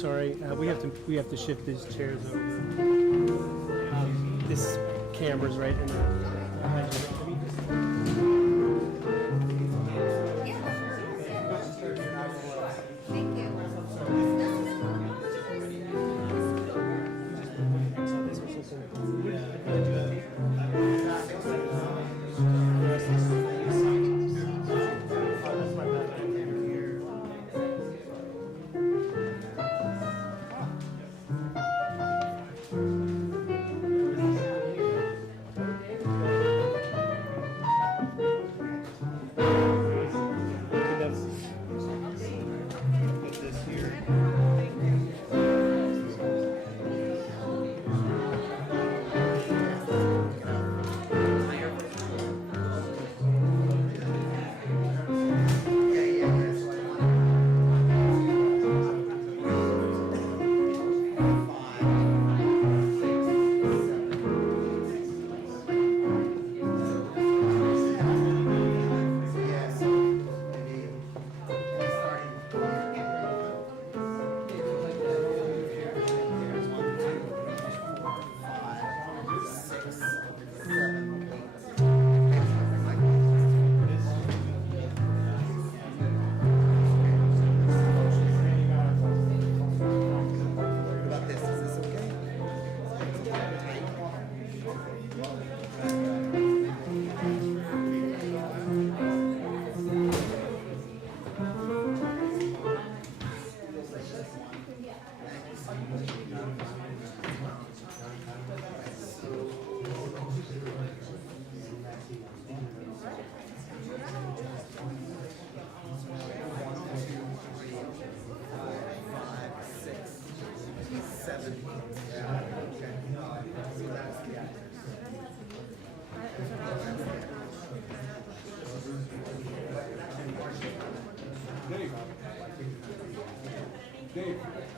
sorry. We have to shift these chairs over. This camera's right in behind you. Thank you.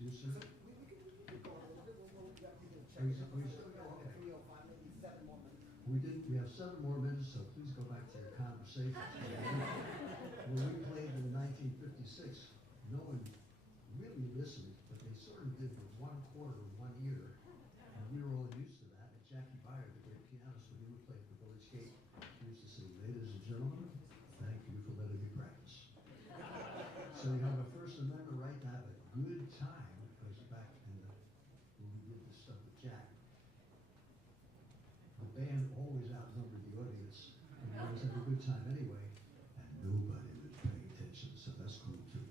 you, sir? Are you still going? Okay. We have 7 more minutes, so please go back to your conversation. When we played in 1956, no one really listened, but they sort of did for 1/4 of 1 year. And we were all used to that. And Jackie Beyer, the great pianist, when he would play for Village Gate, he used to say, "Ladies and gentlemen, thank you for letting me practice." So you have a First Amendment right to have a good time, because back in when we did this stuff with Jack, the band always outnumbered the audience, and we always had a good time anyway, and nobody was paying attention, so that's cool too.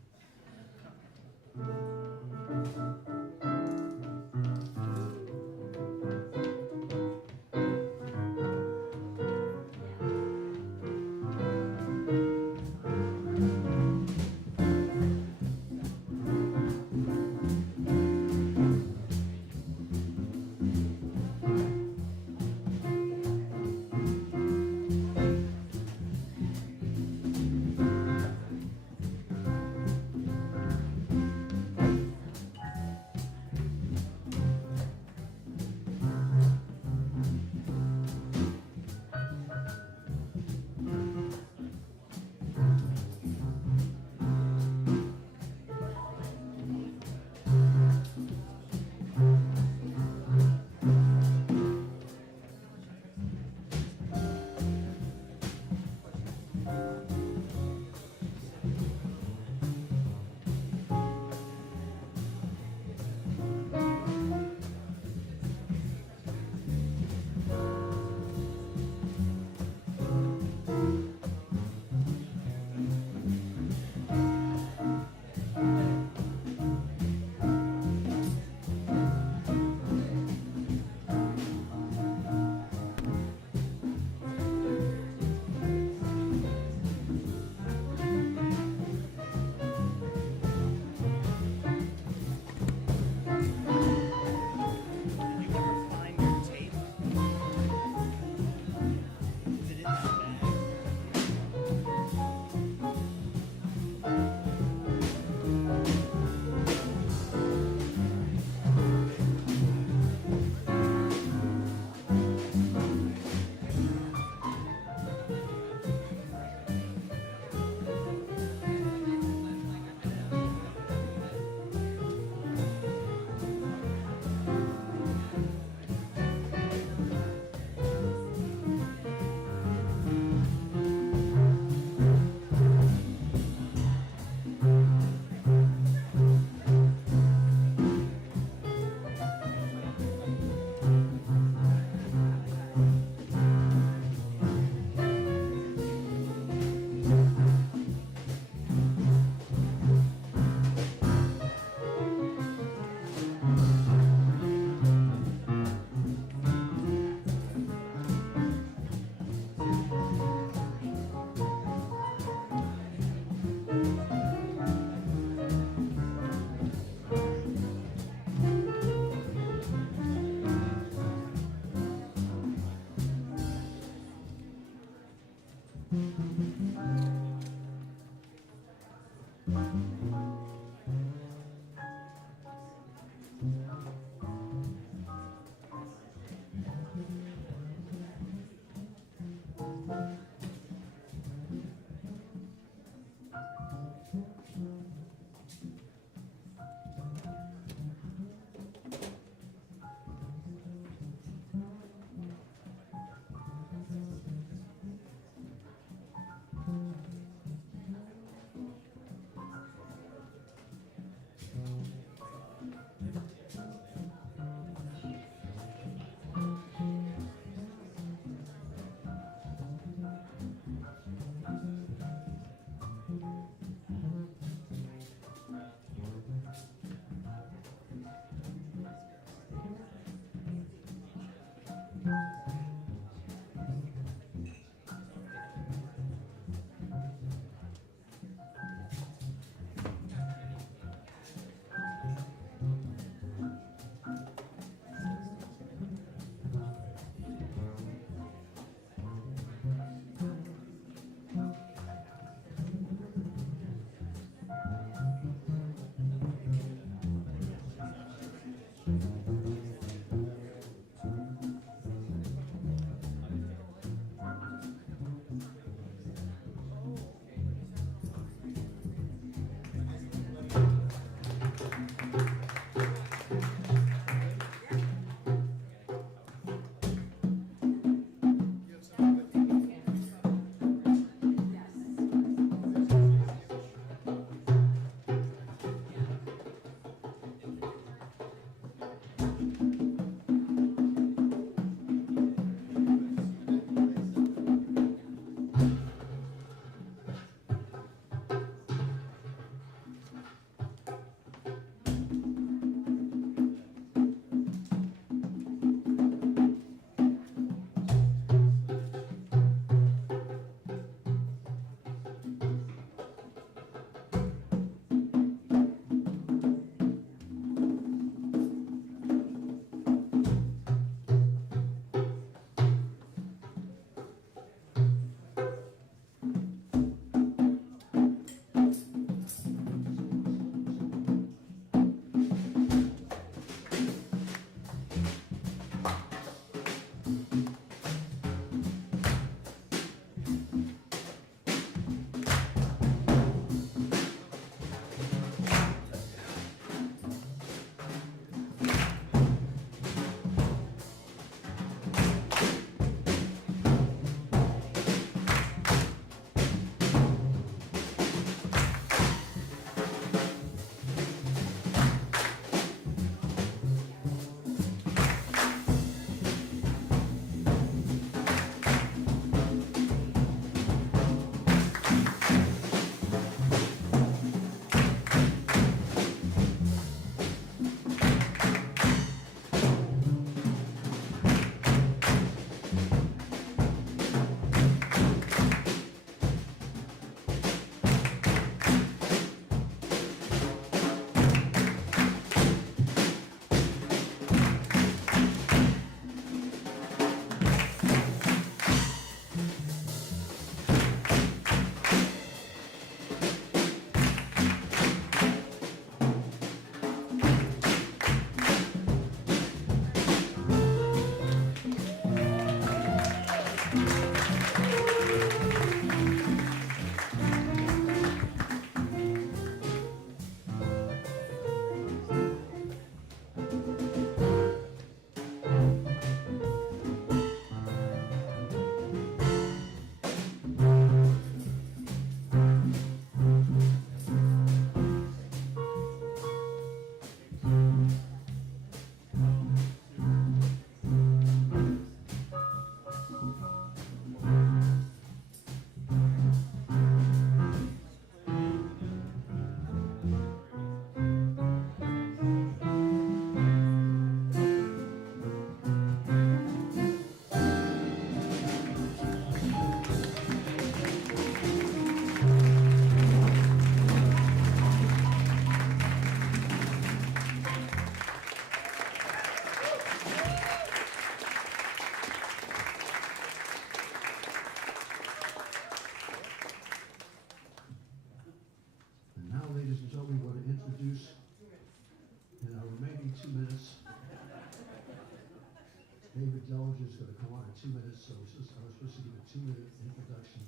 David Dellinger is going to come on in 2 minutes, so I was supposed to give a 2-minute introduction.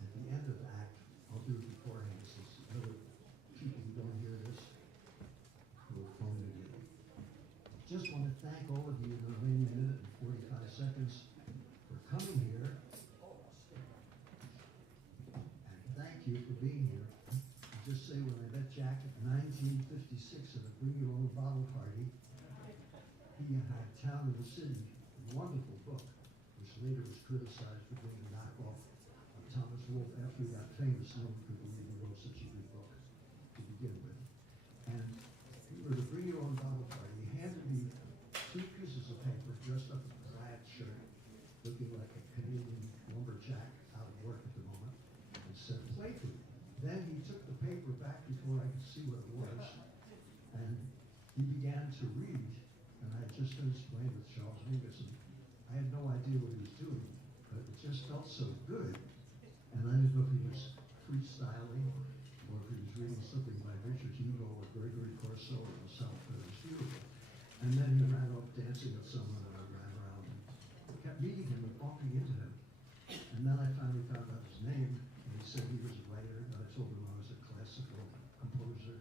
At the end of the act, I'll do it beforehand, since other people who don't hear this will phone it in. Just want to thank all of you in the remaining minute and 45 seconds for coming here. And thank you for being here. Just say when I met Jack in 1956 at a Bring Your Own Bottle party, he had Town of the City, a wonderful book, which later was criticized for being a knockoff of Thomas Wolfe. After he got famous, no one could believe he wrote such a good book to begin with. And we were to Bring Your Own Bottle party. He handed me 2 pieces of paper dressed up in a plaid shirt, looking like a Canadian lumberjack out of work at the moment, and said, "Play for me." Then he took the paper back before I could see what it was, and he began to read. And I had just finished playing with Charles Mingus, and I had no idea what he was doing, but it just felt so good. And I didn't know if he was freestyling or if he was reading something by Richard Hugo or Gregory Corso or himself, but it was beautiful. And then he ran off dancing with someone, and I ran around and kept meeting him and bumping into him. And then I finally found out his name, and he said he was a writer, and I told him I was a classical composer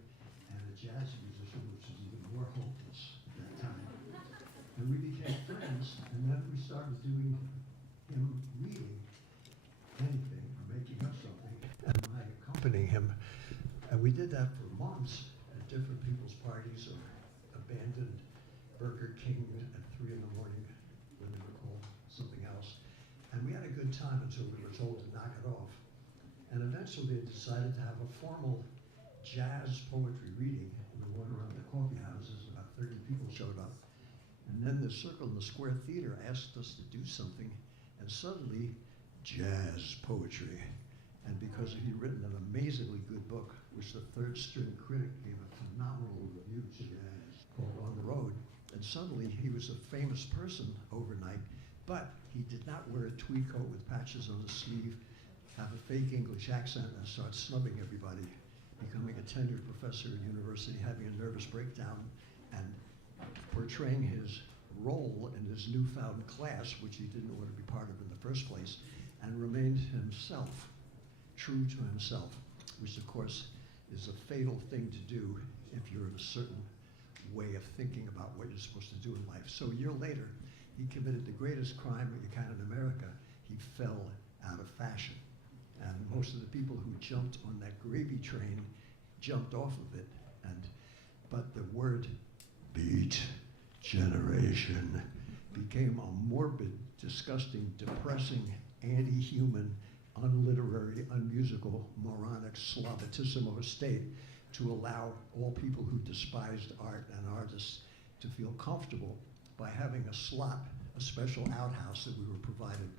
and a jazz musician, which is even more hopeless at that time. And we became friends, and then we started doing him reading anything or making up something, and I accompanying him. And we did that for months at different people's parties or abandoned Burger King at 3 in the morning when they were called something else. And we had a good time until we were told to knock it off. And eventually they decided to have a formal jazz poetry reading. We went around the coffee houses, about 30 people showed up. And then the Circle in the Square Theater asked us to do something, and suddenly, jazz poetry. And because he'd written an amazingly good book, which the Third String Critic gave a phenomenal review to jazz, called On the Road, and suddenly he was a famous person overnight, but he did not wear a tweed coat with patches on his sleeve, have a fake English accent, and start snubbing everybody, becoming a tenured professor at university, having a nervous breakdown, and portraying his role in his newfound class, which he didn't want to be part of in the first place, and remained himself, true to himself, which of course is a fatal thing to do if you're in a certain way of thinking about what you're supposed to do in life. So a year later, he committed the greatest crime you can in America. He fell out of fashion. And most of the people who jumped on that gravy train jumped off of it. But the word Beat Generation became a morbid, disgusting, depressing, anti-human, unliterary, unmusical, moronic, slovetissimo state to allow all people who despised art and artists to feel comfortable by having a slot, a special outhouse that we were provided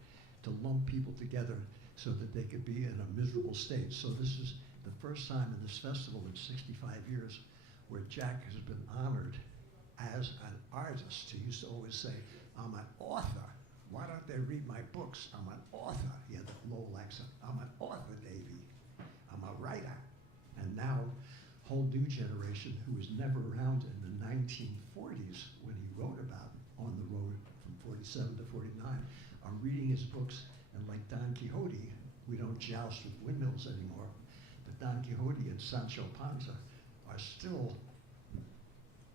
to lump people together so that they could be in a miserable state. So this is the first time in this festival in 65 years where Jack has been honored as an artist. He used to always say, "I'm an author. Why don't they read my books? I'm an author." He had that Lowell accent. "I'm an author, Davey. I'm a writer." And now, a whole new generation who was never around in the 1940s when he wrote about On the Road from 47 to 49 are reading his books. And like Don Quixote, we don't joust with windmills anymore, but Don Quixote and Sancho Panza are still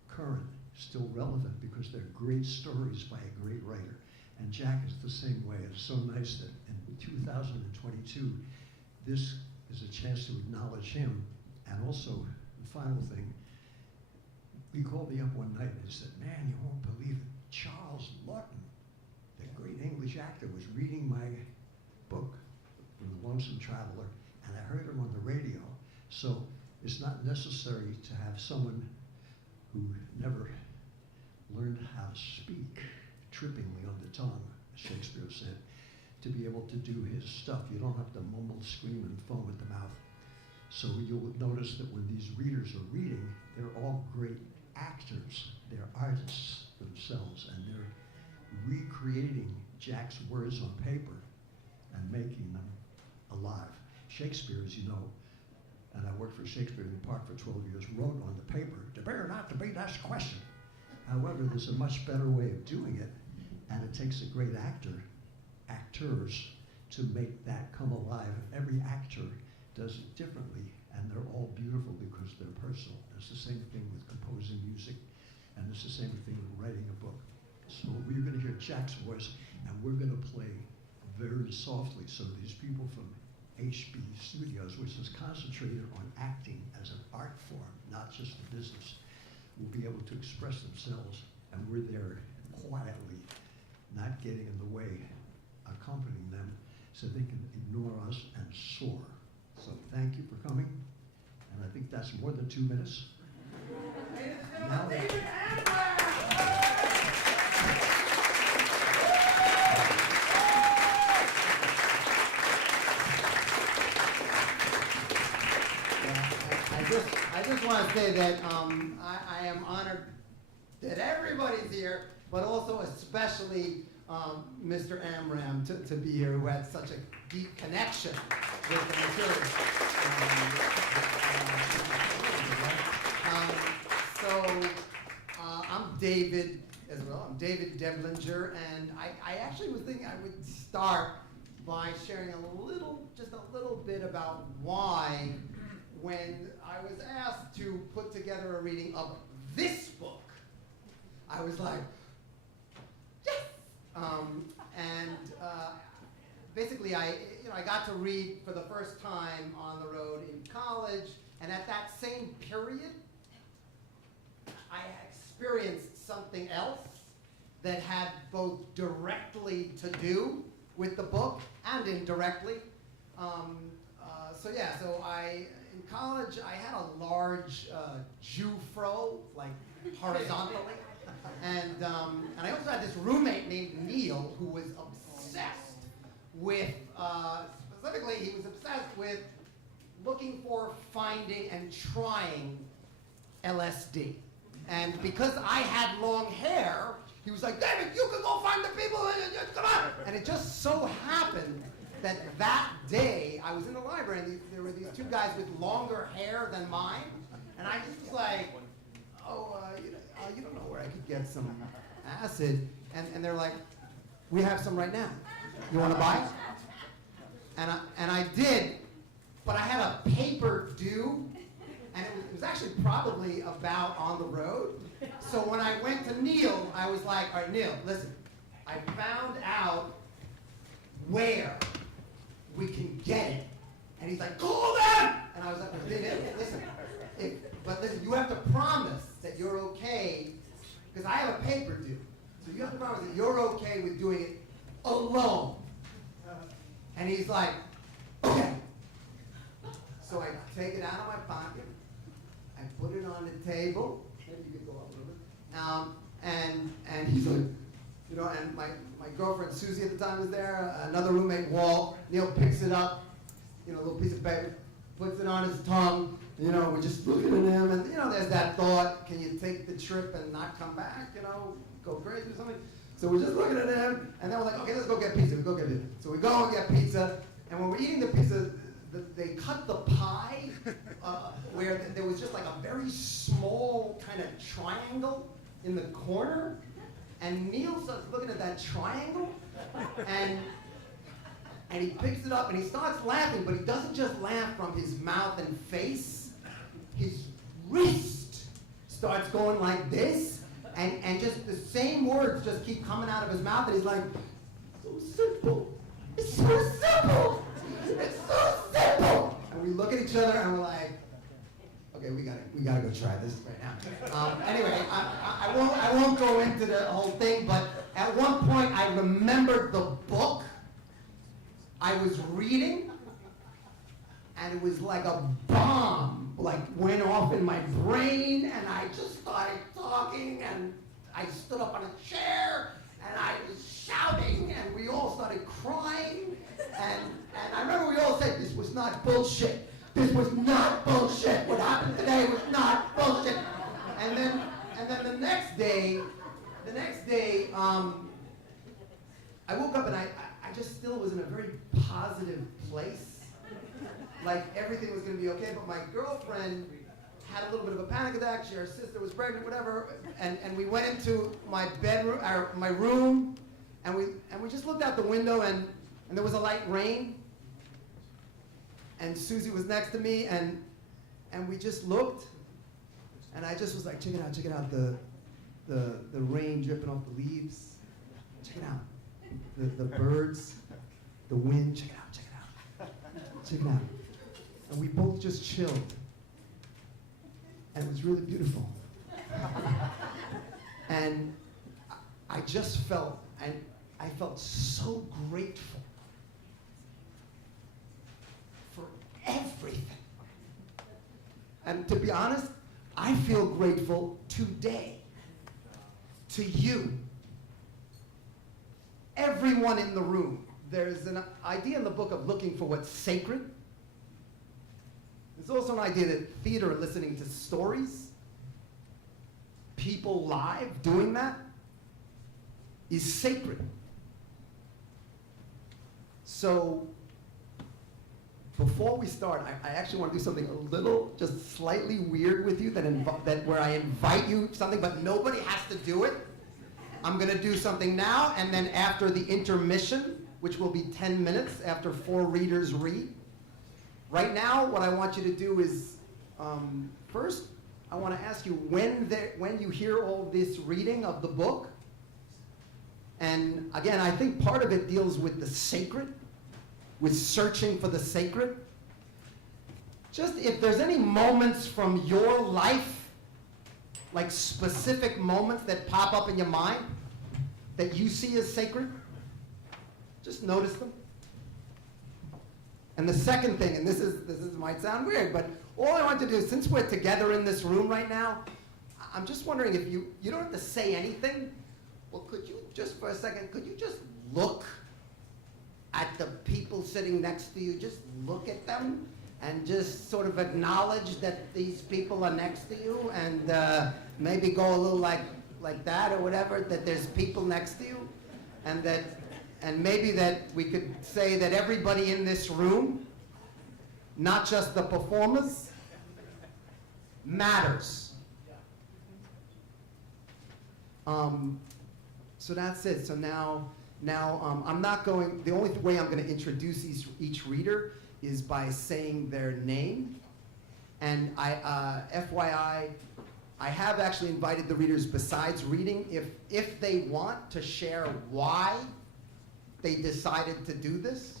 current, still relevant, because they're great stories by a great writer. And Jack is the same way. It's so nice that in 2022, this is a chance to acknowledge him. And also, the final thing, he called me up one night and he said, "Man, you won't believe it. Charles Lawton, the great English actor, was reading my book, The Lonesome Traveler, and I heard him on the radio." So it's not necessary to have someone who never learned how to speak trippingly on the tongue, as Shakespeare said, to be able to do his stuff. You don't have to mumble, scream, and foam at the mouth. So you'll notice that when these readers are reading, they're all great actors. They're artists themselves, and they're recreating Jack's words on paper and making them alive. Shakespeare, as you know, and I worked for Shakespeare in Park for 12 years, wrote on the paper, "To be or not to be, that's the question." However, there's a much better way of doing it, And it takes a great actors, to make that come alive. Every actor does it differently, and they're all beautiful because they're personal. It's the same thing with composing music, and it's the same thing with writing a book. So we're going to hear Jack's voice, and we're going to play very softly, so these people from HB Studios, which is concentrated on acting as an art form, not just a business, will be able to express themselves, and we're there quietly, not getting in the way, accompanying them, so they can ignore us and soar. So thank you for coming, and I think that's more than 2 minutes. Now, David I just want to say that I am honored that everybody's here, but also especially Mr. Amram to be here, who had such a deep connection with the material. I'm David as well. I'm David Devlinger, and I actually was thinking I would start by sharing just a little bit about why, when I was asked to put together a reading of this book, I was like, yes! Basically, I got to read for the first time on the road in college, and at that same period, I experienced something else that had both directly to do with the book and indirectly. In college, I had a large Jew fro, like horizontally, and I also had this roommate named Neil who was obsessed with, specifically, he was obsessed with looking for, finding, and trying LSD. And because I had long hair, he was like, David, you can go find the people, come on! And it just so happened that day, I was in the library, and there were these two guys with longer hair than mine, and I just was like, you don't know where I could get some acid? And they're like, we have some right now. You want to buy it? And I did, but I had a paper due, and it was actually probably about on the road. So when I went to Neil, I was like, all right, Neil, listen, I found out where we can get it. And he's like, call them! And I was like, listen, you have to promise that you're okay, because I have a paper due. So you have to promise that you're okay with doing it alone. And he's like, okay. So I take it out of my pocket, I put it on the table. Maybe you could go up a little bit. And he's like, and my girlfriend Susie at the time was there, another roommate, Walt. Neil picks it up, a little piece of paper, puts it on his tongue. We're just looking at him, and there's that thought: can you take the trip and not come back? Go crazy or something. So we're just looking at him, and then we're like, okay, let's go get pizza. We go get pizza. So we go and get pizza, and when we're eating the pizza, they cut the pie where there was just like a very small kind of triangle in the corner. And Neil starts looking at that triangle, and he picks it up and he starts laughing, but he doesn't just laugh from his mouth and face. His wrist starts going like this, and just the same words just keep coming out of his mouth, and he's like, so simple. It's so simple. It's so simple. And we look at each other and we're like, okay, we gotta go try this right now. Anyway, I won't go into the whole thing, but at one point I remembered the book I was reading, and it was like a bomb, went off in my brain, and I just started talking, and I stood up on a chair, and I was shouting, and we all started crying, and I remember we all said, this was not bullshit. This was not bullshit. What happened today was not bullshit. And then the next day, I woke up and I just still was in a very positive place. Like everything was gonna be okay, but my girlfriend had a little bit of a panic attack. Her sister was pregnant, whatever. And we went into my bedroom, my room, And we just looked out the window, and there was a light rain. And Susie was next to me, and we just looked, and I just was like, check it out, the rain dripping off the leaves. Check it out. The birds, the wind, check it out. Check it out. And we both just chilled. And it was really beautiful. And I just felt, and I felt so grateful for everything. And to be honest, I feel grateful today to you. Everyone in the room. There's an idea in the book of looking for what's sacred. There's also an idea that theater and listening to stories, people live doing that, is sacred. So before we start, I actually want to do something a little, just slightly weird with you, that where I invite you something, but nobody has to do it. I'm going to do something now, and then after the intermission, which will be 10 minutes after 4 readers read. Right now, what I want you to do is, first, I want to ask you when you hear all this reading of the book, and again, I think part of it deals with the sacred, with searching for the sacred. Just if there's any moments from your life, like specific moments that pop up in your mind that you see as sacred, just notice them. And the second thing, and this might sound weird, but all I want to do is, since we're together in this room right now, I'm just wondering if you don't have to say anything. Well, could you just for a second, could you just look at the people sitting next to you? Just look at them and just sort of acknowledge that these people are next to you, and maybe go a little like that or whatever, that there's people next to you, and maybe that we could say that everybody in this room, not just the performers, matters. So that's it. So now I'm not going, the only way I'm going to introduce each reader is by saying their name. And FYI, I have actually invited the readers, besides reading, if they want to share why they decided to do this,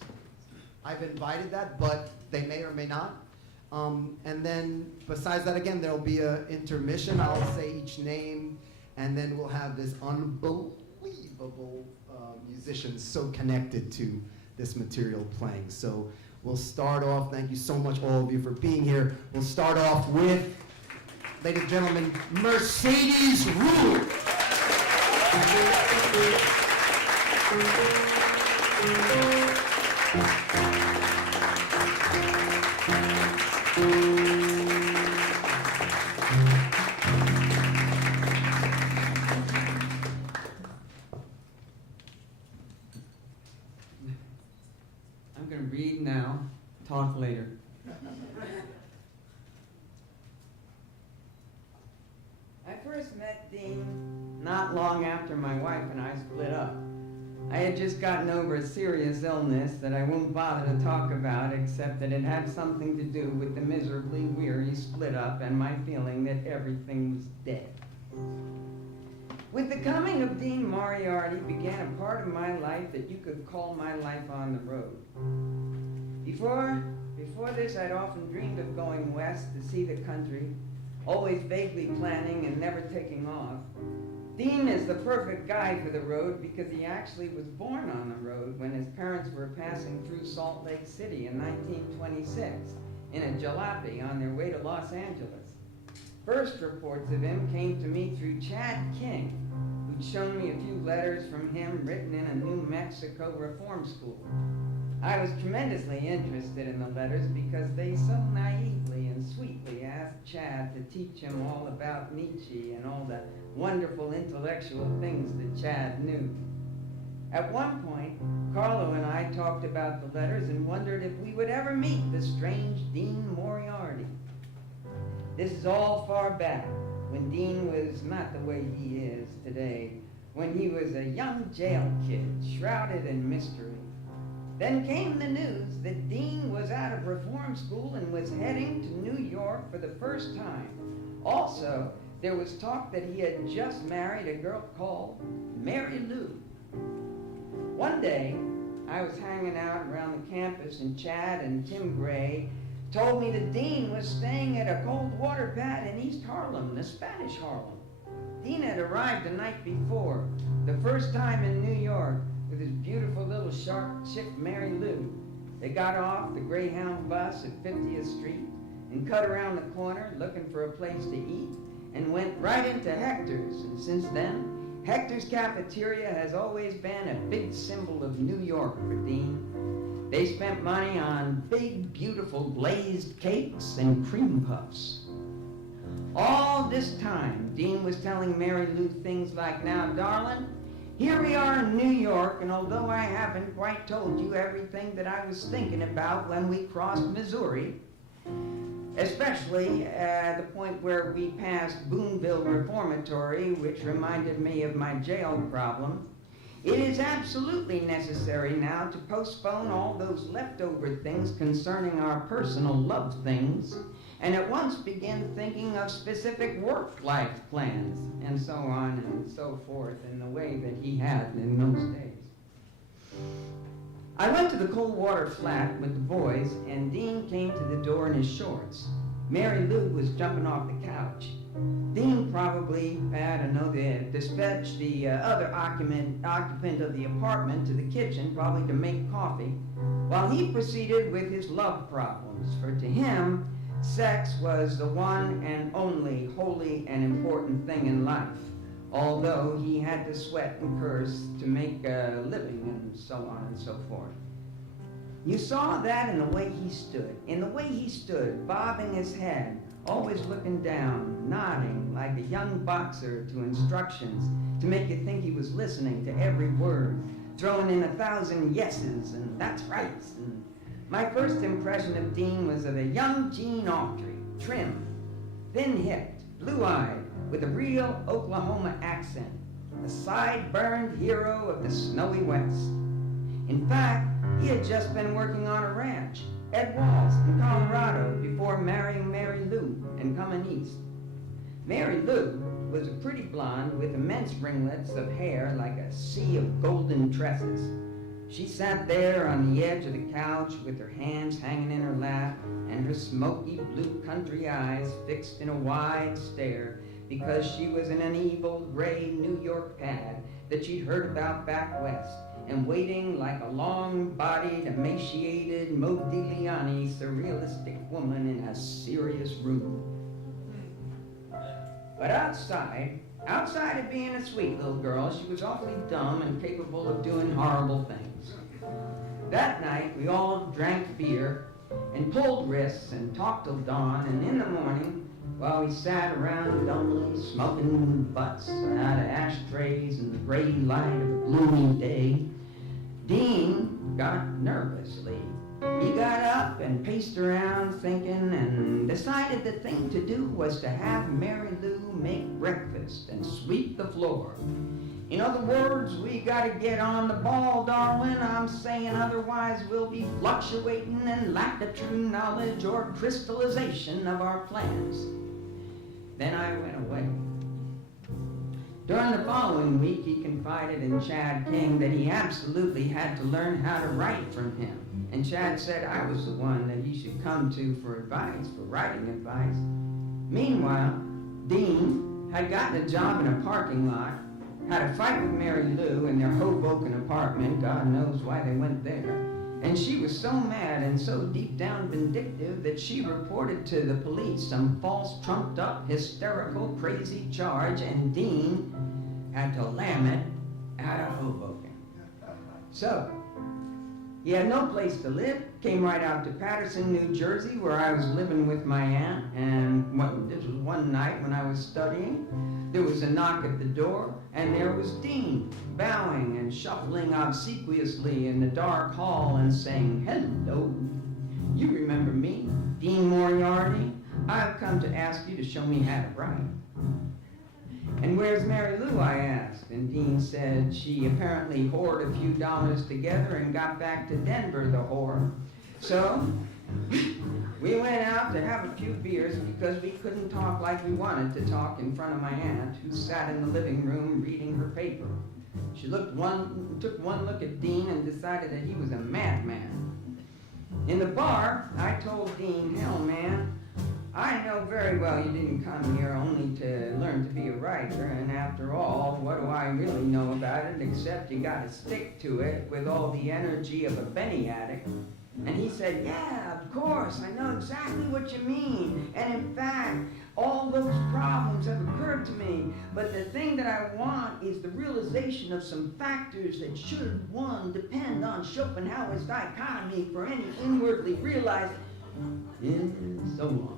I've invited that, but they may or may not. And then besides that, again, there'll be an intermission. I'll say each name, and then we'll have this unbelievable musicians so connected to this material playing. So we'll start off, thank you so much all of you for being here. We'll start off with, ladies and gentlemen, Mercedes Ruehl. I'm going to read now, talk later. I first met Dean not long after my wife and I split up. I had just gotten over a serious illness that I won't bother to talk about, except that it had something to do with the miserably weary split up and my feeling that everything was dead. With the coming of Dean Moriarty began a part of my life that you could call my life on the road. Before this, I'd often dreamed of going west to see the country, always vaguely planning and never taking off. Dean is the perfect guy for the road because he actually was born on the road when his parents were passing through Salt Lake City in 1926 in a jalopy on their way to Los Angeles. First reports of him came to me through Chad King, who'd shown me a few letters from him written in a New Mexico reform school. I was tremendously interested in the letters because they so naively and sweetly asked Chad to teach him all about Nietzsche and all the wonderful intellectual things that Chad knew. At one point, Carlo and I talked about the letters and wondered if we would ever meet the strange Dean Moriarty. This is all far back, when Dean was not the way he is today, when he was a young jail kid, shrouded in mystery. Then came the news that Dean was out of reform school and was heading to New York for the first time. Also, there was talk that he had just married a girl called Mary Lou. One day, I was hanging out around the campus and Chad and Tim Gray told me that Dean was staying at a cold water pad in East Harlem, the Spanish Harlem. Dean had arrived the night before, the first time in New York, with his beautiful little sharp chick Mary Lou. They got off the Greyhound bus at 50th Street and cut around the corner looking for a place to eat and went right into Hector's. And since then, Hector's Cafeteria has always been a big symbol of New York for Dean. They spent money on big, beautiful glazed cakes and cream puffs. All this time, Dean was telling Mary Lou things like, "Now, darling, here we are in New York, and although I haven't quite told you everything that I was thinking about when we crossed Missouri, especially at the point where we passed Boonville Reformatory, which reminded me of my jail problem, it is absolutely necessary now to postpone all those leftover things concerning our personal love things, and at once begin thinking of specific work-life plans," and so on and so forth, in the way that he had in those days. I went to the cold water flat with the boys, and Dean came to the door in his shorts. Mary Lou was jumping off the couch. Dean probably, dispatched the other occupant of the apartment to the kitchen, probably to make coffee, while he proceeded with his love problems, for to him, sex was the one and only holy and important thing in life, although he had to sweat and curse to make a living and so on and so forth. You saw that in the way he stood, bobbing his head, always looking down, nodding like a young boxer to instructions to make you think he was listening to every word, throwing in 1,000 yeses and that's right. And my first impression of Dean was of a young Gene Autry, trim, thin-hipped, blue-eyed, with a real Oklahoma accent, a side-burned hero of the snowy West. In fact, he had just been working on a ranch, Ed Walls, in Colorado, before marrying Mary Lou and coming east. Mary Lou was a pretty blonde with immense ringlets of hair like a sea of golden tresses. She sat there on the edge of the couch with her hands hanging in her lap and her smoky blue country eyes fixed in a wide stare, because she was in an evil gray New York pad that she'd heard about back west, and waiting like a long-bodied, emaciated, Modigliani surrealistic woman in a serious room. But outside of being a sweet little girl, she was awfully dumb and capable of doing horrible things. That night, we all drank beer and pulled wrists and talked till dawn, and in the morning, while we sat around dumbly smoking butts out of ashtrays in the gray light of a gloomy day, Dean got nervously. He got up and paced around thinking and decided the thing to do was to have Mary Lou make breakfast and sweep the floor. In other words, we gotta get on the ball, darling. I'm saying otherwise we'll be fluctuating and lack the true knowledge or crystallization of our plans. Then I went away. During the following week, he confided in Chad King that he absolutely had to learn how to write from him. And Chad said I was the one that he should come to for advice, for writing advice. Meanwhile, Dean had gotten a job in a parking lot, had a fight with Mary Lou in their Hoboken apartment, God knows why they went there, and she was so mad and so deep down vindictive that she reported to the police some false, trumped-up, hysterical, crazy charge, and Dean had to lam it out of Hoboken. So, he had no place to live, came right out to Paterson, New Jersey, where I was living with my aunt, and this was one night when I was studying. There was a knock at the door, and there was Dean, bowing and shuffling obsequiously in the dark hall and saying, "Hello, you remember me, Dean Moriarty? I've come to ask you to show me how to write." And where's Mary Lou, I asked, and Dean said she apparently hoarded a few dollars together and got back to Denver, the whore. So, we went out to have a few beers because we couldn't talk like we wanted to talk in front of my aunt, who sat in the living room reading her paper. She took one look at Dean and decided that he was a madman. In the bar, I told Dean, hell, man, I know very well you didn't come here only to learn to be a writer, and after all, what do I really know about it except you gotta stick to it with all the energy of a Benny addict? And he said, yeah, of course, I know exactly what you mean. And in fact, all those problems have occurred to me. But the thing that I want is the realization of some factors that should, one, depend on Schopenhauer's dichotomy for any inwardly realized, and so on.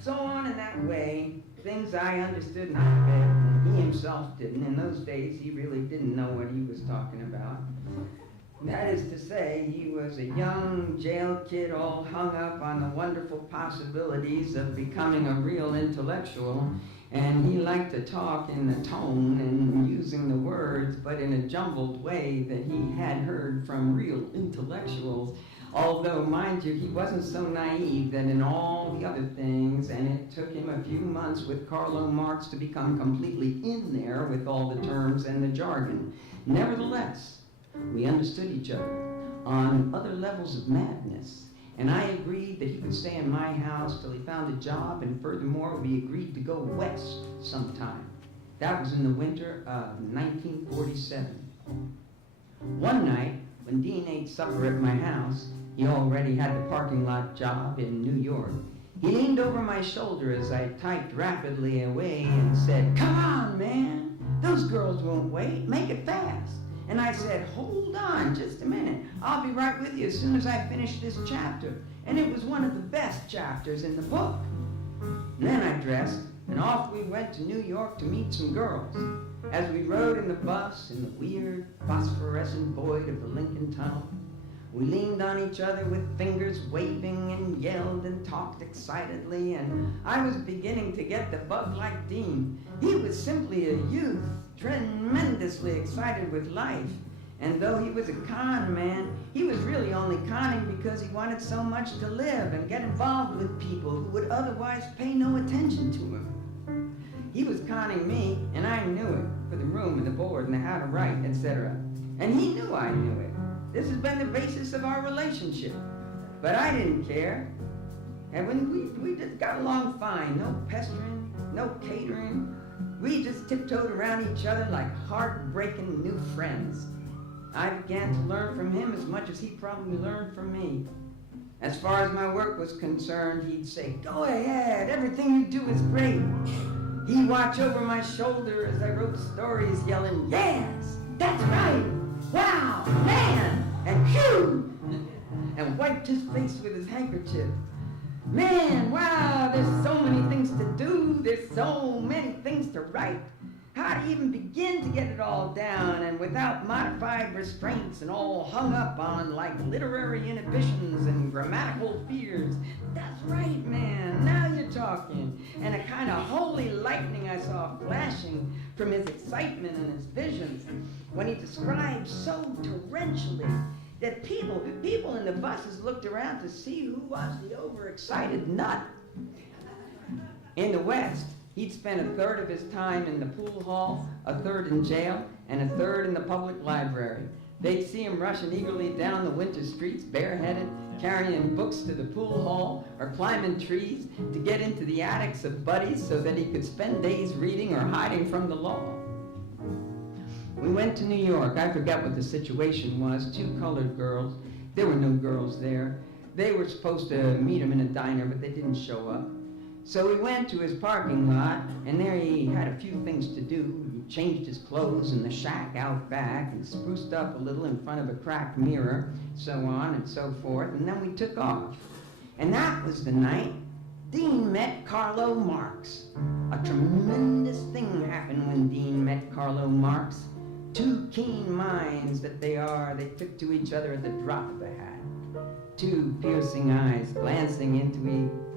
So on in that way, things I understood and I read, and he himself didn't. In those days, he really didn't know what he was talking about. That is to say, he was a young jail kid all hung up on the wonderful possibilities of becoming a real intellectual, and he liked to talk in the tone and using the words, but in a jumbled way that he had heard from real intellectuals. Although, mind you, he wasn't so naive that in all the other things, and it took him a few months with Karl Marx to become completely in there with all the terms and the jargon. Nevertheless, we understood each other on other levels of madness, and I agreed that he could stay in my house till he found a job, and furthermore, we agreed to go west sometime. That was in the winter of 1947. One night, when Dean ate supper at my house, he already had the parking lot job in New York. He leaned over my shoulder as I typed rapidly away and said, "Come on, man, those girls won't wait, make it fast." And I said, "Hold on just a minute. I'll be right with you as soon as I finish this chapter." And it was one of the best chapters in the book. And then I dressed, and off we went to New York to meet some girls. As we rode in the bus in the weird phosphorescent void of the Lincoln Tunnel, we leaned on each other with fingers waving and yelled and talked excitedly, and I was beginning to get the bug like Dean. He was simply a youth, tremendously excited with life. And though he was a con man, he was really only conning because he wanted so much to live and get involved with people who would otherwise pay no attention to him. He was conning me, and I knew it, for the room and the board and the how to write, etc. And he knew I knew it. This has been the basis of our relationship. But I didn't care. And when we just got along fine, no pestering, no catering. We just tiptoed around each other like heartbreaking new friends. I began to learn from him as much as he probably learned from me. As far as my work was concerned, he'd say, "Go ahead, everything you do is great." He'd watch over my shoulder as I wrote stories yelling, "Yes, that's right, wow, man, and phew," and wiped his face with his handkerchief. "Man, wow, there's so many things to do, there's so many things to write. How to even begin to get it all down and without modified restraints and all hung up on like literary inhibitions and grammatical fears. That's right, man, now you're talking." And a kind of holy lightning I saw flashing from his excitement and his visions when he described so torrentially that people in the buses looked around to see who was the overexcited nut. In the West, he'd spent a third of his time in the pool hall, a third in jail, and a third in the public library. They'd see him rushing eagerly down the winter streets, bareheaded, carrying books to the pool hall, or climbing trees to get into the attics of buddies so that he could spend days reading or hiding from the law. We went to New York. I forget what the situation was. 2 colored girls. There were no girls there. They were supposed to meet him in a diner, but they didn't show up. So we went to his parking lot, and there he had a few things to do. He changed his clothes in the shack out back and spruced up a little in front of a cracked mirror, so on and so forth, and then we took off. And that was the night Dean met Karl Marx. A tremendous thing happened when Dean met Karl Marx. 2 keen minds that they took to each other at the drop of a hat. 2 piercing eyes glancing into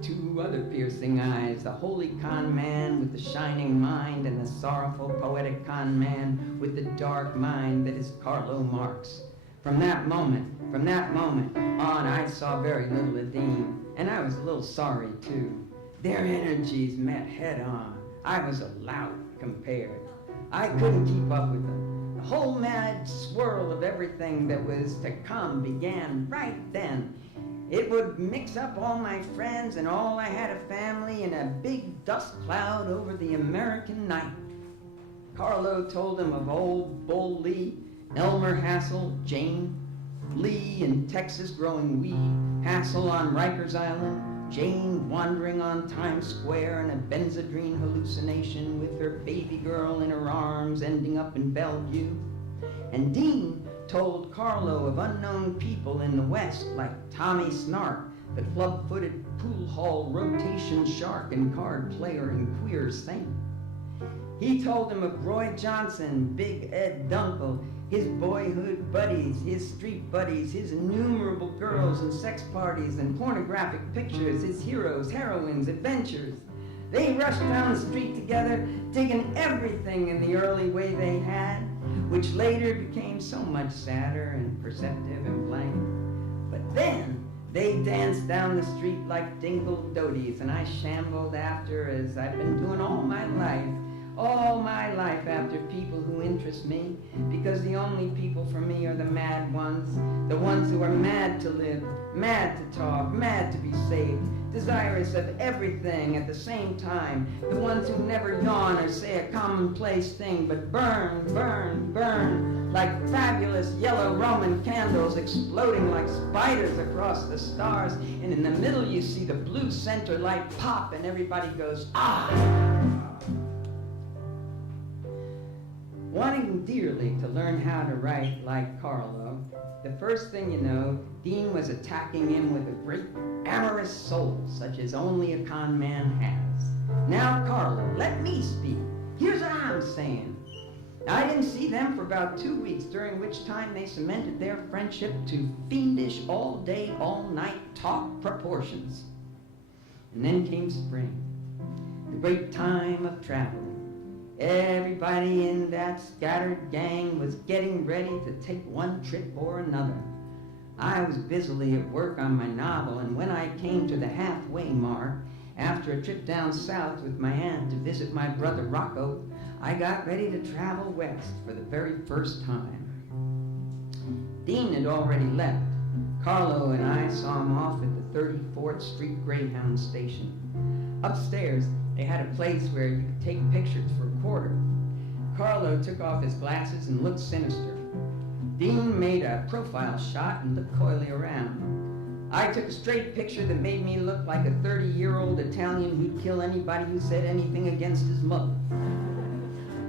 two other piercing eyes, the holy con man with the shining mind and the sorrowful poetic con man with the dark mind that is Carlo Marx. From that moment on, I saw very little of Dean, and I was a little sorry too. Their energies met head on. I was a lout compared. I couldn't keep up with them. The whole mad swirl of everything that was to come began right then. It would mix up all my friends and all I had a family in a big dust cloud over the American night. Carlo told him of old Bull Lee, Elmer Hassel, Jane, Lee in Texas growing weed, Hassel on Rikers Island, Jane wandering on Times Square in a Benzedrine hallucination with her baby girl in her arms ending up in Bellevue. And Dean told Carlo of unknown people in the West like Tommy Snark, the club-footed pool hall rotation shark and card player and queer saint. He told him of Roy Johnson, Big Ed Dunkel, his boyhood buddies, his street buddies, his innumerable girls and sex parties and pornographic pictures, his heroes, heroines, adventures. They rushed down the street together, taking everything in the early way they had, which later became so much sadder and perceptive and blank. But then they danced down the street like dingle doties, and I shambled after as I've been doing all my life after people who interest me, because the only people for me are the mad ones, the ones who are mad to live, mad to talk, mad to be saved, desirous of everything at the same time, the ones who never yawn or say a commonplace thing, but burn, burn, burn, like fabulous yellow Roman candles exploding like spiders across the stars, and in the middle you see the blue center light pop and everybody goes, ah! Wanting dearly to learn how to write like Carlo, the first thing you know, Dean was attacking him with a great amorous soul, such as only a con man has. Now, Carlo, let me speak. Here's what I'm saying. I didn't see them for about 2 weeks, during which time they cemented their friendship to fiendish all-day, all-night talk proportions. And then came spring, the great time of travel. Everybody in that scattered gang was getting ready to take one trip or another. I was busily at work on my novel, and when I came to the halfway mark, after a trip down south with my aunt to visit my brother Rocco, I got ready to travel west for the very first time. Dean had already left. Carlo and I saw him off at the 34th Street Greyhound station. Upstairs, they had a place where you could take pictures for a quarter. Carlo took off his glasses and looked sinister. Dean made a profile shot and looked coyly around. I took a straight picture that made me look like a 30-year-old Italian who'd kill anybody who said anything against his mother.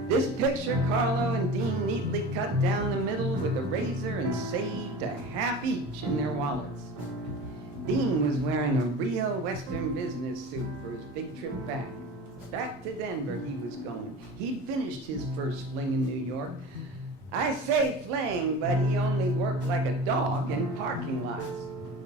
This picture Carlo and Dean neatly cut down the middle with a razor and saved a half each in their wallets. Dean was wearing a real Western business suit for his big trip back. Back to Denver he was going. He'd finished his first fling in New York. I say fling, but he only worked like a dog in parking lots.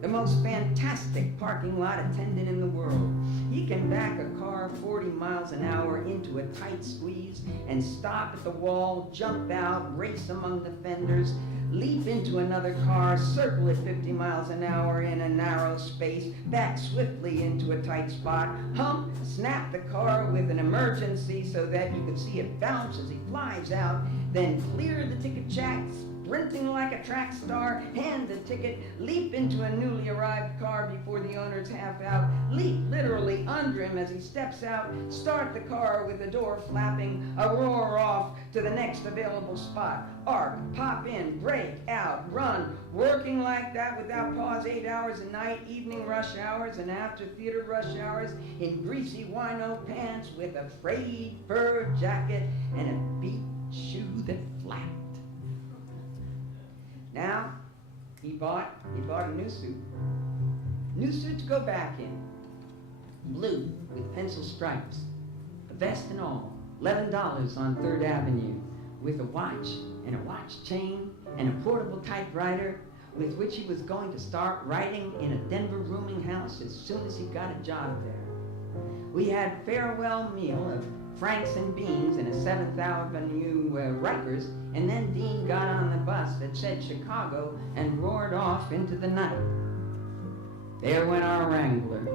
The most fantastic parking lot attendant in the world. He can back a car 40 miles an hour into a tight squeeze and stop at the wall, jump out, race among the fenders, leap into another car, circle at 50 miles an hour in a narrow space, back swiftly into a tight spot, hump, snap the car with an emergency so that you can see it bounce as he flies out, then clear the ticket jack, sprinting like a track star, hand the ticket, leap into a newly arrived car before the owner's half out, leap literally under him as he steps out, start the car with the door flapping, a roar off to the next available spot, arc, pop in, brake, out, run, working like that without pause 8 hours a night, evening rush hours and after theater rush hours, in greasy wino pants with a frayed fur jacket and a beat shoe that flapped. Now, he bought a new suit. New suit to go back in. Blue with pencil stripes. A vest and all. $11 on 3rd Avenue. With a watch and a watch chain and a portable typewriter. with which he was going to start writing in a Denver rooming house as soon as he got a job there. We had farewell meal of franks and beans in a 7th Avenue Rikers, and then Dean got on the bus that said Chicago and roared off into the night. There went our Wrangler.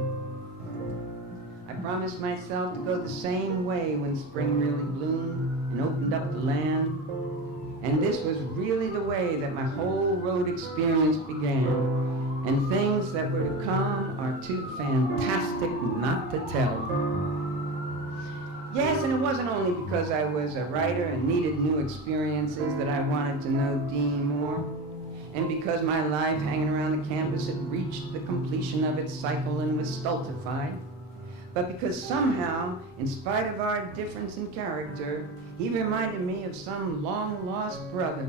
I promised myself to go the same way when spring really bloomed and opened up the land. And this was really the way that my whole road experience began. And things that were to come are too fantastic not to tell. Yes, and it wasn't only because I was a writer and needed new experiences that I wanted to know Dean more, and because my life hanging around the campus had reached the completion of its cycle and was stultified, but because somehow, in spite of our difference in character, he reminded me of some long-lost brother.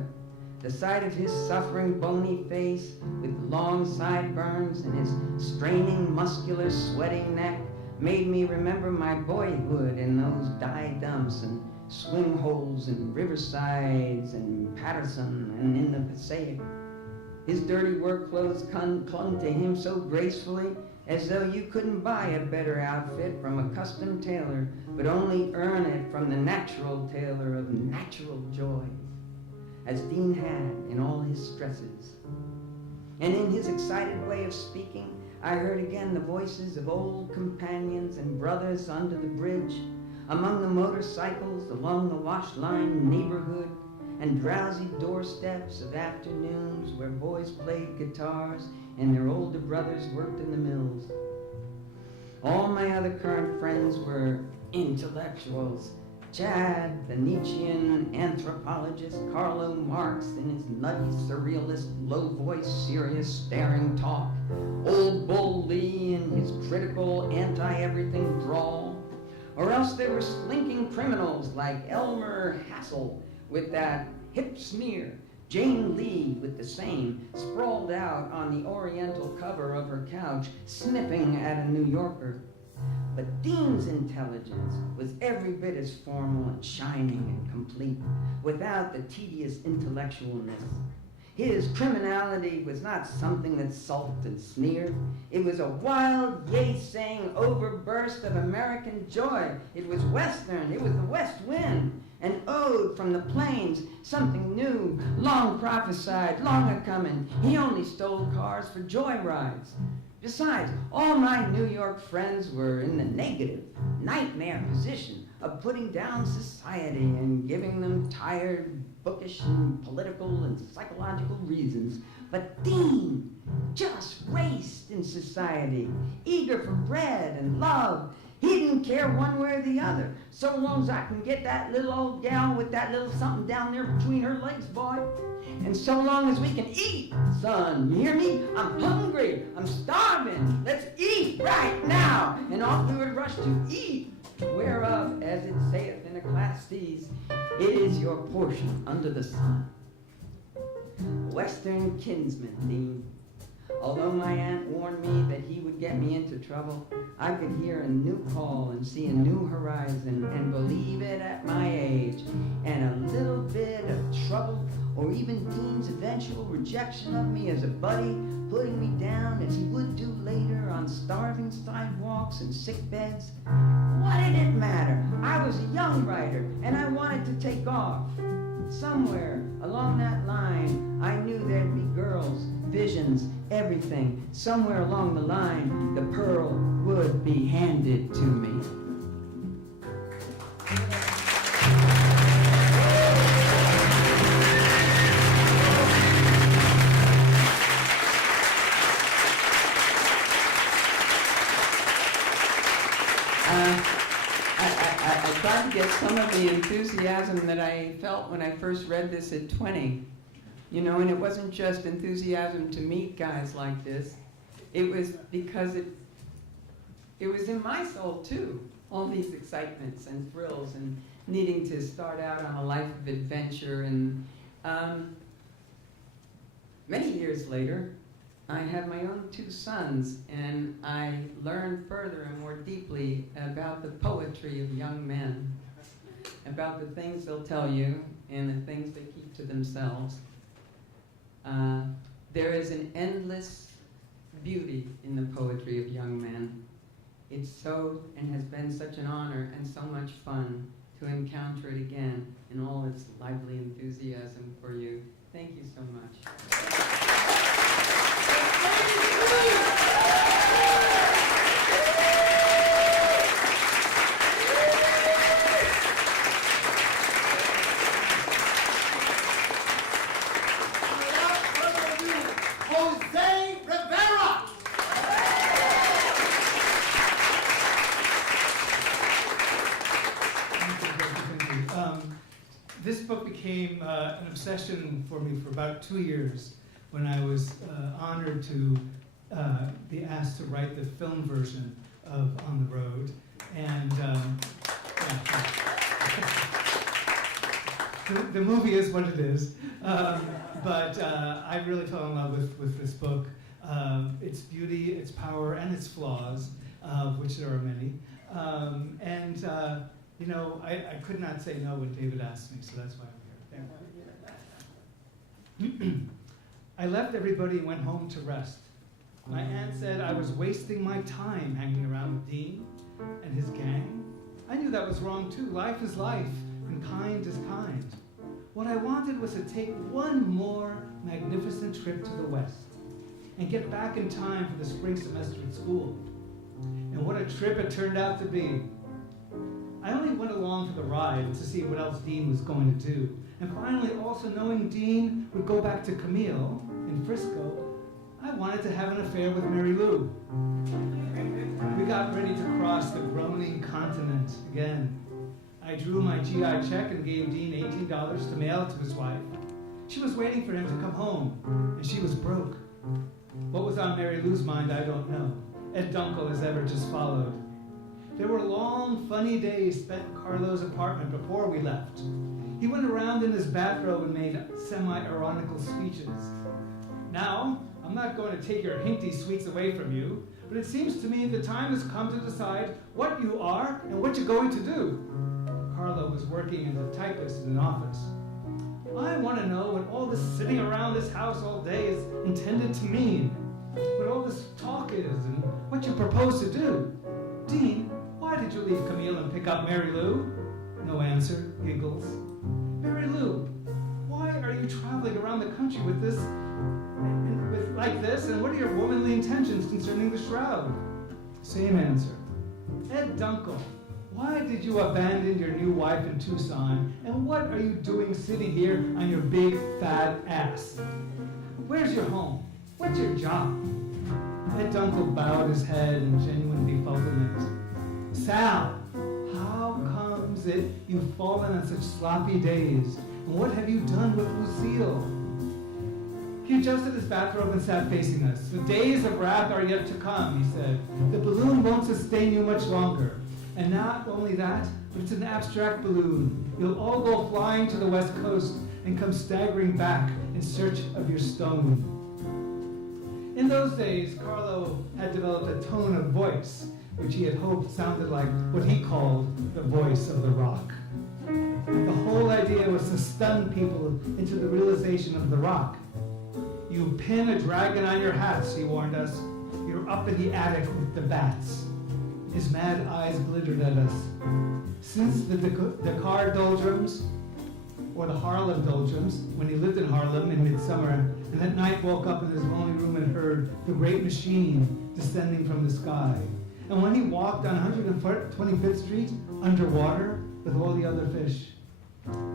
The sight of his suffering, bony face with long sideburns and his straining, muscular, sweating neck made me remember my boyhood in those die-dumps and swing holes and riversides and Patterson and in the Passaic. His dirty work clothes clung to him so gracefully as though you couldn't buy a better outfit from a custom tailor, but only earn it from the natural tailor of natural joys, as Dean had in all his stresses. And in his excited way of speaking, I heard again the voices of old companions and brothers under the bridge, among the motorcycles along the wash line neighborhood, and drowsy doorsteps of afternoons where boys played guitars and their older brothers worked in the mills. All my other current friends were intellectuals. Chad, the Nietzschean anthropologist, Carlo Marx in his nutty, surrealist, low-voiced, serious, staring talk, Old Bull Lee in his critical, anti-everything drawl, or else they were slinking criminals like Elmer Hassel with that hip smear, Jane Lee with the same, sprawled out on the oriental cover of her couch, sniffing at a New Yorker. But Dean's intelligence was every bit as formal and shining and complete, without the tedious intellectualness. His criminality was not something that sulked and sneered. It was a wild, yay-saying overburst of American joy. It was Western. It was the West Wind, an ode from the plains, something new, long prophesied, long a-coming. He only stole cars for joyrides. Besides, all my New York friends were in the negative, nightmare position of putting down society and giving them tired, bookish, and political and psychological reasons. But Dean just raced in society, eager for bread and love. He didn't care one way or the other, so long as I can get that little old gal with that little something down there between her legs, boy. And so long as we can eat, son, you hear me? I'm hungry, I'm starving, let's eat right now. And off we would rush to eat, whereof, as it saith in Ecclesiastes, it is your portion under the sun. Western kinsman, Dean. Although my aunt warned me that he would get me into trouble, I could hear a new call and see a new horizon and believe it at my age. And a little bit of trouble, or even Dean's eventual rejection of me as a buddy, putting me down as he would do later on starving sidewalks and sick beds. What did it matter? I was a young writer and I wanted to take off. Somewhere along that line, I knew there'd be girls, visions, everything. Somewhere along the line, the pearl would be handed to me. I tried to get some of the enthusiasm that I felt when I first read this at 20. You know, and it wasn't just enthusiasm to meet guys like this. It was because it was in my soul too. All these excitements and thrills and needing to start out on a life of adventure. And many years later, I had my own 2 sons, and I learned further and more deeply about the poetry of young men, about the things they'll tell you and the things they keep to themselves. There is an endless beauty in the poetry of young men. It's so and has been such an honor and so much fun to encounter it again in all its lively enthusiasm for you. Thank you so much. Without further ado, Jose Rivera! Thank you. This book became an obsession for me for about 2 years when I was honored to be asked to write the film version of On the Road. And the movie is what it is. But I really fell in love with this book. Its beauty, its power, and its flaws, of which there are many. You know, I could not say no when David asked me, so that's why I'm here. I left everybody and went home to rest. My aunt said I was wasting my time hanging around with Dean and his gang. I knew that was wrong too. Life is life, and kind is kind. What I wanted was to take one more magnificent trip to the West and get back in time for the spring semester at school. And what a trip it turned out to be. I only went along for the ride to see what else Dean was going to do. And finally, also knowing Dean would go back to Camille in Frisco, I wanted to have an affair with Mary Lou. We got ready to cross the groaning continent again. I drew my GI check and gave Dean $18 to mail to his wife. She was waiting for him to come home, and she was broke. What was on Mary Lou's mind, I don't know. Ed Dunkel as ever just followed. There were long, funny days spent in Carlo's apartment before we left. He went around in his bathrobe and made semi-ironical speeches. Now, I'm not going to take your hinty sweets away from you, but it seems to me the time has come to decide what you are and what you're going to do. Carlo was working as a typist in an office. I want to know what all this sitting around this house all day is intended to mean, what all this talk is, and what you propose to do. Dean, why did you leave Camille and pick up Mary Lou? No answer, giggles. Mary Lou, why are you traveling around the country with this, like this, and what are your womanly intentions concerning the shroud? Same answer. Ed Dunkel, why did you abandon your new wife in Tucson, and what are you doing sitting here on your big fat ass? Where's your home? What's your job? Ed Dunkel bowed his head in genuine bewilderment. Sal, how comes it you've fallen on such sloppy days? And what have you done with Lucille? He adjusted his bathrobe and sat facing us. The days of wrath are yet to come, he said. The balloon won't sustain you much longer. And not only that, but it's an abstract balloon. You'll all go flying to the West Coast and come staggering back in search of your stone. In those days, Carlo had developed a tone of voice, which he had hoped sounded like what he called the voice of the rock. The whole idea was to stun people into the realization of the rock. You pin a dragon on your hats, he warned us. You're up in the attic with the bats. His mad eyes glittered at us. Since the Dakar doldrums, or the Harlem doldrums, when he lived in Harlem in midsummer, and that night woke up in his lonely room and heard the great machine descending from the sky. And when he walked on 125th Street underwater with all the other fish,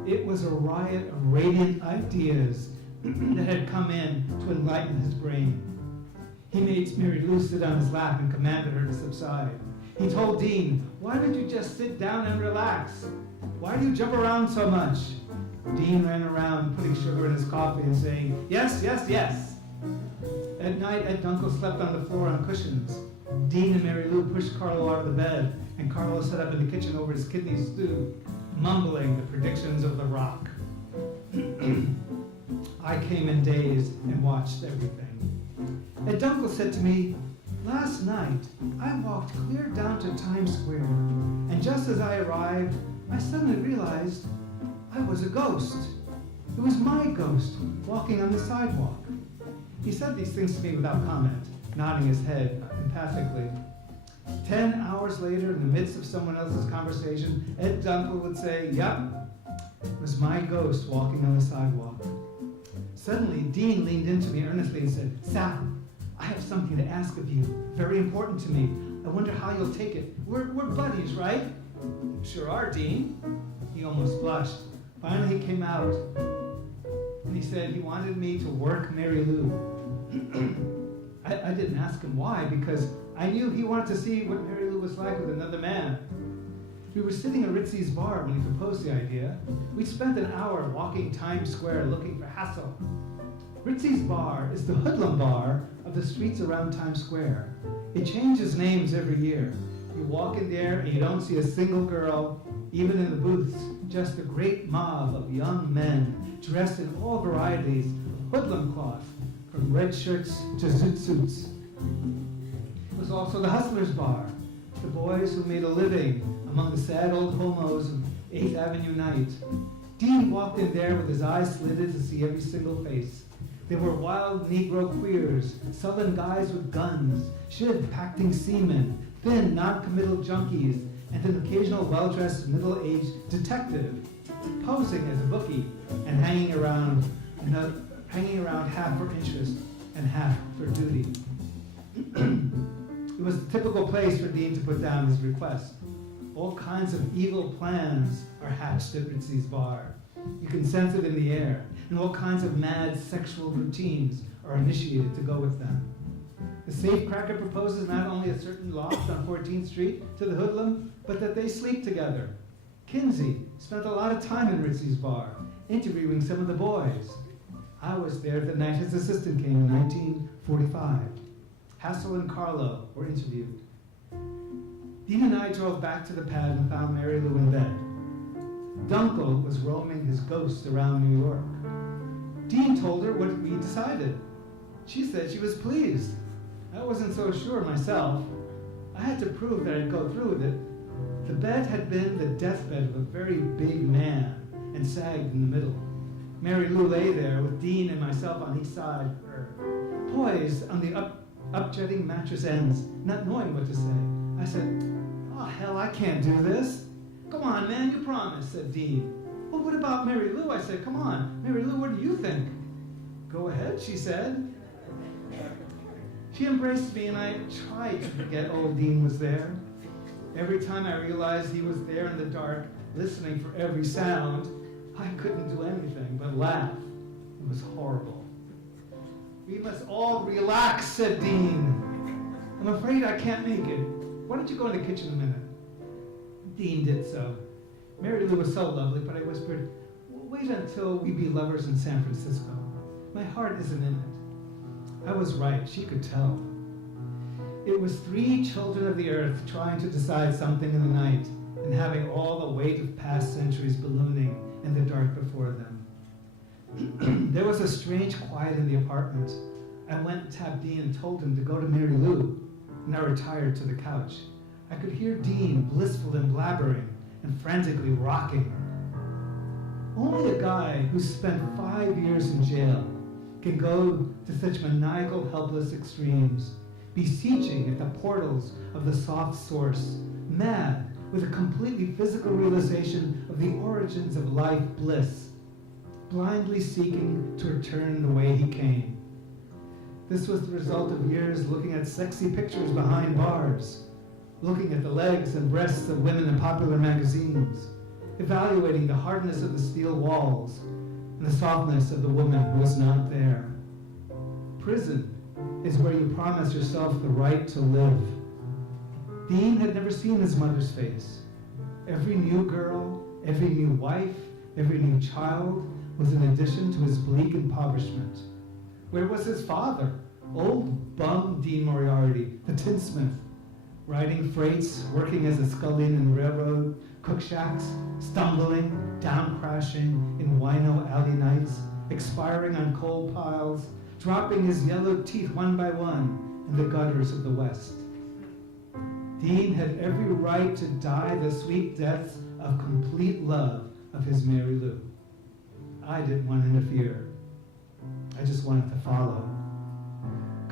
it was a riot of radiant ideas that had come in to enlighten his brain. He made Mary Lou sit on his lap and commanded her to subside. He told Dean, why don't you just sit down and relax? Why do you jump around so much? Dean ran around putting sugar in his coffee and saying, yes, yes, yes. At night, Ed Dunkel slept on the floor on cushions. Dean and Mary Lou pushed Carlo out of the bed, and Carlo sat up in the kitchen over his kidney stew, mumbling the predictions of the rock. I came in dazed and watched everything. Ed Dunkel said to me, last night, I walked clear down to Times Square, and just as I arrived, I suddenly realized I was a ghost. It was my ghost walking on the sidewalk. He said these things to me without comment, nodding his head empathically. 10 hours later, in the midst of someone else's conversation, Ed Dunkel would say, "Yup, it was my ghost walking on the sidewalk." Suddenly, Dean leaned into me earnestly and said, "Sal, I have something to ask of you, very important to me. I wonder how you'll take it. We're buddies, right?" "Sure are, Dean." He almost blushed. Finally, he came out, and he said he wanted me to work Mary Lou. I didn't ask him why, because I knew he wanted to see what Mary Lou was like with another man. We were sitting at Ritzy's bar when he proposed the idea. We spent an hour walking Times Square looking for hassle. Ritzy's bar is the hoodlum bar of the streets around Times Square. It changes names every year. You walk in there and you don't see a single girl, even in the booths, just a great mob of young men dressed in all varieties of hoodlum cloth, from red shirts to zoot suits. It was also the hustlers' bar, the boys who made a living among the sad old homos of 8th Avenue night. Dean walked in there with his eyes slitted to see every single face. There were wild Negro queers, sullen guys with guns, shiv-packing seamen, thin, non-committal junkies, and an occasional well-dressed, middle-aged detective, posing as a bookie and hanging around half for interest and half for duty. It was the typical place for Dean to put down his request. All kinds of evil plans are hatched at Ritzy's bar. You can sense it in the air, and all kinds of mad sexual routines are initiated to go with them. The safecracker proposes not only a certain loft on 14th Street to the hoodlum, but that they sleep together. Kinsey spent a lot of time in Ritzy's bar, interviewing some of the boys. I was there the night his assistant came in 1945. Hassel and Carlo were interviewed. Dean and I drove back to the pad and found Mary Lou in bed. Dunkel was roaming his ghost around New York. Dean told her what we decided. She said she was pleased. I wasn't so sure myself. I had to prove that I'd go through with it. The bed had been the deathbed of a very big man and sagged in the middle. Mary Lou lay there with Dean and myself on each side of her, poised on the up-jutting mattress ends, not knowing what to say. I said, "Oh, hell, I can't do this." "Come on, man, you promised," said Dean. "Well, what about Mary Lou?" I said, "Come on, Mary Lou, what do you think?" "Go ahead," she said. She embraced me, and I tried to forget old Dean was there. Every time I realized he was there in the dark, listening for every sound, I couldn't do anything but laugh. It was horrible. "We must all relax," said Dean. "I'm afraid I can't make it. Why don't you go in the kitchen a minute?" Dean did so. Mary Lou was so lovely, but I whispered, "We'll wait until we be lovers in San Francisco. My heart isn't in it." I was right, she could tell. It was 3 children of the earth trying to decide something in the night and having all the weight of past centuries ballooning in the dark before them. There was a strange quiet in the apartment. I went and tapped Dean and told him to go to Mary Lou, and I retired to the couch. I could hear Dean blissful and blabbering and frantically rocking. Only a guy who spent 5 years in jail can go to such maniacal, helpless extremes, beseeching at the portals of the soft source, mad with a completely physical realization of the origins of life bliss, blindly seeking to return the way he came. This was the result of years looking at sexy pictures behind bars, looking at the legs and breasts of women in popular magazines, evaluating the hardness of the steel walls and the softness of the woman who was not there. Prison is where you promise yourself the right to live. Dean had never seen his mother's face. Every new girl, every new wife, every new child was an addition to his bleak impoverishment. Where was his father? Old bum Dean Moriarty, the tinsmith, riding freights, working as a scullion in railroad cook shacks, stumbling, down crashing in wino alley nights, expiring on coal piles, dropping his yellow teeth one by one in the gutters of the West. Dean had every right to die the sweet deaths of complete love of his Mary Lou. I didn't want to interfere. I just wanted to follow.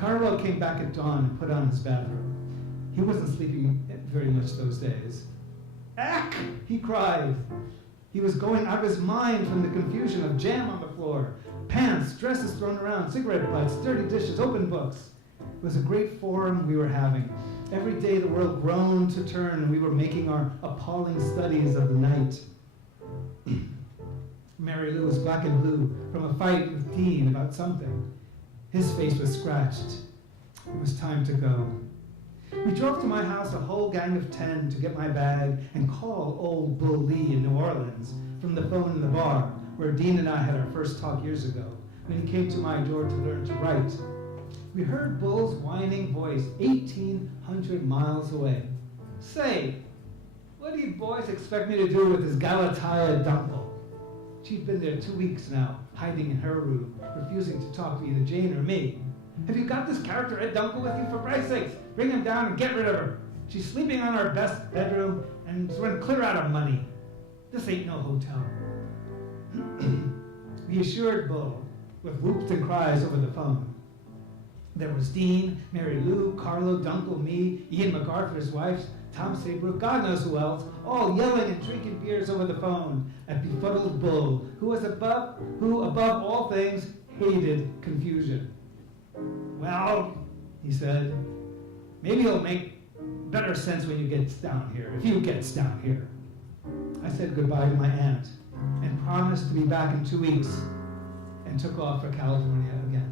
Carlo came back at dawn and put on his bathrobe. He wasn't sleeping very much those days. "Ack!" he cried. He was going out of his mind from the confusion of jam on the floor, pants, dresses thrown around, cigarette butts, dirty dishes, open books. It was a great forum we were having. Every day the world groaned to turn, and we were making our appalling studies of the night. Mary Lou was black and blue from a fight with Dean about something. His face was scratched. It was time to go. We drove to my house, a whole gang of 10, to get my bag and call old Bull Lee in New Orleans from the phone in the bar, where Dean and I had our first talk years ago, when he came to my door to learn to write. We heard Bull's whining voice 1,800 miles away. "Say, what do you boys expect me to do with this Galatea Dumple?" She'd been there 2 weeks now, hiding in her room, refusing to talk to either Jane or me. "Have you got this character Ed Dunkel with you? For Christ's sakes, bring him down and get rid of her. She's sleeping on our best bedroom and it's run clear out of money. This ain't no hotel." We assured Bull, with whoops and cries over the phone. There was Dean, Mary Lou, Carlo, Dunkel, me, Ian MacArthur's wife, Tom Saybrook, God knows who else, all yelling and drinking beers over the phone at befuddled Bull, who above all things hated confusion. "Well," he said, "maybe it'll make better sense when you get down here, if you gets down here." I said goodbye to my aunt and promised to be back in 2 weeks and took off for California again.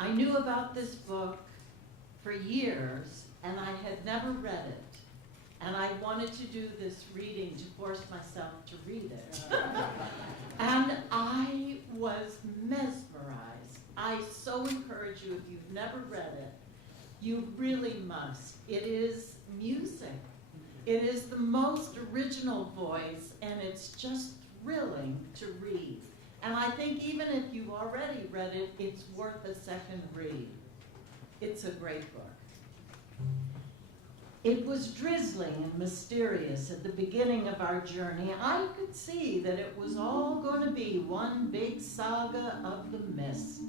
I knew about this book for years, and I had never read it. And I wanted to do this reading to force myself to read it. And I was mesmerized. I so encourage you, if you've never read it, you really must. It is music. It is the most original voice, and it's just thrilling to read. And I think even if you've already read it, it's worth a second read. It's a great book. It was drizzling and mysterious at the beginning of our journey. I could see that it was all going to be one big saga of the mist.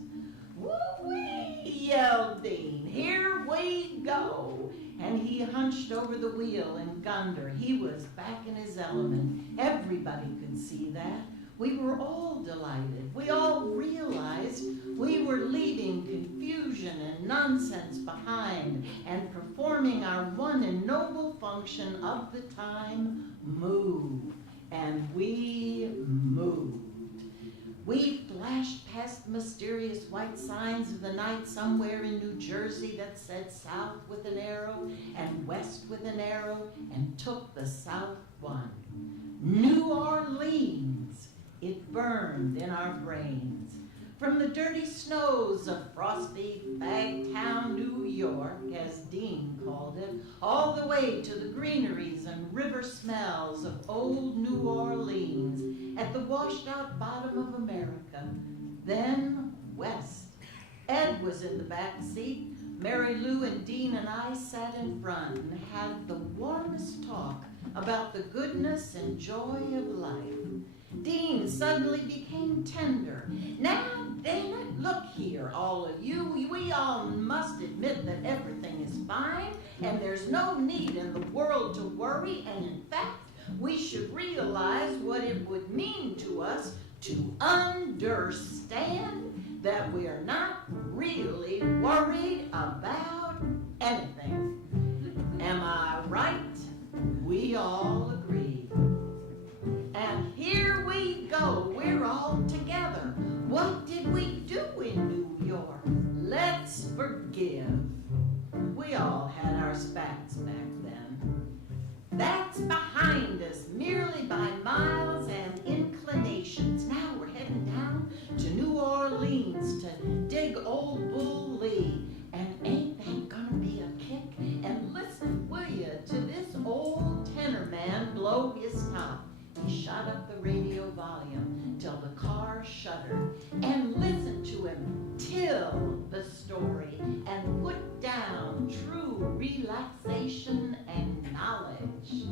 "Woo-wee!" yelled Dean. "Here we go!" And he hunched over the wheel and gunned her. He was back in his element. Everybody could see that. We were all delighted. We all realized we were leaving confusion and nonsense behind and performing our one and noble function of the time, move. And we moved. We flashed past the mysterious white signs of the night somewhere in New Jersey that said south with an arrow and west with an arrow, and took the south one. New Orleans. It burned in our brains. From the dirty snows of frosty Fagtown, New York, as Dean called it, all the way to the greeneries and river smells of old New Orleans at the washed-out bottom of America. Then west. Ed was in the back seat. Mary Lou and Dean and I sat in front and had the warmest talk about the goodness and joy of life. Dean suddenly became tender. "Now, Dael, look here, all of you. We all must admit that everything is fine, and there's no need in the world to worry, and in fact, we should realize what it would mean to us to understand that we're not really worried about anything. Am I right?" We all agreed. And here we go, we're all together. What did we do in New York? Let's forgive. We all had our spats back then. That's behind us, merely by miles and inclinations. Now we're heading down to New Orleans to dig old volume till the car shuddered, and listen to him till the story and put down true relaxation and knowledge.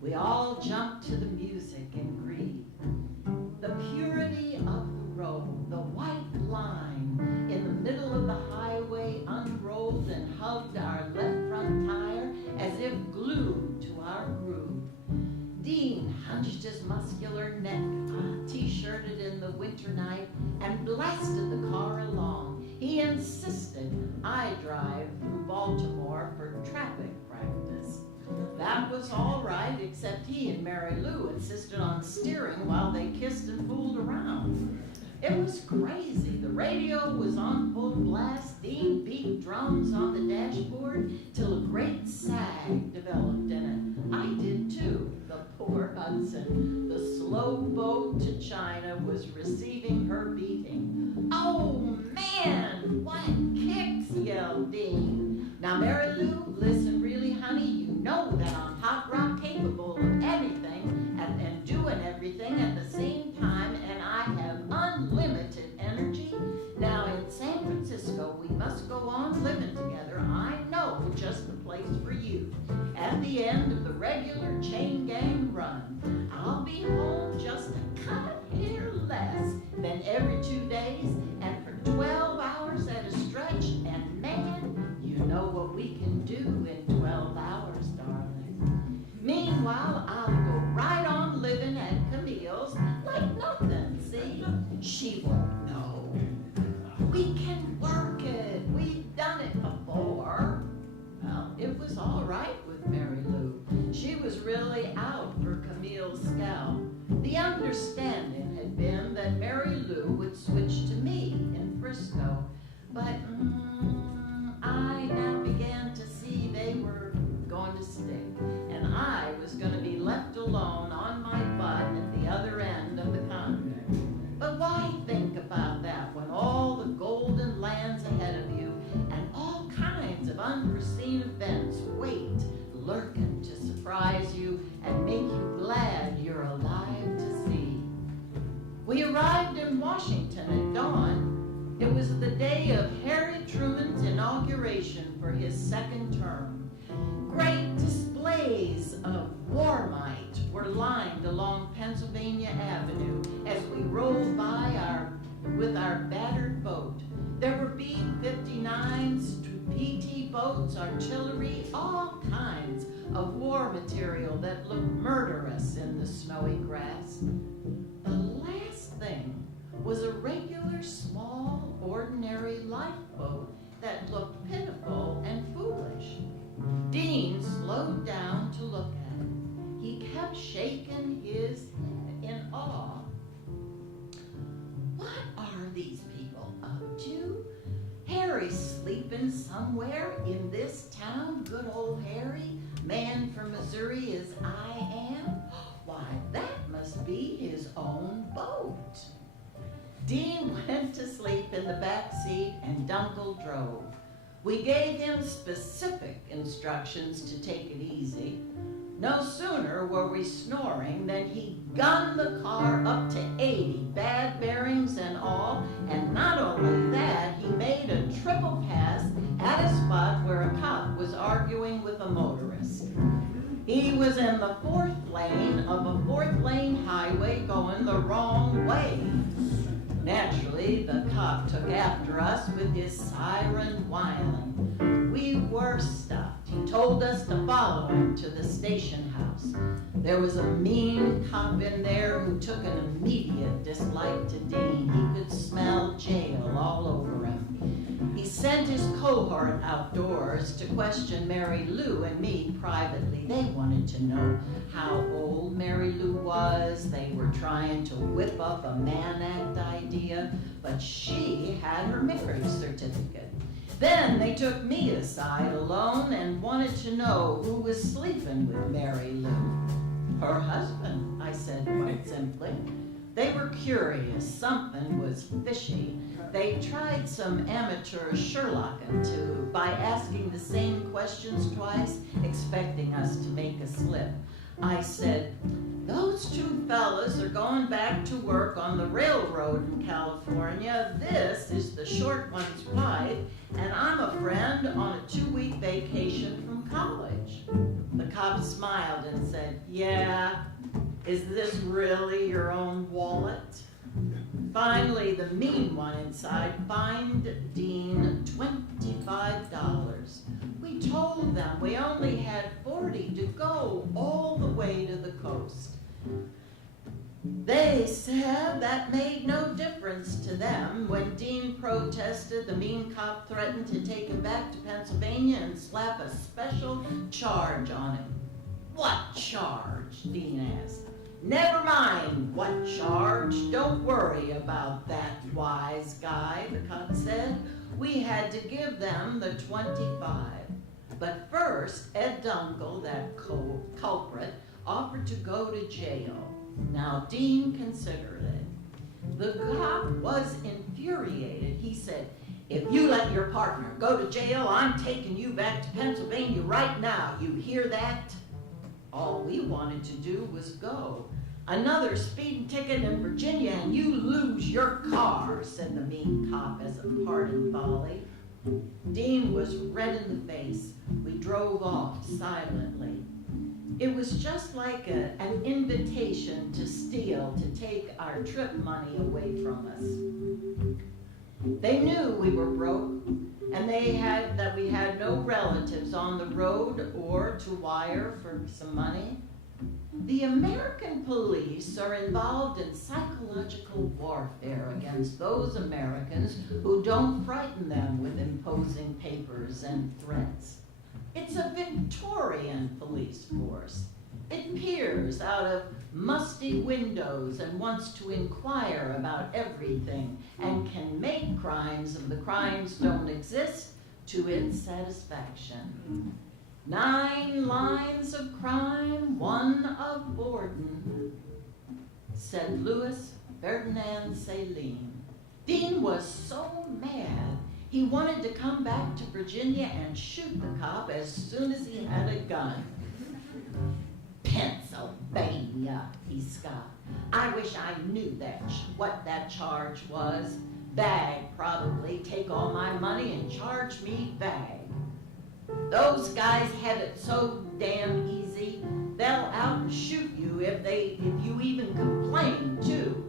We all jumped to the music and grieved. The purity of the road, the white line in the middle of the highway unrolled and hugged our left front tire as if glued to our groove. Dean hunched his muscular neck, t-shirted in the winter night, and blasted the car along. He insisted I drive through Baltimore for traffic practice. That was all right, except he and Mary Lou insisted on steering while they kissed and fooled around. It was crazy. The radio was on full blast. Dean beat drums on the dashboard till a great sag developed in it. I did too. The poor Hudson, the slow boat to China, was receiving her beating. Oh man, what kicks, yelled Dean. Now Mary Lou, listen really, honey, you know that I'm hot rock capable of anything and doing everything at the same time, and I have unlimited energy. Now in San Francisco, we must go on living together. I know just the place for you. At the end of the regular chain gang run, I'll be home just a cut hair less than every 2 days, and for 12 hours at a stretch, and man, you know what we can do in 12 hours, darling. Meanwhile, I'll go right on living at Camille's like nothing, see? She won't know. We can work it. We've done it before. Well, it was all right with Mary Lou. She was really out for Camille's scalp. The understanding had been that Mary Lou would switch to me in Frisco, but I now began to see they were going to stick, and I was going to be left alone on my butt at the other end of the continent. But why think about that when all the golden lands ahead of you and all kinds of unforeseen events wait, lurking to surprise you and make you glad you're alive to see? We arrived in Washington at dawn. It was the day of Harry Truman's inauguration for his second term. Great displays of war might were lined along Pennsylvania Avenue as we rolled by with our battered boat. There were B-59s, PT boats, artillery, all kinds of war material that looked murderous in the snowy grass. The last thing was a regular, small, ordinary lifeboat that looked pitiful and foolish. Dean slowed down to look at it. He kept shaking his head in awe. What are these people up to? Harry's sleeping somewhere in this town, good old Harry, man from Missouri as I am. Why, that must be his own boat. Dean went to sleep in the back seat and Dunkel drove. We gave him specific instructions to take it easy. No sooner were we snoring than he gunned the car up to 80, bad bearings and all, and not only that, he made a triple pass at a spot where a cop was arguing with a motorist. He was in the 4th lane of a 4th-lane highway going the wrong way. Naturally, the cop took after us with his siren whining. We were stuffed. He told us to follow him to the station house. There was a mean cop in there who took an immediate dislike to Dean. He could smell jail all over him. He sent his cohort outdoors to question Mary Lou and me privately. They wanted to know how old Mary Lou was. They were trying to whip up a Mann Act idea, but she had her marriage certificate. Then they took me aside alone and wanted to know who was sleeping with Mary Lou. Her husband, I said quite simply. They were curious. Something was fishy. They tried some amateur Sherlocking by asking the same questions twice, expecting us to make a slip. I said, Those two fellas are going back to work on the railroad in California. This is the short one's wife, and I'm a friend on a 2-week vacation from college. The cop smiled and said, yeah, is this really your own wallet? Finally, the mean one inside fined Dean $25. We told them we only had 40 to go all the way to the coast. They said that made no difference to them. When Dean protested, the mean cop threatened to take him back to Pennsylvania and slap a special charge on him. What charge? Dean asked. Never mind what charge. Don't worry about that, wise guy, the cop said. We had to give them the 25. But first, Ed Dunkel, that culprit, offered to go to jail. Now, Dean considered it. The cop was infuriated. He said, if you let your partner go to jail, I'm taking you back to Pennsylvania right now. You hear that? All we wanted to do was go. Another speeding ticket in Virginia and you lose your car, said the mean cop as a parting volley. Dean was red in the face. We drove off silently. It was just like an invitation to steal, to take our trip money away from us. They knew we were broke, and that we had no relatives on the road or to wire for some money. The American police are involved in psychological warfare against those Americans who don't frighten them with imposing papers and threats. It's a Victorian police force. It peers out of musty windows and wants to inquire about everything and can make crimes if the crimes don't exist to its satisfaction. 9 lines of crime, 1 of Borden, said Louis Ferdinand Saline. Dean was so mad, he wanted to come back to Virginia and shoot the cop as soon as he had a gun. Pennsylvania, he scoffed. I wish I knew what that charge was. Bag, probably. Take all my money and charge me bag. Those guys have it so damn easy, they'll out and shoot you if you even complain too.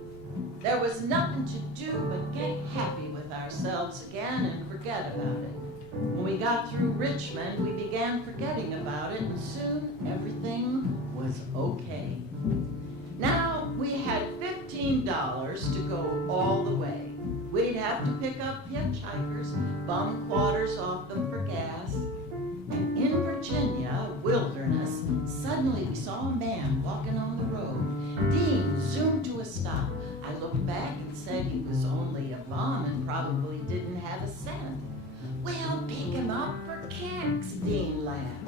There was nothing to do but get happy with ourselves again and forget about it. When we got through Richmond, we began forgetting about it, and soon everything was okay. Now we had $15 to go all the way. We'd have to pick up hitchhikers, bum quarters off them for gas. And in Virginia, wilderness, suddenly we saw a man walking on the road. Dean zoomed to a stop. I looked back and said he was only a bum and probably didn't have a cent. We'll pick him up for kicks, Dean laughed.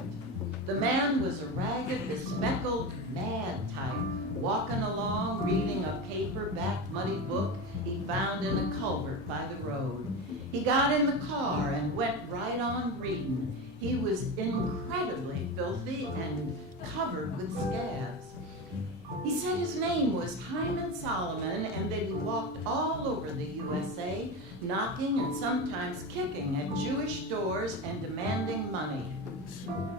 The man was a ragged, bespectacled, mad type, walking along, reading a paperback muddy book he found in a culvert by the road. He got in the car and went right on reading. He was incredibly filthy and covered with scabs. He said his name was Hyman Solomon and that he walked all over the USA, knocking and sometimes kicking at Jewish doors and demanding money.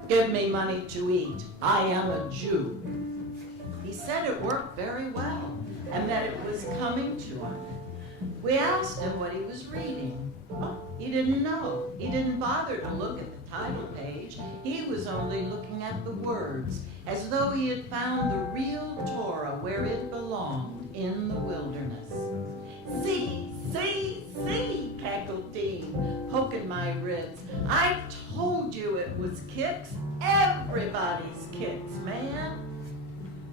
Give me money to eat. I am a Jew. He said it worked very well and that it was coming to him. We asked him what he was reading. He didn't know. He didn't bother to look at the title page. He was only looking at the words, as though he had found the real Torah where it belonged, in the wilderness. See, cackled Dean, poking my ribs. I told you it was kicks. Everybody's kicks, man.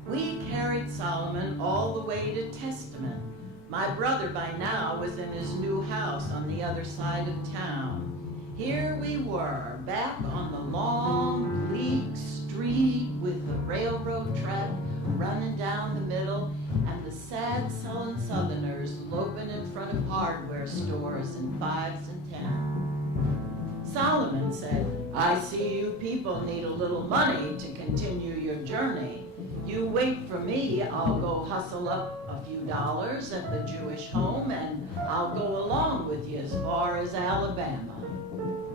We carried Solomon all the way to Testament. My brother by now was in his new house on the other side of town. Here we were, back on the long, bleak street with the railroad track running down the middle and the sad, sullen Southerners loping in front of hardware stores in 5s and 10s. Solomon said, I see you people need a little money to continue your journey. You wait for me, I'll go hustle up a few dollars at the Jewish home, and I'll go along with you as far as Alabama.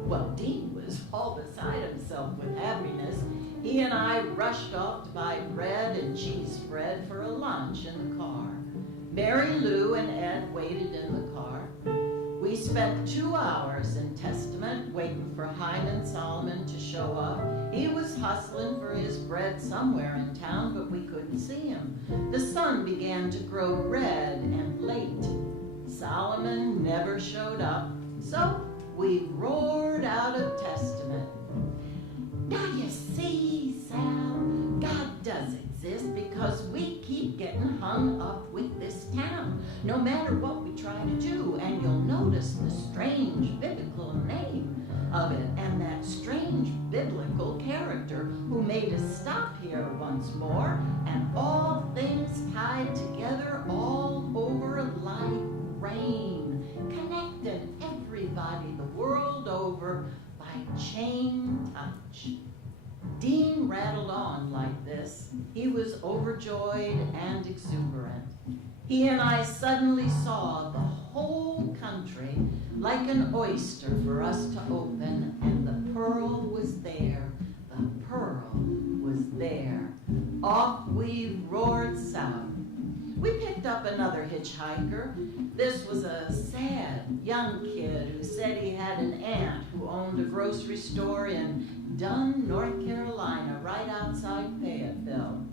Well, Dean was all beside himself with happiness. He and I rushed off to buy bread and cheese spread for a lunch in the car. Mary Lou and Ed waited in the car. We spent 2 hours in Testament waiting for Hyman Solomon to show up. He was hustling for his bread somewhere in town, but we couldn't see him. The sun began to grow red and late. Solomon never showed up, so we roared out of Testament. Now you see, Sal, God does exist because we keep getting hung up with this town, no matter what we try to do. And you'll notice the strange biblical name of it and that strange biblical character who made us stop here once more, and all things tied together all over like rain, connecting everybody the world over by chain touch. Dean rattled on like this. He was overjoyed and exuberant. He and I suddenly saw the whole country like an oyster for us to open, and the pearl was there. The pearl was there. Off we roared south. We picked up another hitchhiker. This was a sad young kid who said he had an aunt who owned a grocery store in Dunn, North Carolina, right outside Fayetteville.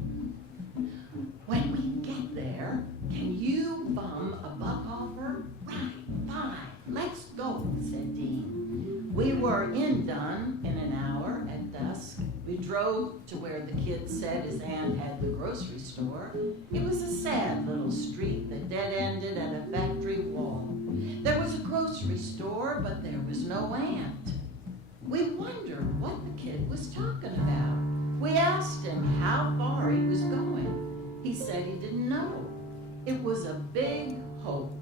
When we get there, can you bum a buck off her? Right, fine, let's go, said Dean. We were in Dunn in an hour at dusk. We drove to where the kid said his aunt had the grocery store. It was a sad little street that dead-ended at a factory wall. There was a grocery store, but there was no aunt. We wondered what the kid was talking about. We asked him how far he was going. He said he didn't know. It was a big hoax.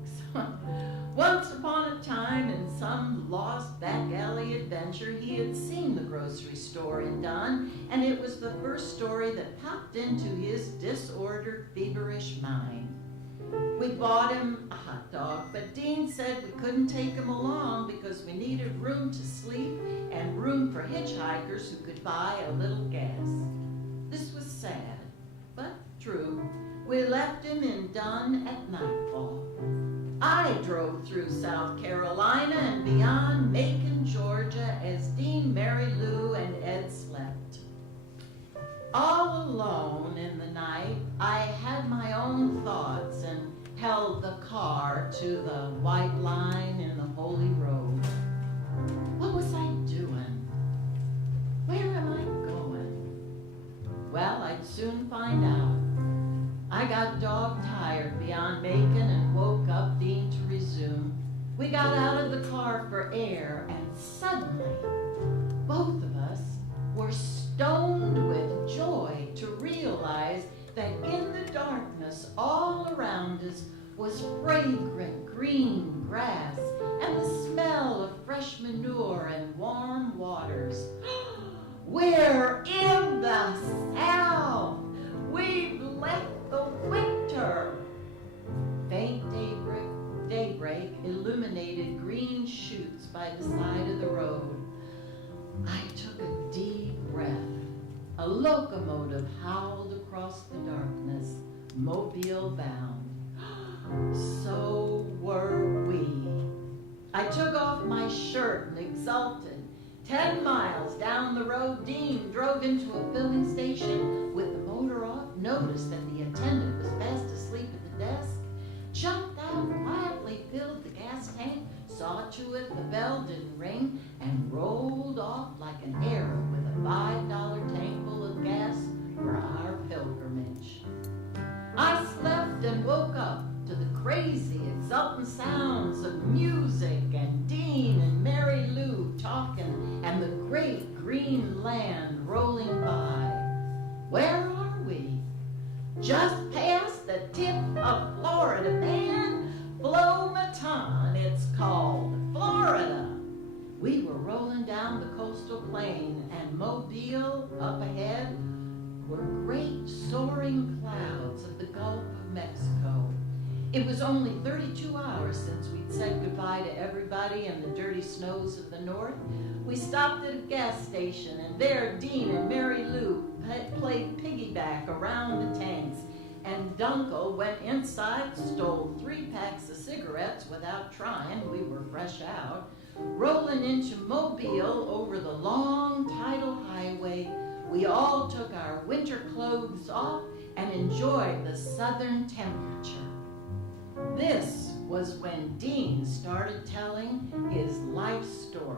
Once upon a time, in some lost back alley adventure, he had seen the grocery store in Dunn, and it was the first story that popped into his disordered, feverish mind. We bought him a hot dog, but Dean said we couldn't take him along because we needed room to sleep and room for hitchhikers who could buy a little gas. This was sad, but true. We left him in Dunn at nightfall. I drove through South Carolina and beyond Macon, Georgia, as Dean, Mary Lou, and Ed slept. All alone in the night, I had my own thoughts and held the car to the white line in the holy road. What was I doing? Where am I going? Well, I'd soon find out. I got dog-tired beyond Macon and woke up Dean to resume. We got out of the car for air, and suddenly, both of us were stoned with joy to realize that in the darkness all around us was fragrant green grass and the smell of fresh manure and warm waters. We're in the South! We've left the winter! Faint daybreak illuminated green shoots by the side of the road. I took a deep breath. A locomotive howled across the darkness, Mobile bound. So were we. I took off my shirt and exulted. 10 miles down the road, Dean drove into a filling station with the motor off, noticed that the attendant was fast asleep at the desk, jumped out, quietly filled the gas tank, saw to it the bell didn't ring, and rolled off like an Arab with a $5 tank full of gas for our pilgrimage. I slept and woke up to the crazy, exultant sounds of music and Dean and Mary Lou talking and the great green land rolling by. Where are we? Just past the tip of Florida, man. Flomaton, it's called, Florida. We were rolling down the coastal plain, and Mobile, up ahead, were great soaring billowing clouds of the Gulf of Mexico. It was only 32 hours since we'd said goodbye to everybody in the dirty snows of the north. We stopped at a gas station, and there Dean and Mary Lou played piggyback around the tanks, and Dunkel went inside, stole 3 packs of cigarettes without trying, we were fresh out, rolling into Mobile over the long tidal highway. We all took our winter clothes off and enjoyed the southern temperature. This was when Dean started telling his life story.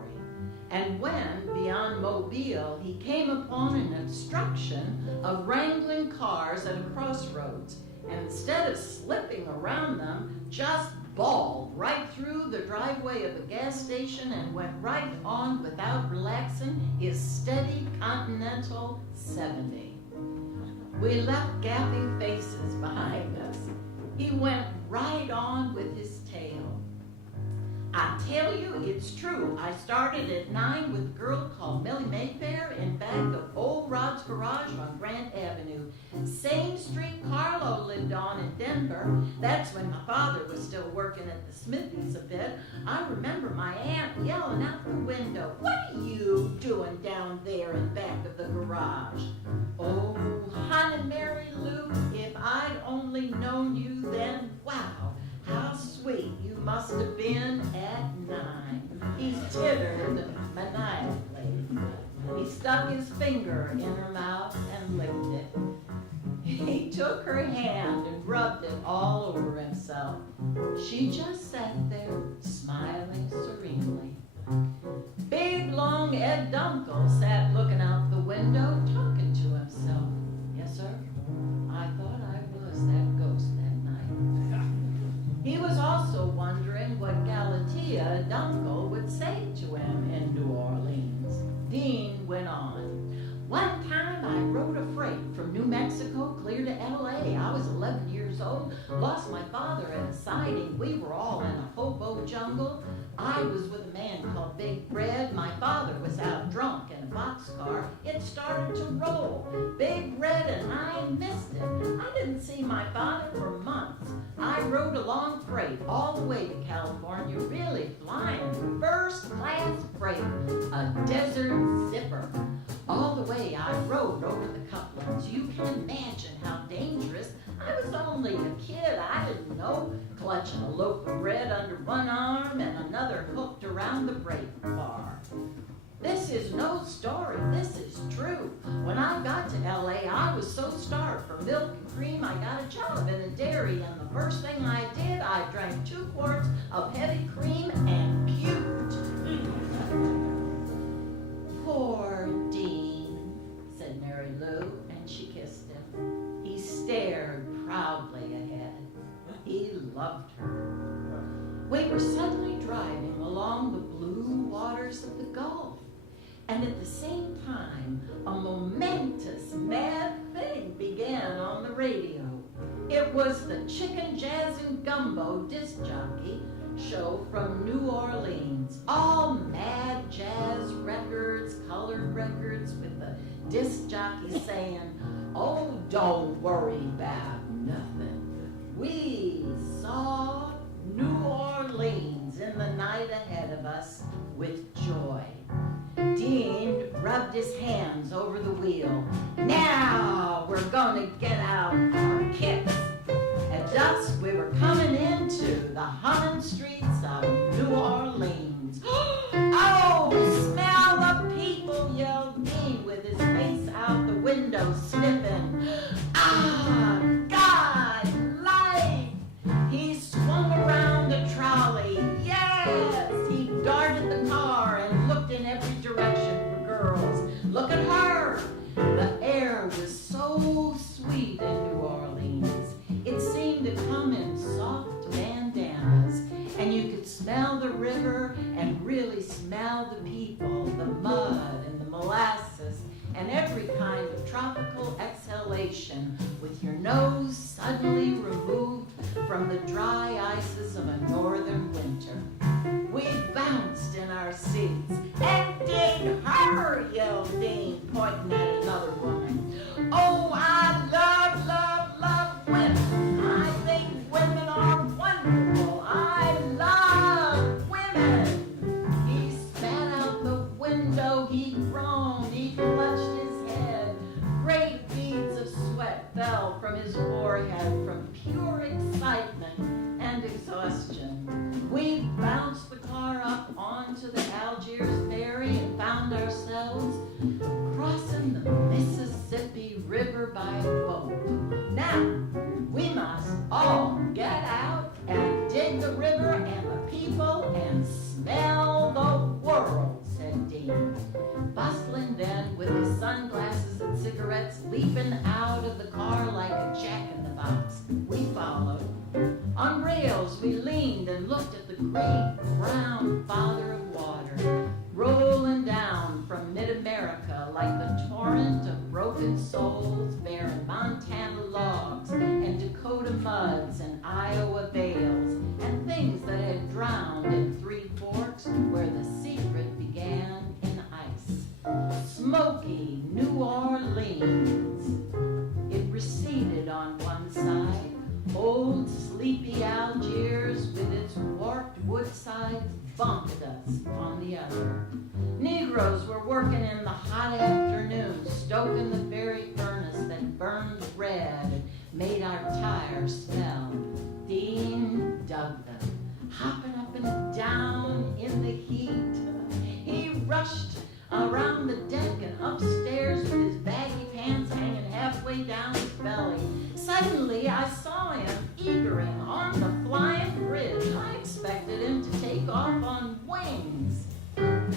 And when, beyond Mobile, he came upon an obstruction of wrangling cars at a crossroads, and instead of slipping around them, just balled right through the driveway of the gas station and went right on without relaxing his steady Continental 70. We left gapping faces behind us. He went right on with his tale. I tell you, it's true. I started at 9 with a girl called Millie Mayfair in back of Old Rod's garage on Grant Avenue. Same street Carlo lived on in Denver. That's when my father was still working at the smithies a bit. I remember my aunt yelling out the window, "What are you doing down there in back of the garage?" Oh, honey Mary Lou, if I'd only known you then, wow. How sweet you must have been at 9. He tittered maniacally. He stuck his finger in her mouth and licked it. He took her hand and rubbed it all over himself. She just sat there, smiling serenely. Big, long Ed Dunkel sat looking out the window, talking to himself. Yes, sir, I thought I was that ghost that night. He was also wondering what Galatea Dunkel would say to him in New Orleans. Dean went on. One time I rode a freight from New Mexico clear to L.A. I was 11 years old, lost my father at a siding. We were all in a hobo jungle. I was with a man called Big Red. My father was out drunk in a boxcar. It started to roll. Big Red and I missed it. I didn't see my father for months. I rode a long freight all the way to California, really flying first class freight, a desert zipper. All the way I rode over the couplings. You can imagine how dangerous. I was only a kid, I didn't know, clutching a loaf of bread under one arm and another hooked around the brake bar. This is no story, this is true. When I got to L.A., I was so starved for milk and cream, I got a job in a dairy, and the first thing I did, I drank 2 quarts of heavy cream and puked. Poor Dean, said Mary Lou, and she kissed him. He stared proudly ahead. He loved her. We were suddenly driving along the blue waters of the Gulf, and at the same time, a momentous mad thing began on the radio. It was the Chicken Jazz and Gumbo disc jockey show from New Orleans. All mad jazz records, colored records, with the disc jockey saying, "Oh, don't worry about nothing. We saw New Orleans in the night ahead of us with joy." Dean rubbed his hands over the wheel. "Now we're gonna get out our kicks." At dusk, we were coming into the humming streets of New Orleans. "Oh, smell the people," yelled Dean with his face out the window, sniffing. "Ah, God, life!" He swung around the trolley. Yes! He darted the car and looked in every direction for girls. Look at her! The air was so sweet in New Orleans. It seemed to come in soft bandanas, and you could smell the river and really smell the people, the mud and the molasses, and every kind of tropical exhalation with your nose suddenly removed from the dry ices of a northern winter. We bounced in our seats. "And dig her!" yelled Dean, pointing at another woman. "Oh, I love his forehead from pure excitement and exhaustion. We bounced the car up onto the Algiers ferry and found ourselves crossing the Mississippi River by boat. Now, we must all get out and dig the river and the people and smell the world, said Dean, bustling then with his sunglasses and cigarettes, leaping out of the car like a jack-in-the-box. We followed. On rails we leaned and looked at the great brown father of water, rolling down from mid-America like the torrent of broken souls bearing Montana logs and Dakota muds and Iowa bales and things that had drowned in Three Forks where the secret began in ice. Smoky New Orleans. It receded on one side, old sleepy Algiers with its warped wood sides bumped us on the other. Negroes were working in the hot afternoon, stoking the very furnace that burned red and made our tires smell. Dean dug them, hopping up and down in the heat. He rushed around the deck and upstairs with his baggy pants hanging halfway down his belly. Suddenly, I saw him eagering on the flying bridge. I expected him to take off on wings.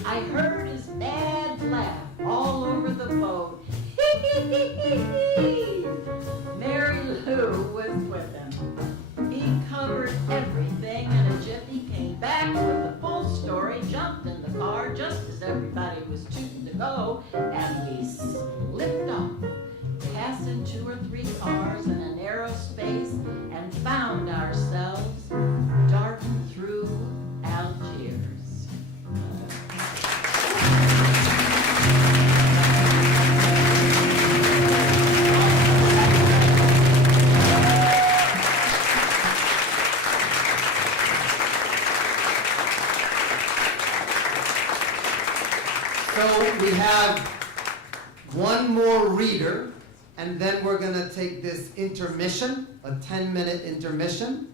I heard his dad laugh all over the boat. Mary Lou was with him. He covered everything in a jiffy, came back with the full story, jumped in the car just as everybody was tooting to go, and we slipped off, passing 2 or 3 cars in a narrow space, and found ourselves darting through Algiers. So we have one more reader, and then we're going to take this intermission, a 10-minute intermission.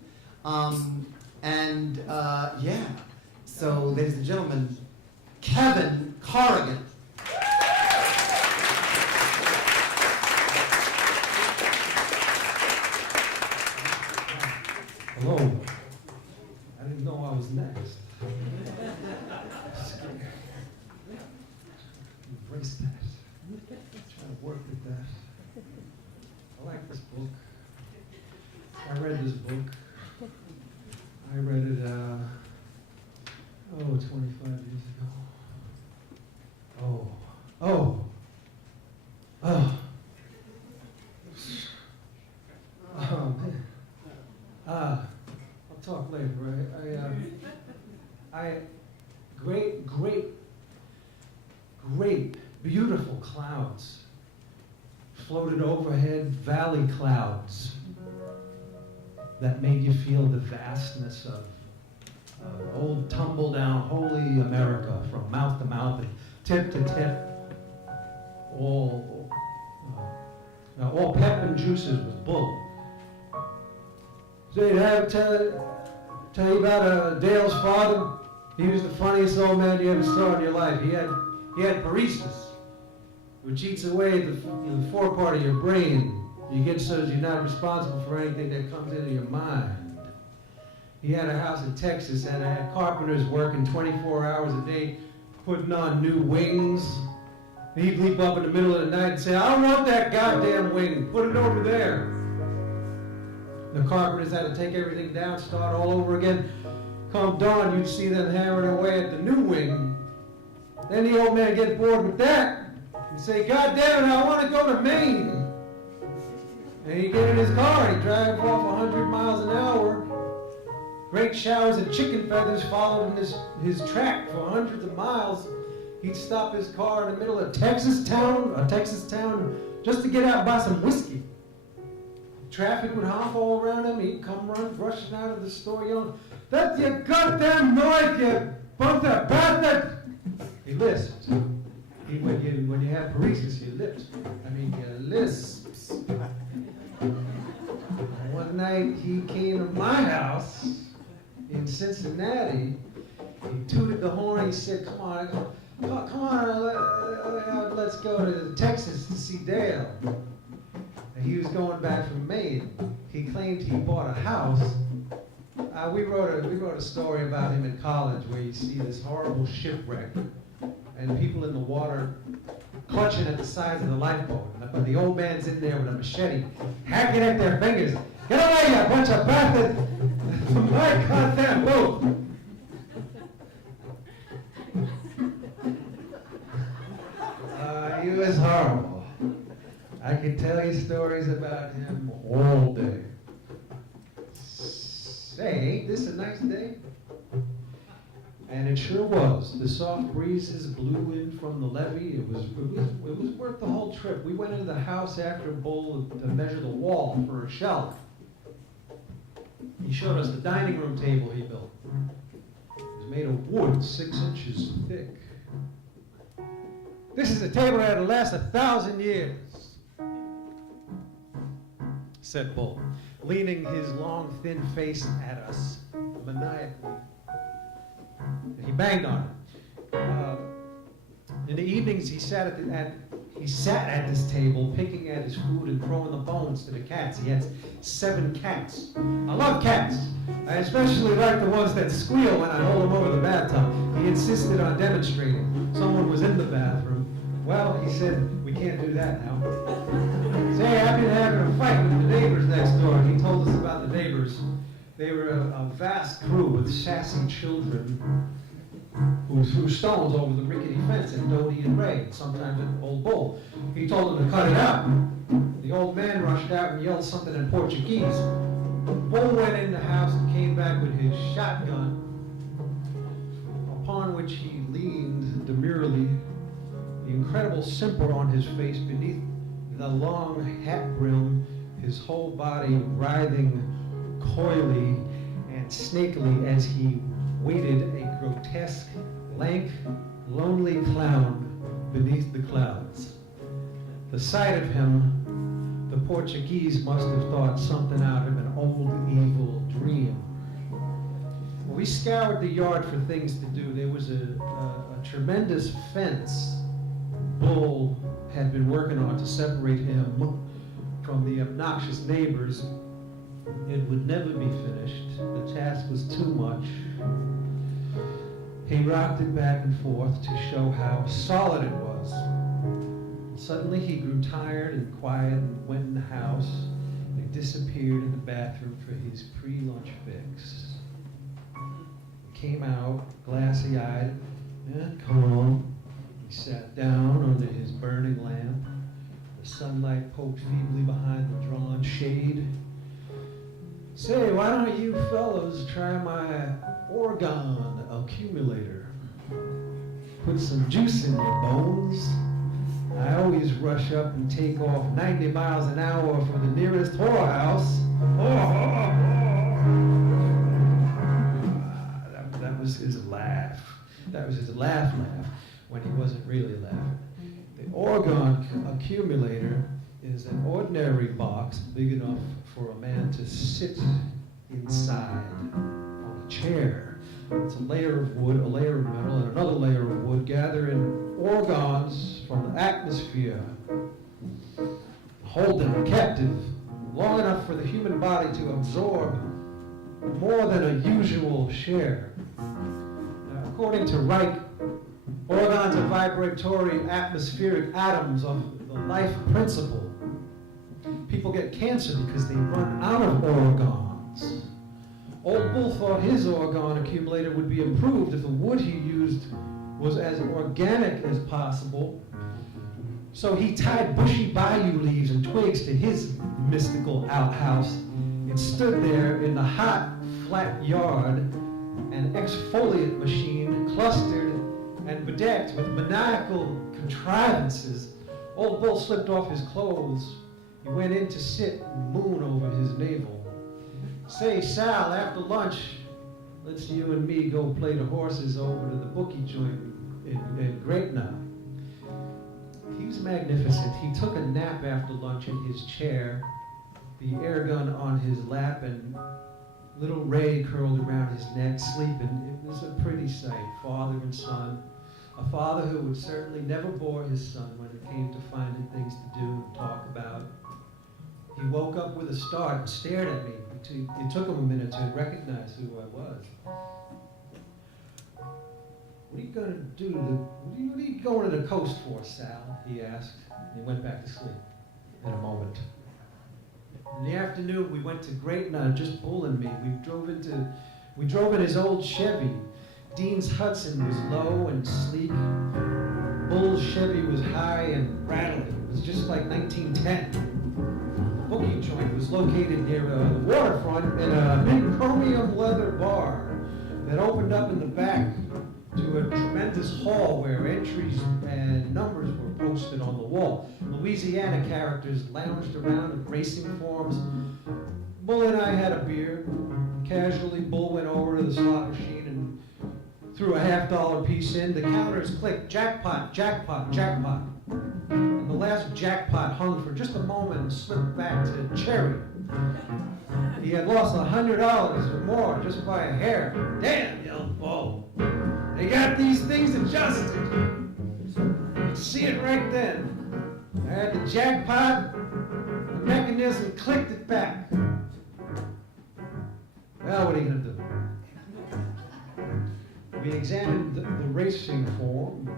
Yeah. So, ladies and gentlemen, Kevin Corrigan. Hello. I didn't know I was next. Embrace that. Try to work with that. I like this book. I read this book. I read it, 25 years ago. Oh, man. I'll talk later, right? Great, beautiful clouds floated overhead, valley clouds that made you feel the vastness of old tumble-down holy America from mouth to mouth and tip to tip. All pep and juices with bull. So tell you about Dael's father. He was the funniest old man you ever saw in your life. He had paresis, which eats away the forepart of your brain. You get so that you're not responsible for anything that comes into your mind. He had a house in Texas and had carpenters working 24 hours a day, putting on new wings. He'd leap up in the middle of the night and say, "I want that goddamn wing, put it over there." The carpenters had to take everything down, start all over again. Come dawn, you'd see them hammering away at the new wing. Then the old man get bored with that and say, "God damn it, I want to go to Maine." And he'd get in his car, he'd drive off 100 miles an hour. Great showers of chicken feathers followed in his track for hundreds of miles. He'd stop his car in the middle of a Texas town, just to get out and buy some whiskey. Traffic would honk all around him. He'd come rushing out of the store yelling, "That's your goddamn noise, you bumped that bastard!" He lisps. When you have paresis, you lisp. You lisps. one night he came to my house in Cincinnati. He tooted the horn. He said, "Come on, let's go to Texas to see Dael." And he was going back from Maine. He claimed he bought a house. We wrote a story about him in college where you see this horrible shipwreck and people in the water clutching at the sides of the lifeboat. But the old man's in there with a machete, hacking at their fingers. "Get away, you bunch of bastards! From my goddamn boat!" He was horrible. I could tell you stories about him all day. Say, ain't this a nice day? And it sure was. The soft breezes blew in from the levee. It was worth the whole trip. We went into the house after Bull to measure the wall for a shelf. He showed us the dining room table he built. It was made of wood 6 inches thick. "This is a table that'll last 1,000 years," said Bull, leaning his long, thin face at us maniacally. He banged on it. In the evenings, he sat at this table, picking at his food and throwing the bones to the cats. He had 7 cats. I love cats. I especially like the ones that squeal when I hold them over the bathtub. He insisted on demonstrating. Someone was in the bathroom. "Well," he said, "we can't do that now." Say, I've been having a fight with the neighbors next door. He told us about the neighbors. They were a vast crew with sassy children who threw stones over the rickety fence at Dodie and Ray, sometimes at Old Bull. He told them to cut it out. The old man rushed out and yelled something in Portuguese. Bull went in the house and came back with his shotgun, upon which he leaned demurely, the incredible simper on his face beneath the long hat brim, his whole body writhing coyly and snakily as he waited a grotesque, lank, lonely clown beneath the clouds. The sight of him, the Portuguese must have thought something out of an old evil dream. We scoured the yard for things to do. There was a tremendous fence Bull had been working on to separate him from the obnoxious neighbors. It would never be finished. The task was too much. He rocked it back and forth to show how solid it was. Suddenly he grew tired and quiet and went in the house. He disappeared in the bathroom for his pre-lunch fix. He came out, glassy-eyed and calm. He sat down under his burning lamp. The sunlight poked feebly behind the drawn shade. "Say, why don't you fellows try my organ accumulator? Put some juice in your bones. I always rush up and take off 90 miles an hour for the nearest whorehouse." That was his laugh. That was his laugh when he wasn't really laughing. The organ accumulator is an ordinary box big enough for a man to sit inside on a chair. It's a layer of wood, a layer of metal, and another layer of wood gathering organs from the atmosphere, hold them captive long enough for the human body to absorb more than a usual share. Now, according to Reich, organs are vibratory atmospheric atoms of the life principle. People get cancer because they run out of organs. Old Bull thought his organ accumulator would be improved if the wood he used was as organic as possible. So he tied bushy bayou leaves and twigs to his mystical outhouse and stood there in the hot, flat yard, an exfoliant machine clustered and bedecked with maniacal contrivances. Old Bull slipped off his clothes. He went in to sit and moon over his navel. "Say, Sal, after lunch, let's you and me go play the horses over to the bookie joint in Greatna." He was magnificent. He took a nap after lunch in his chair the air gun on his lap, and little Ray curled around his neck, sleeping. It was a pretty sight, father and son. A father who would certainly never bore his son when it came to finding things to do and talk about. He woke up with a start and stared at me. It took him a minute to recognize who I was. What are you going to do? What are you going to the coast for, Sal? He asked. And he went back to sleep in a moment. In the afternoon, we went to Great, just Bull and me. We drove in his old Chevy. Dean's Hudson was low and sleek. Bull's Chevy was high and rattling. It was just like 1910. The booking joint was located near the waterfront in a big chromium leather bar that opened up in the back to a tremendous hall where entries and numbers were posted on the wall. Louisiana characters lounged around in racing forms. Bull and I had a beer. Casually, Bull went over to the slot machine and threw a $50 piece in. The counters clicked, jackpot, jackpot, jackpot. And the last jackpot hung for just a moment and slipped back to Cherry. He had lost $100 or more just by a hair. Damn, yelled Bull. They got these things adjusted. You could see it right then. I had the jackpot, the mechanism clicked it back. Well, what are you going to do? We examined the racing form.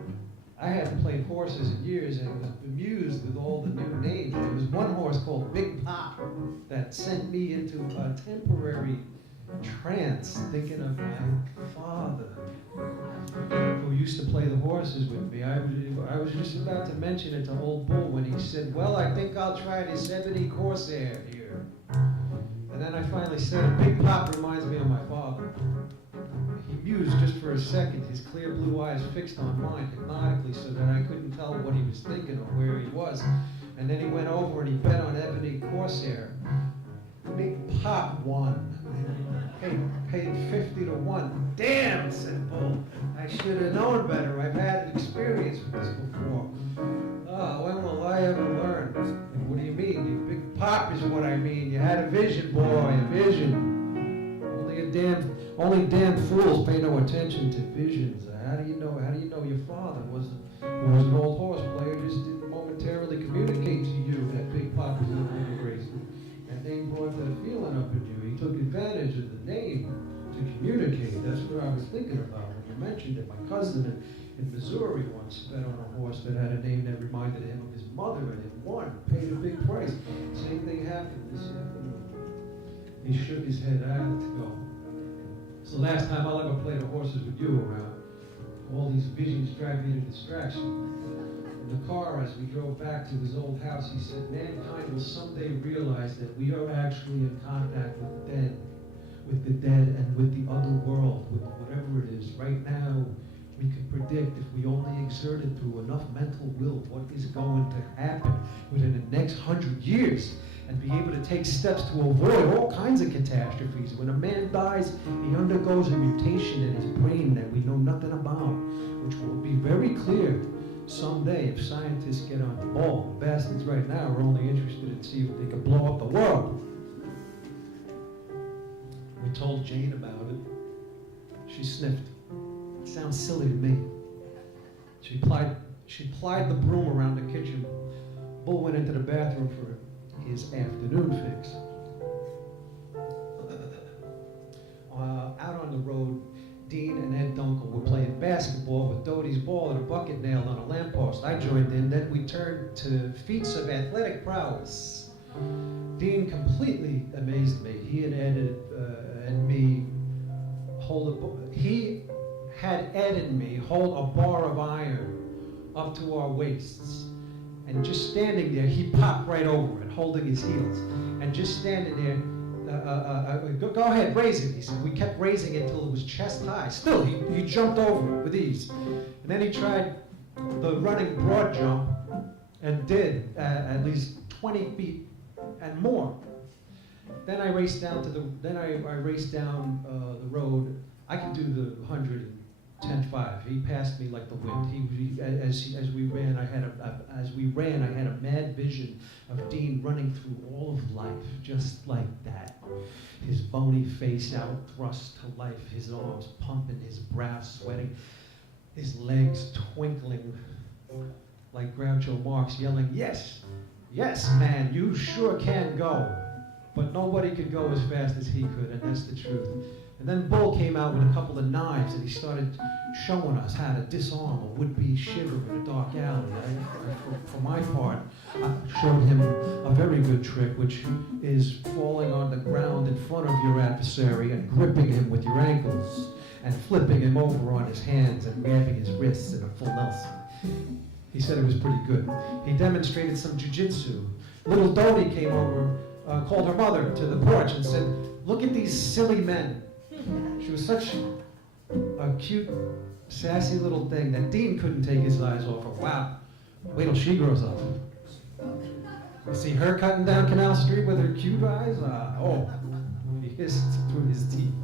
I hadn't played horses in years and was bemused with all the new names. There was one horse called Big Pop that sent me into a temporary trance, thinking of my father, who used to play the horses with me. I was just about to mention it to old Bull when he said, well, I think I'll try the 70 Corsair here. And then I finally said, Big Pop reminds me of my father. He mused just for a second, his clear blue eyes fixed on mine hypnotically so that I couldn't tell what he was thinking or where he was. And then he went over and he bet on Ebony Corsair. Big Pop won. Paid 50 to 1. Damn, said Bull. I should have known better. I've had experience with this before. Oh, when will I ever learn? And what do you mean? You Big Pop is what I mean. You had a vision, boy, a vision. Only damn fools pay no attention to visions. How do you know your father was an old horse player, just didn't momentarily communicate to you that Big Pop was in the race. That name brought that feeling up in you. He took advantage of the name to communicate. That's what I was thinking about when you mentioned it. My cousin in Missouri once bet on a horse that had a name that reminded him of his mother, and it won, paid a big price. Same thing happened this afternoon. He shook his head. I had to go. It's the last time I'll ever play the horses with you around. All these visions drive me to distraction. In the car, as we drove back to his old house, he said, mankind will someday realize that we are actually in contact with the dead and with the other world, with whatever it is. Right now, we can predict, if we only exerted through enough mental will, what is going to happen within the next 100 years, and be able to take steps to avoid all kinds of catastrophes. When a man dies, he undergoes a mutation in his brain that we know nothing about, which will be very clear someday if scientists get on the ball. The bastards right now are only interested in seeing if they can blow up the world. We told Jane about it. She sniffed. It sounds silly to me. She plied the broom around the kitchen. Bull went into the bathroom for his afternoon fix. Out on the road, Dean and Ed Dunkel were playing basketball with Doty's ball and a bucket nailed on a lamppost. I joined in. Then we turned to feats of athletic prowess. Dean completely amazed me. He and Ed and me he had Ed and me hold a bar of iron up to our waists. And just standing there, he popped right over it, holding his heels. And just standing there, go ahead, raise it, he said. We kept raising it until it was chest high. Still, he jumped over it with ease. And then he tried the running broad jump and did at least 20 feet and more. Then I raced down the road. I could do the 100 in 10-5. He passed me like the wind. As we ran, I had a mad vision of Dean running through all of life, just like that. His bony face out thrust to life, his arms pumping, his brow sweating, his legs twinkling like Groucho Marx yelling, "Yes, yes, man, you sure can go." But nobody could go as fast as he could, and that's the truth. And then Bull came out with a couple of knives, and he started showing us how to disarm a would-be shiver in a dark alley. For my part, I showed him a very good trick, which is falling on the ground in front of your adversary and gripping him with your ankles and flipping him over on his hands and grabbing his wrists in a full Nelson. He said it was pretty good. He demonstrated some jujitsu. Little Dodie came over, called her mother to the porch and said, "Look at these silly men." She was such a cute, sassy little thing that Dean couldn't take his eyes off her. Wow, wait till she grows up. You see her cutting down Canal Street with her cute eyes? He hissed through his teeth.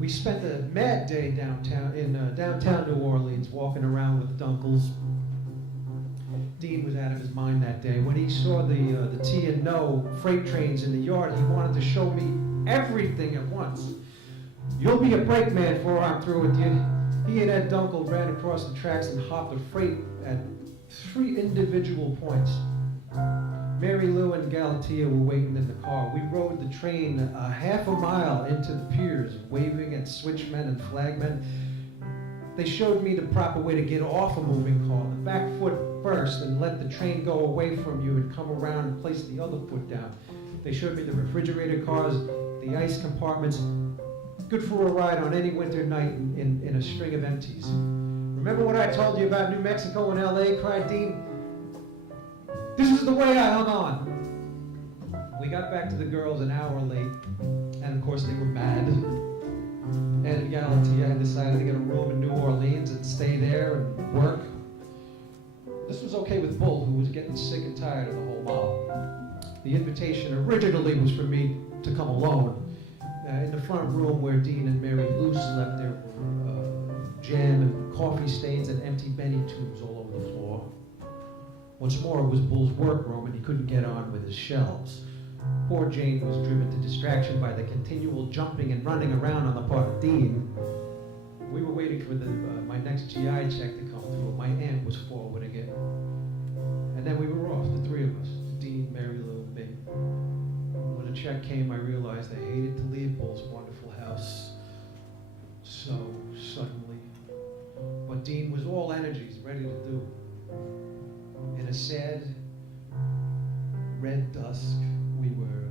We spent a mad day downtown New Orleans, walking around with the Dunkles. Dean was out of his mind that day. When he saw the T&O freight trains in the yard, he wanted to show me everything at once. "You'll be a brakeman before I'm through with you." He and Ed Dunkel ran across the tracks and hopped a freight at 3 individual points. Mary Lou and Galatea were waiting in the car. We rode the train a half a mile into the piers, waving at switchmen and flagmen. They showed me the proper way to get off a moving car. The back foot first, and let the train go away from you and come around and place the other foot down. They showed me the refrigerator cars, the ice compartments. Good for a ride on any winter night in a string of empties. "Remember what I told you about New Mexico and LA?" cried Dean. "This is the way I hung on." We got back to the girls an hour late, and of course they were mad. Ed and Galatea had decided to get a room in New Orleans and stay there and work. This was okay with Bull, who was getting sick and tired of the whole mob. The invitation originally was for me to come alone. In the front room where Dean and Mary Lou slept, there were jam and coffee stains and empty Benny tubes all over the floor. What's more, it was Bull's workroom, and he couldn't get on with his shelves. Poor Jane was driven to distraction by the continual jumping and running around on the part of Dean. We were waiting for my next GI check to come through. My aunt was forwarding it. And then we were off, the 3 of us, Dean, Mary Lou, and me. When the check came, I realized I hated to leave Bull's wonderful house so suddenly. But Dean was all energies, ready to do. In a sad, red dusk, we were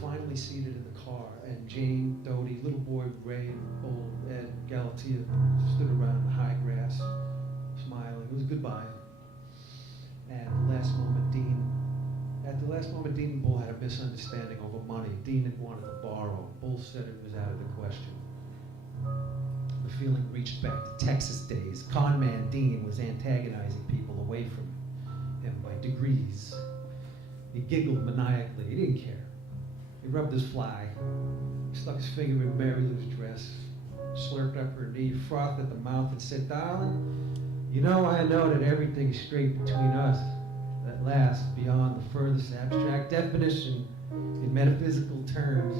finally seated in the car, and Jane, Dodie, little boy Ray, and Bull, Ed, Galatea stood around in the high grass, smiling. It was goodbye. And at the last moment, Dean and Bull had a misunderstanding over money. Dean had wanted to borrow. Bull said it was out of the question. The feeling reached back to Texas days. Con man Dean was antagonizing people away from him by degrees. He giggled maniacally. He didn't care. He rubbed his fly. He stuck his finger in Mary Lou's dress, slurped up her knee, frothed at the mouth, and said, "Darling, you know I know that everything is straight between us. At last, beyond the furthest abstract definition in metaphysical terms,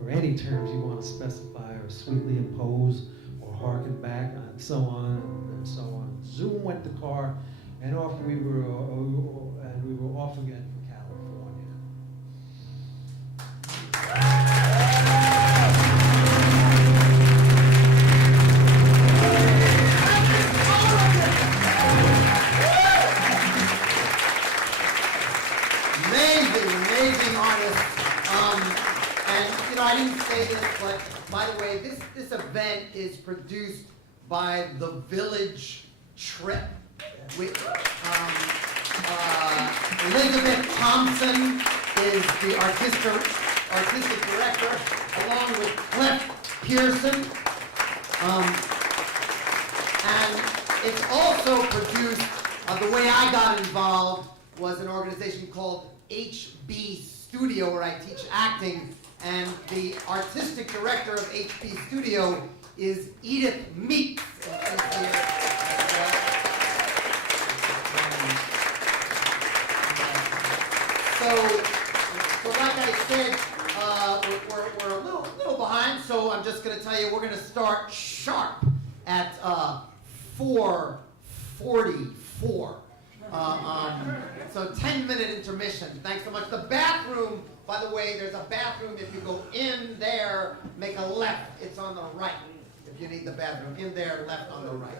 or any terms you want to specify or sweetly impose or harken back, and so on and so on." Zoom went the car, and off we were off again for California. Amazing artist. And you know, I didn't say this, but by the way, this event is produced by the Village Trip. Elizabeth Thompson is the artistic director, along with Cliff Pearson. And it's also produced, the way I got involved was an organization called HB Studio, where I teach acting, and the artistic director of HB Studio is Edith Meeks. So like I said, we're a little behind, so I'm just going to tell you we're going to start sharp at 4:44. So 10-minute intermission. Thanks so much. The bathroom, by the way, there's a bathroom. If you go in there, make a left. It's on the right. If you need the bathroom, in there, left on the right.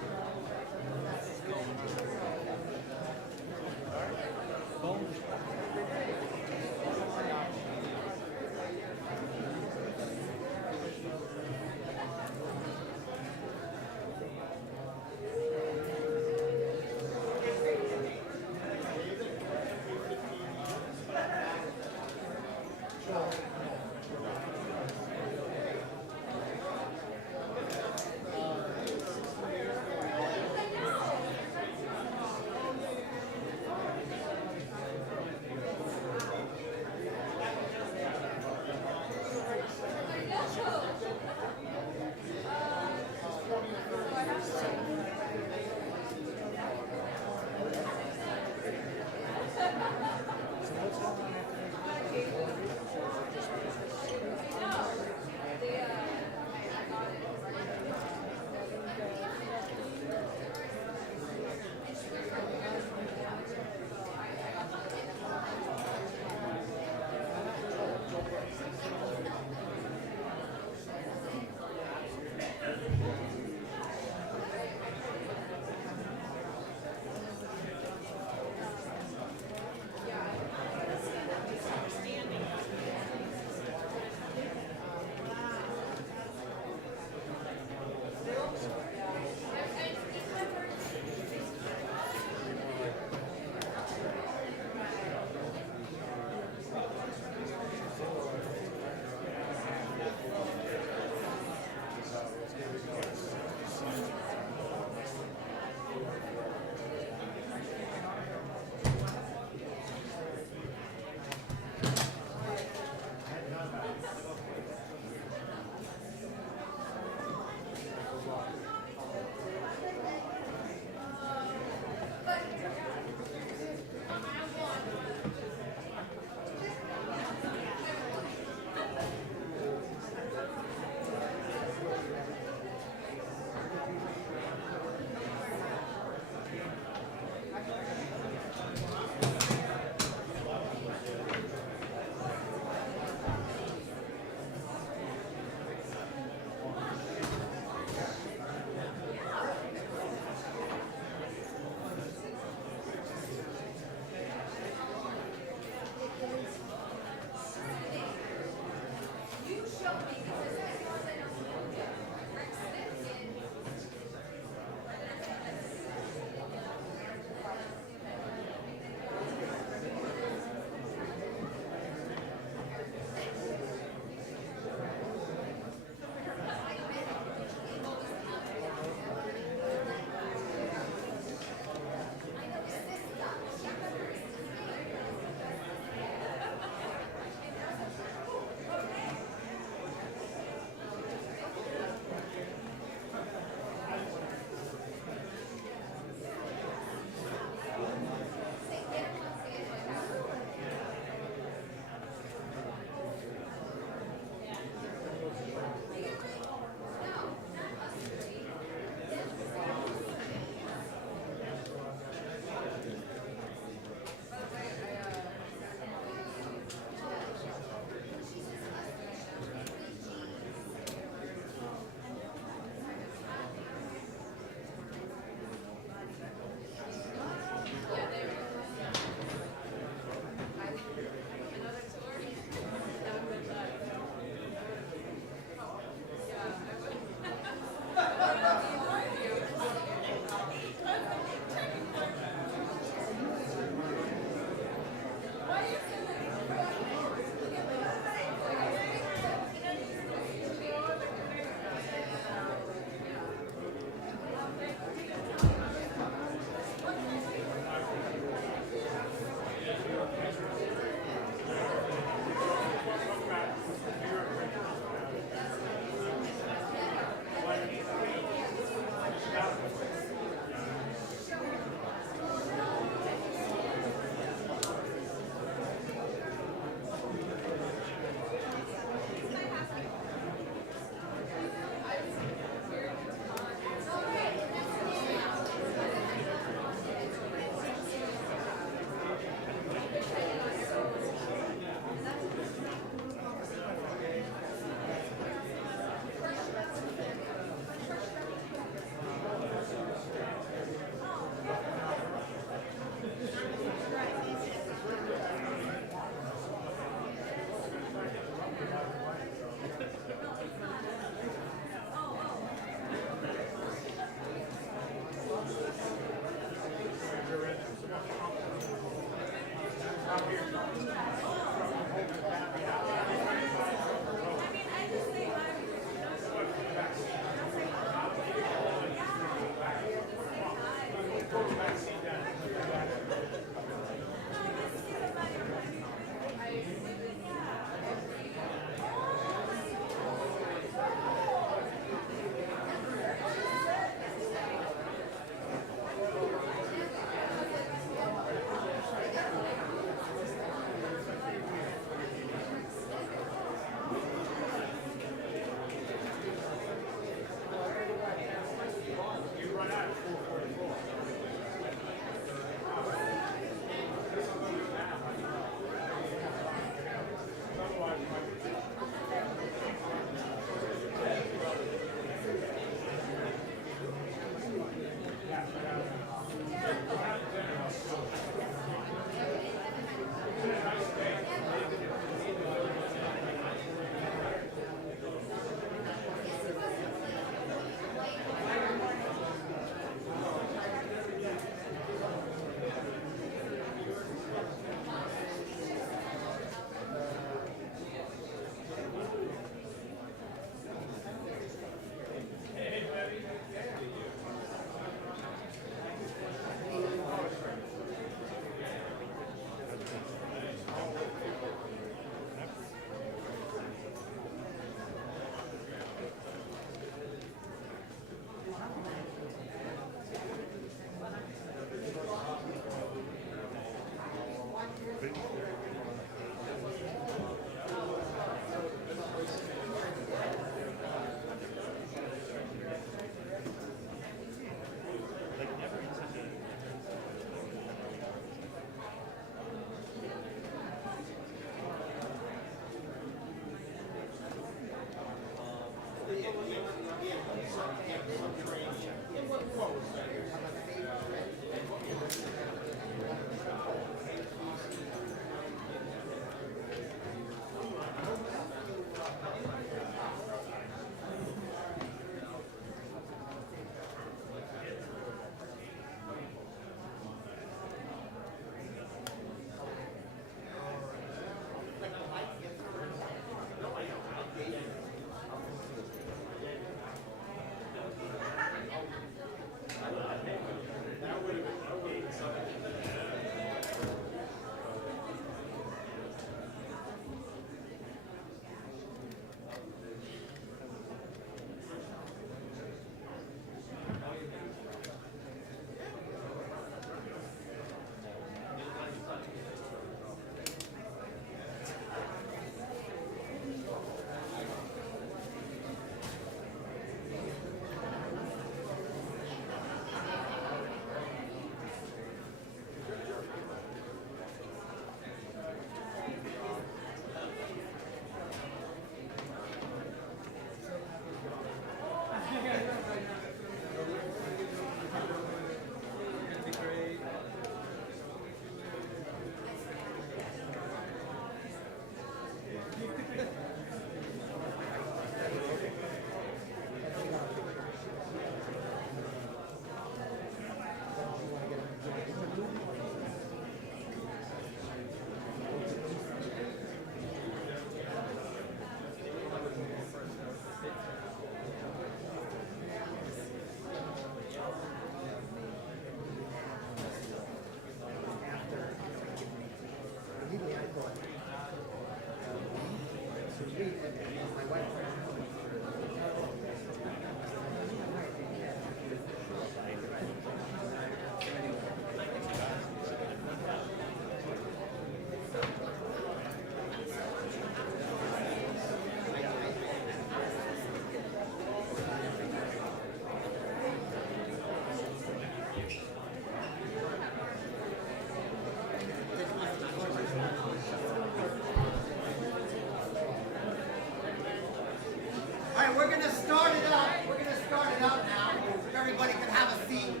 We're gonna start it up. We're gonna start it up now. If everybody can have a seat.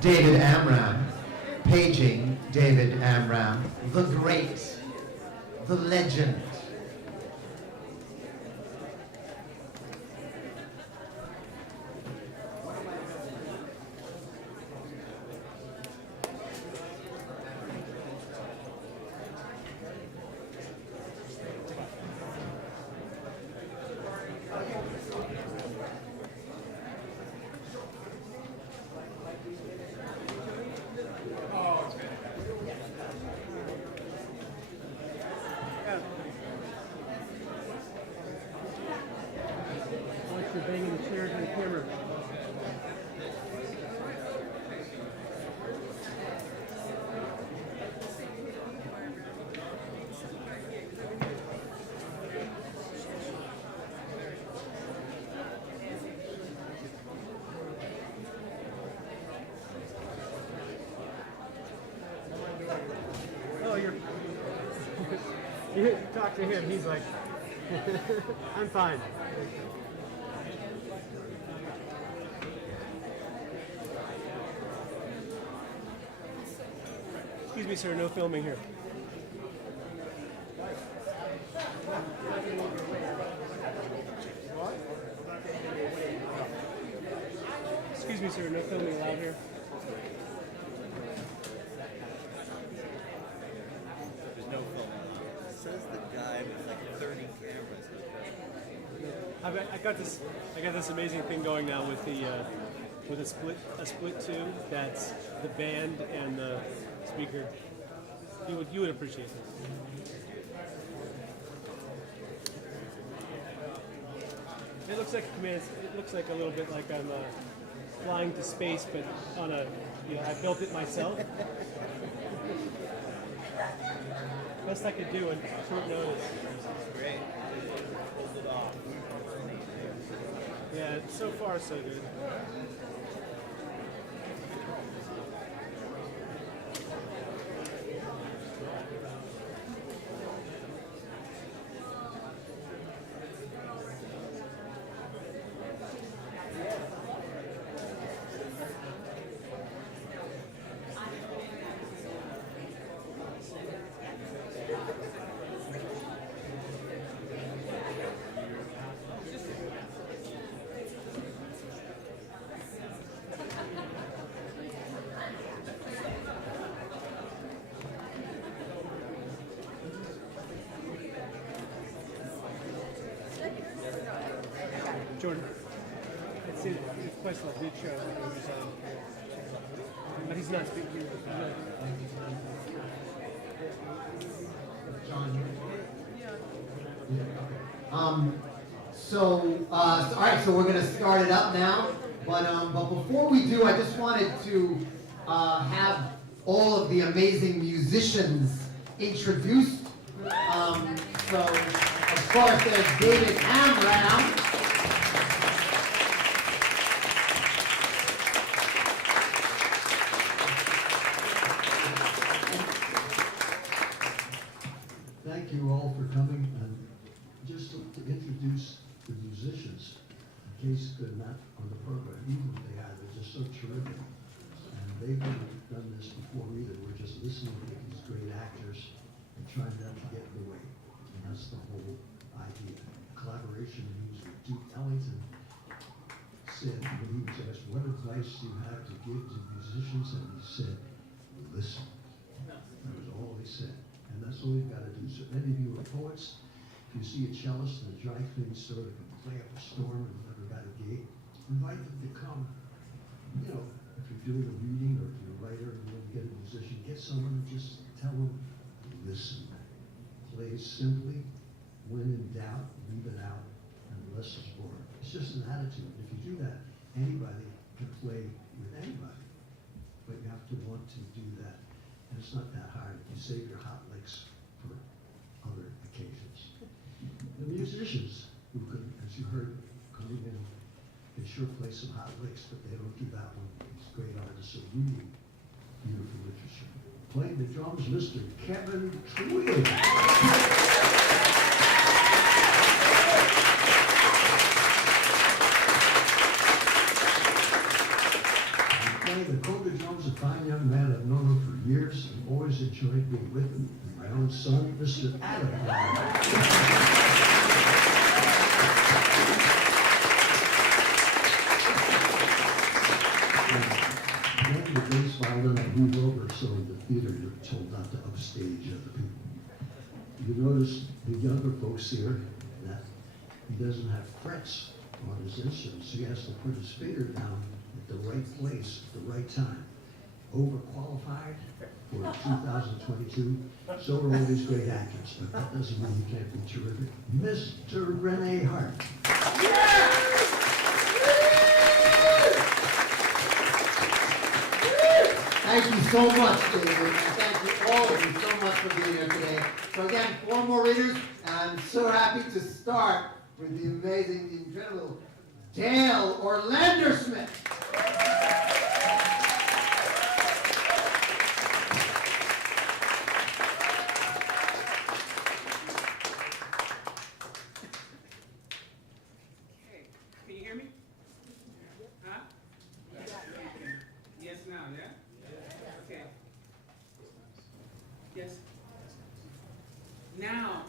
David Amram, paging David Amram, the great, the legend. You're banging the chairs on the camera. Oh, you talk to him, he's like, I'm fine. Excuse me, sir, no filming here. Excuse me, sir, no filming allowed here. There's no film. Says the guy with like 30 cameras. I got this amazing thing going now with the with a split tube that's the band and the speaker. You would appreciate this. It looks like it looks like a little bit like I'm flying to space, but on a I built it myself. Best I could do on short notice. Great. Okay, pulled it off. Yeah, so far so good. Jordan, it's a question of good show. But he's not speaking. John. All right, so we're going to start it up now. But before we do, I just wanted to have all of the amazing musicians introduced. So, of course, there's David Amram. Thank you all for coming, and just to introduce the musicians, in case they're not on the program, even if they are, they're just so terrific. And they've done this before either. We're just listening to these great actors and trying not to get in the way. And that's the whole idea. Collaboration means what Duke Ellington said when he was asked, what advice do you have to give to musicians? And he said, listen. That was all he said. And that's all you've got to do. So many of you are poets. If you see a cellist in a dry cleaning store that can play up a storm and never got a gig, invite them to come. You know, if you're doing a reading or if you're a writer and you want to get a musician, get someone and just tell them, listen. Play simply. When in doubt, leave it out, and less is more. It's just an attitude. If you do that, anybody can play with anybody. But you have to want to do that. And it's not that hard. You save your hot licks for other occasions. The musicians who could, as you heard, Corrigan, they sure play some hot licks, but they don't do that one. These great artists are really beautiful literature. Playing the drums, Mr. Kevin Ruehl. Playing the conga drums, a fine young man. I've known him for years and always enjoyed being with him. My own son, Mr. Adam. Playing the bass violin, I move over so in the theater you're told not to upstage other people. You notice the younger folks here that he doesn't have frets on his instrument, so he has to put his finger down at the right place at the right time. Overqualified for 2022. So are all these great actors, but that doesn't mean you can't be terrific. Mr. Renee Hart. Thank you so much, David, and thank you all of you so much for being here today. So again, 4 more readers, and I'm so happy to start with the amazing, the incredible Dael Orlandersmith. Hey, can you hear me? Huh? Yes now, yeah? Okay. Yes. Now,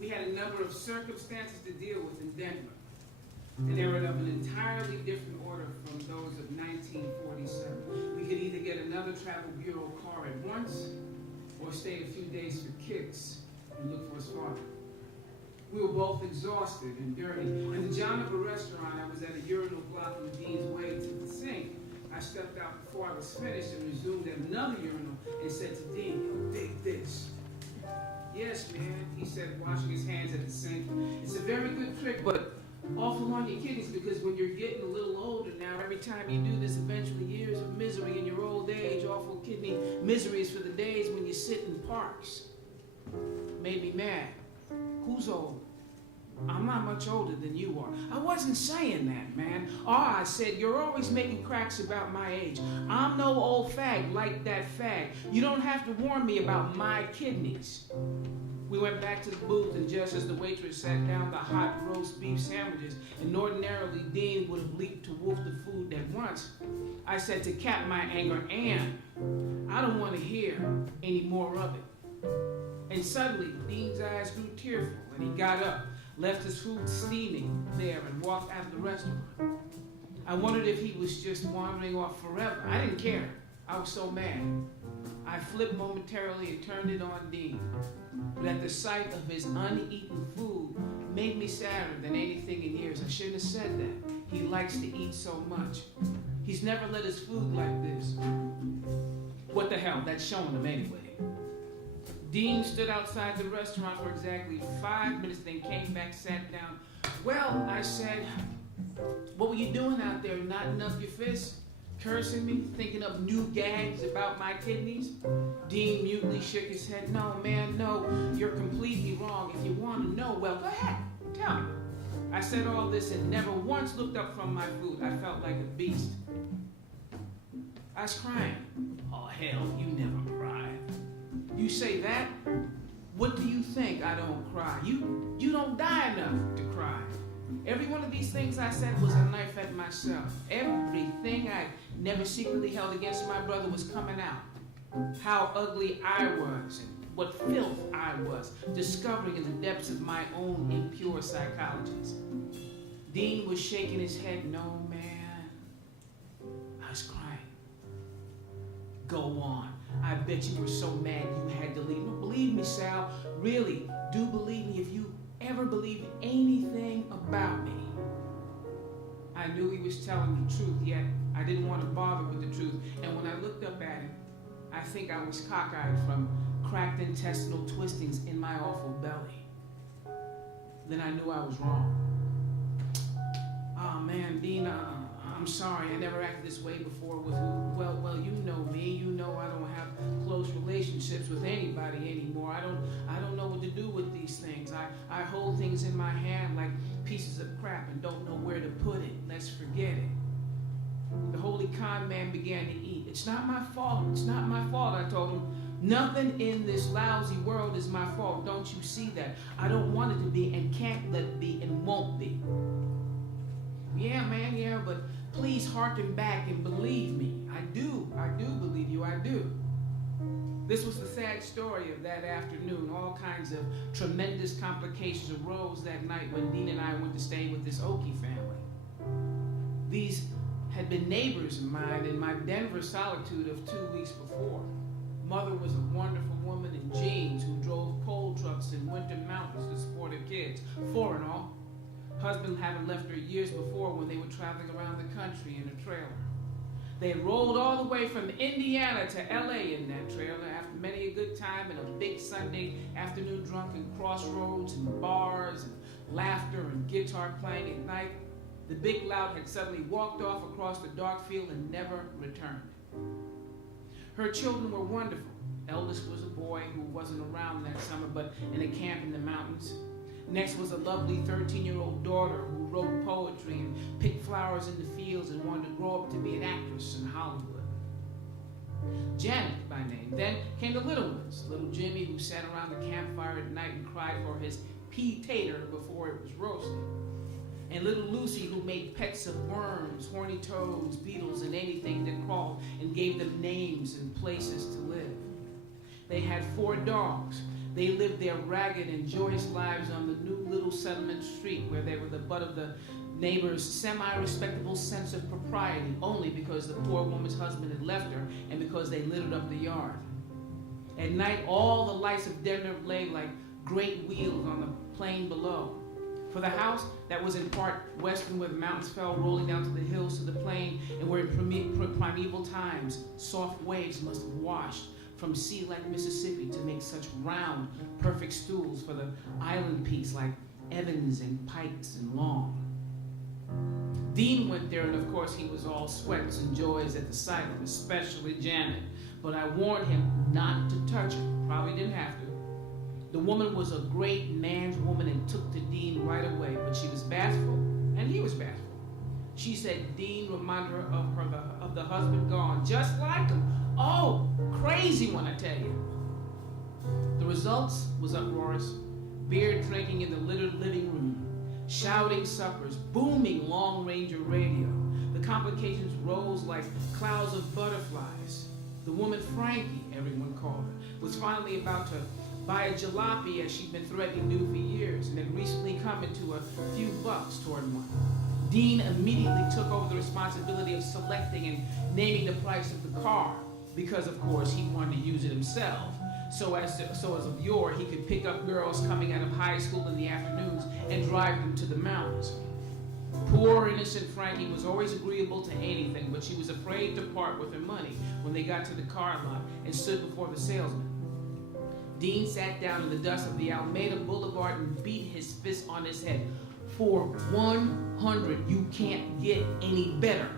we had a number of circumstances to deal with in Denver. And they were of an entirely different order from those of 1947. We could either get another travel bureau car at once, or stay a few days for kicks and look for his father. We were both exhausted and dirty. In the John of a restaurant, I was at a urinal blocking Dean's way to the sink. I stepped out before I was finished and resumed at another urinal and said to Dean, "You dig this?" "Yes, man," he said, washing his hands at the sink. "It's a very good trick, but awful on your kidneys, because when you're getting a little older now, every time you do this, eventually years of misery in your old age, awful kidney misery is for the days when you sit in parks." Made me mad. Who's old? I'm not much older than you are. I wasn't saying that, man. I said, you're always making cracks about my age. I'm no old fag like that fag. You don't have to warn me about my kidneys. We went back to the booth, and just as the waitress set down the hot roast beef sandwiches, and ordinarily Dean would have leaped to wolf the food at once, I said to cap my anger, Ann, I don't want to hear any more of it. And suddenly, Dean's eyes grew tearful, and he got up, left his food steaming there, and walked out of the restaurant. I wondered if he was just wandering off forever. I didn't care. I was so mad. I flipped momentarily and turned it on Dean. But at the sight of his uneaten food made me sadder than anything in years. I shouldn't have said that. He likes to eat so much. He's never let his food like this. What the hell? That's showing him anyway. Dean stood outside the restaurant for exactly 5 minutes, then came back, sat down. Well, I said, what were you doing out there, knotting up your fists? Cursing me, thinking up new gags about my kidneys? Dean mutely shook his head. No, man, no, you're completely wrong. If you want to know, well, go ahead, tell me. I said all this and never once looked up from my food. I felt like a beast. I was crying. Oh, hell, you never cry. You say that? What do you think I don't cry? You don't die enough to cry. Every one of these things I said was a knife at myself. Everything I never secretly held against my brother was coming out. How ugly I was, and what filth I was, discovering in the depths of my own impure psychologies. Dean was shaking his head. No, man. I was crying. Go on. I bet you were so mad you had to leave. No, believe me, Sal. Really, do believe me if you ever believed anything about me. I knew he was telling the truth, yet I didn't want to bother with the truth. And when I looked up at him, I think I was cockeyed from cracked intestinal twistings in my awful belly. Then I knew I was wrong. Oh man, Dean, I'm sorry. I never acted this way before with who? Well, you know me. You know I don't have close relationships with anybody anymore. I don't know what to do with these things. I hold things in my hand like pieces of crap and don't know where to put it. Let's forget it. The holy con man began to eat. It's not my fault. It's not my fault, I told him. Nothing in this lousy world is my fault. Don't you see that? I don't want it to be and can't let it be and won't be. Yeah, man, yeah, but please hearken back and believe me. I do believe you, I do. This was the sad story of that afternoon. All kinds of tremendous complications arose that night when Dean and I went to stay with this Okie family. These had been neighbors of mine in my Denver solitude of 2 weeks before. Mother was a wonderful woman in jeans who drove coal trucks in winter mountains to support her kids, 4 in all. Husband hadn't left her years before when they were traveling around the country in a trailer. They had rolled all the way from Indiana to LA in that trailer after many a good time and a big Sunday afternoon drunk in crossroads and bars and laughter and guitar playing at night. The big lout had suddenly walked off across the dark field and never returned. Her children were wonderful. Eldest was a boy who wasn't around that summer but in a camp in the mountains. Next was a lovely 13-year-old daughter who wrote poetry and picked flowers in the fields and wanted to grow up to be an actress in Hollywood. Janet by name. Then came the little ones. Little Jimmy, who sat around the campfire at night and cried for his pea tater before it was roasted. And little Lucy, who made pets of worms, horny toads, beetles, and anything that crawled and gave them names and places to live. They had 4 dogs. They lived their ragged and joyous lives on the new little settlement street where they were the butt of the neighbor's semi-respectable sense of propriety only because the poor woman's husband had left her and because they littered up the yard. At night, all the lights of Denver lay like great wheels on the plain below. For the house that was in part western where the mountains fell rolling down to the hills to the plain and where in primeval times soft waves must have washed from sea like Mississippi to make such round, perfect stools for the island peaks like Evans and Pikes and Long. Dean went there, and of course he was all sweats and joys at the sight of especially Janet. But I warned him not to touch her. Probably didn't have to. The woman was a great man's woman and took to Dean right away, but she was bashful, and he was bashful. She said Dean reminded her of the husband gone, just like him. Oh, crazy one, I tell you. The results was uproarious. Beer drinking in the littered living room, shouting suppers, booming Long Ranger radio. The complications rose like clouds of butterflies. The woman Frankie, everyone called her, was finally about to buy a jalopy as she'd been threatening to do for years and had recently come into a few bucks toward one. Dean immediately took over the responsibility of selecting and naming the price of the car because, of course, he wanted to use it himself. So as of yore, he could pick up girls coming out of high school in the afternoons and drive them to the mountains. Poor, innocent Frankie was always agreeable to anything, but she was afraid to part with her money when they got to the car lot and stood before the salesman. Dean sat down in the dust of the Alameda Boulevard and beat his fist on his head. For 100, you can't get any better.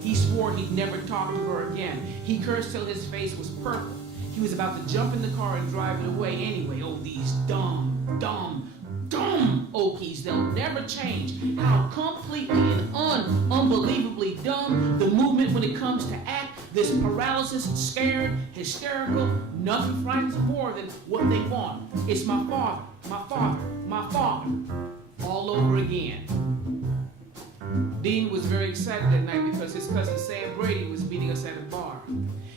He swore he'd never talk to her again. He cursed till his face was purple. He was about to jump in the car and drive it away anyway. Oh, these dumb Okies, they'll never change. How completely and unbelievably dumb the movement when it comes to act. This paralysis, scared, hysterical, nothing frightens them more than what they want. It's my father, my father, my father, all over again. Dean was very excited that night because his cousin Sam Brady was meeting us at a bar.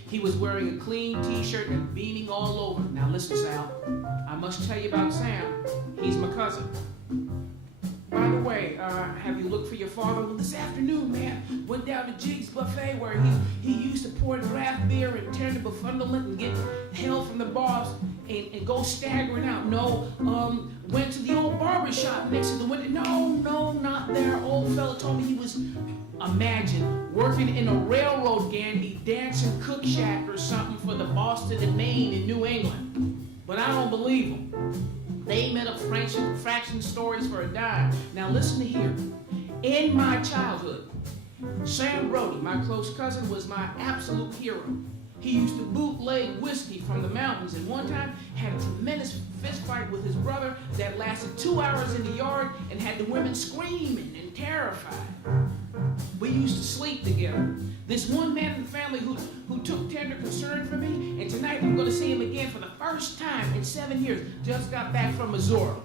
He was wearing a clean t-shirt and beaming all over. Now listen, Sal, I must tell you about Sam. He's my cousin. By the way, have you looked for your father? Well, this afternoon, man, went down to Jig's Buffet where he used to pour draft beer and turn to befuddlement and get hell from the boss and go staggering out. No, went to the old barber shop next to the window. No, not there. Old fella told me he was, imagine, working in a railroad gandy, dancing cook shack or something for the Boston and Maine in New England. But I don't believe him. They made up fraction stories for a dime. Now listen to here. In my childhood, Sam Brody, my close cousin, was my absolute hero. He used to bootleg whiskey from the mountains, and one time had a tremendous fist fight with his brother that lasted 2 hours in the yard and had the women screaming and terrified. We used to sleep together. This one man in the family who took tender concern for me, and tonight I'm going to see him again for the first time in 7 years. Just got back from Missouri.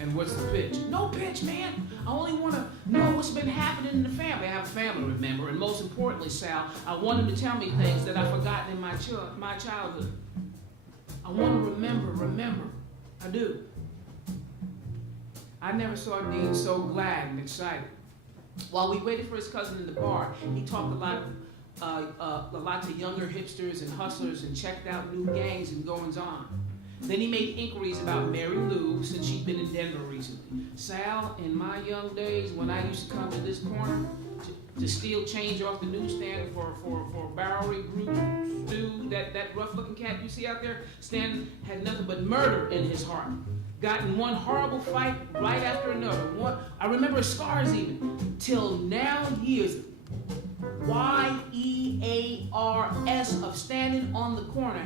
And what's the pitch? No pitch, man. I only want to know what's been happening in the family. I have a family, remember, and most importantly, Sal, I want him to tell me things that I've forgotten in my childhood. I want to remember. I do. I never saw Dean so glad and excited. While we waited for his cousin in the bar, he talked a lot to younger hipsters and hustlers and checked out new gangs and goings-on. Then he made inquiries about Mary Lou since she'd been in Denver recently. Sal, in my young days, when I used to come to this corner to steal change off the newsstand for Bowery Group Stew, that rough-looking cat you see out there, Stan had nothing but murder in his heart. Got in one horrible fight right after another. I remember scars even. Till now, years. YEARS of standing on the corner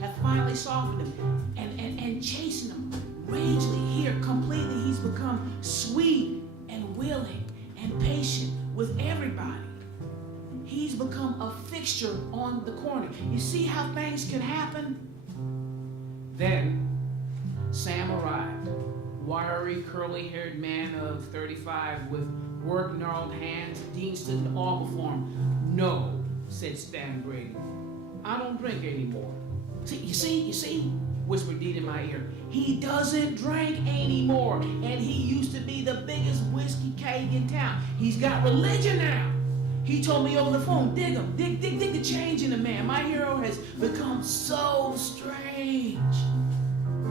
have finally softened him and chasing him ragely here completely. He's become sweet and willing and patient with everybody. He's become a fixture on the corner. You see how things can happen? Then Sam arrived, wiry, curly-haired man of 35 with work-gnarled hands. Dean stood in awe before him. No, said Stan Brady. I don't drink anymore. You see, whispered Dean in my ear. He doesn't drink anymore, and he used to be the biggest whiskey keg in town. He's got religion now. He told me over the phone, dig him, dig the change in the man. My hero has become so strange.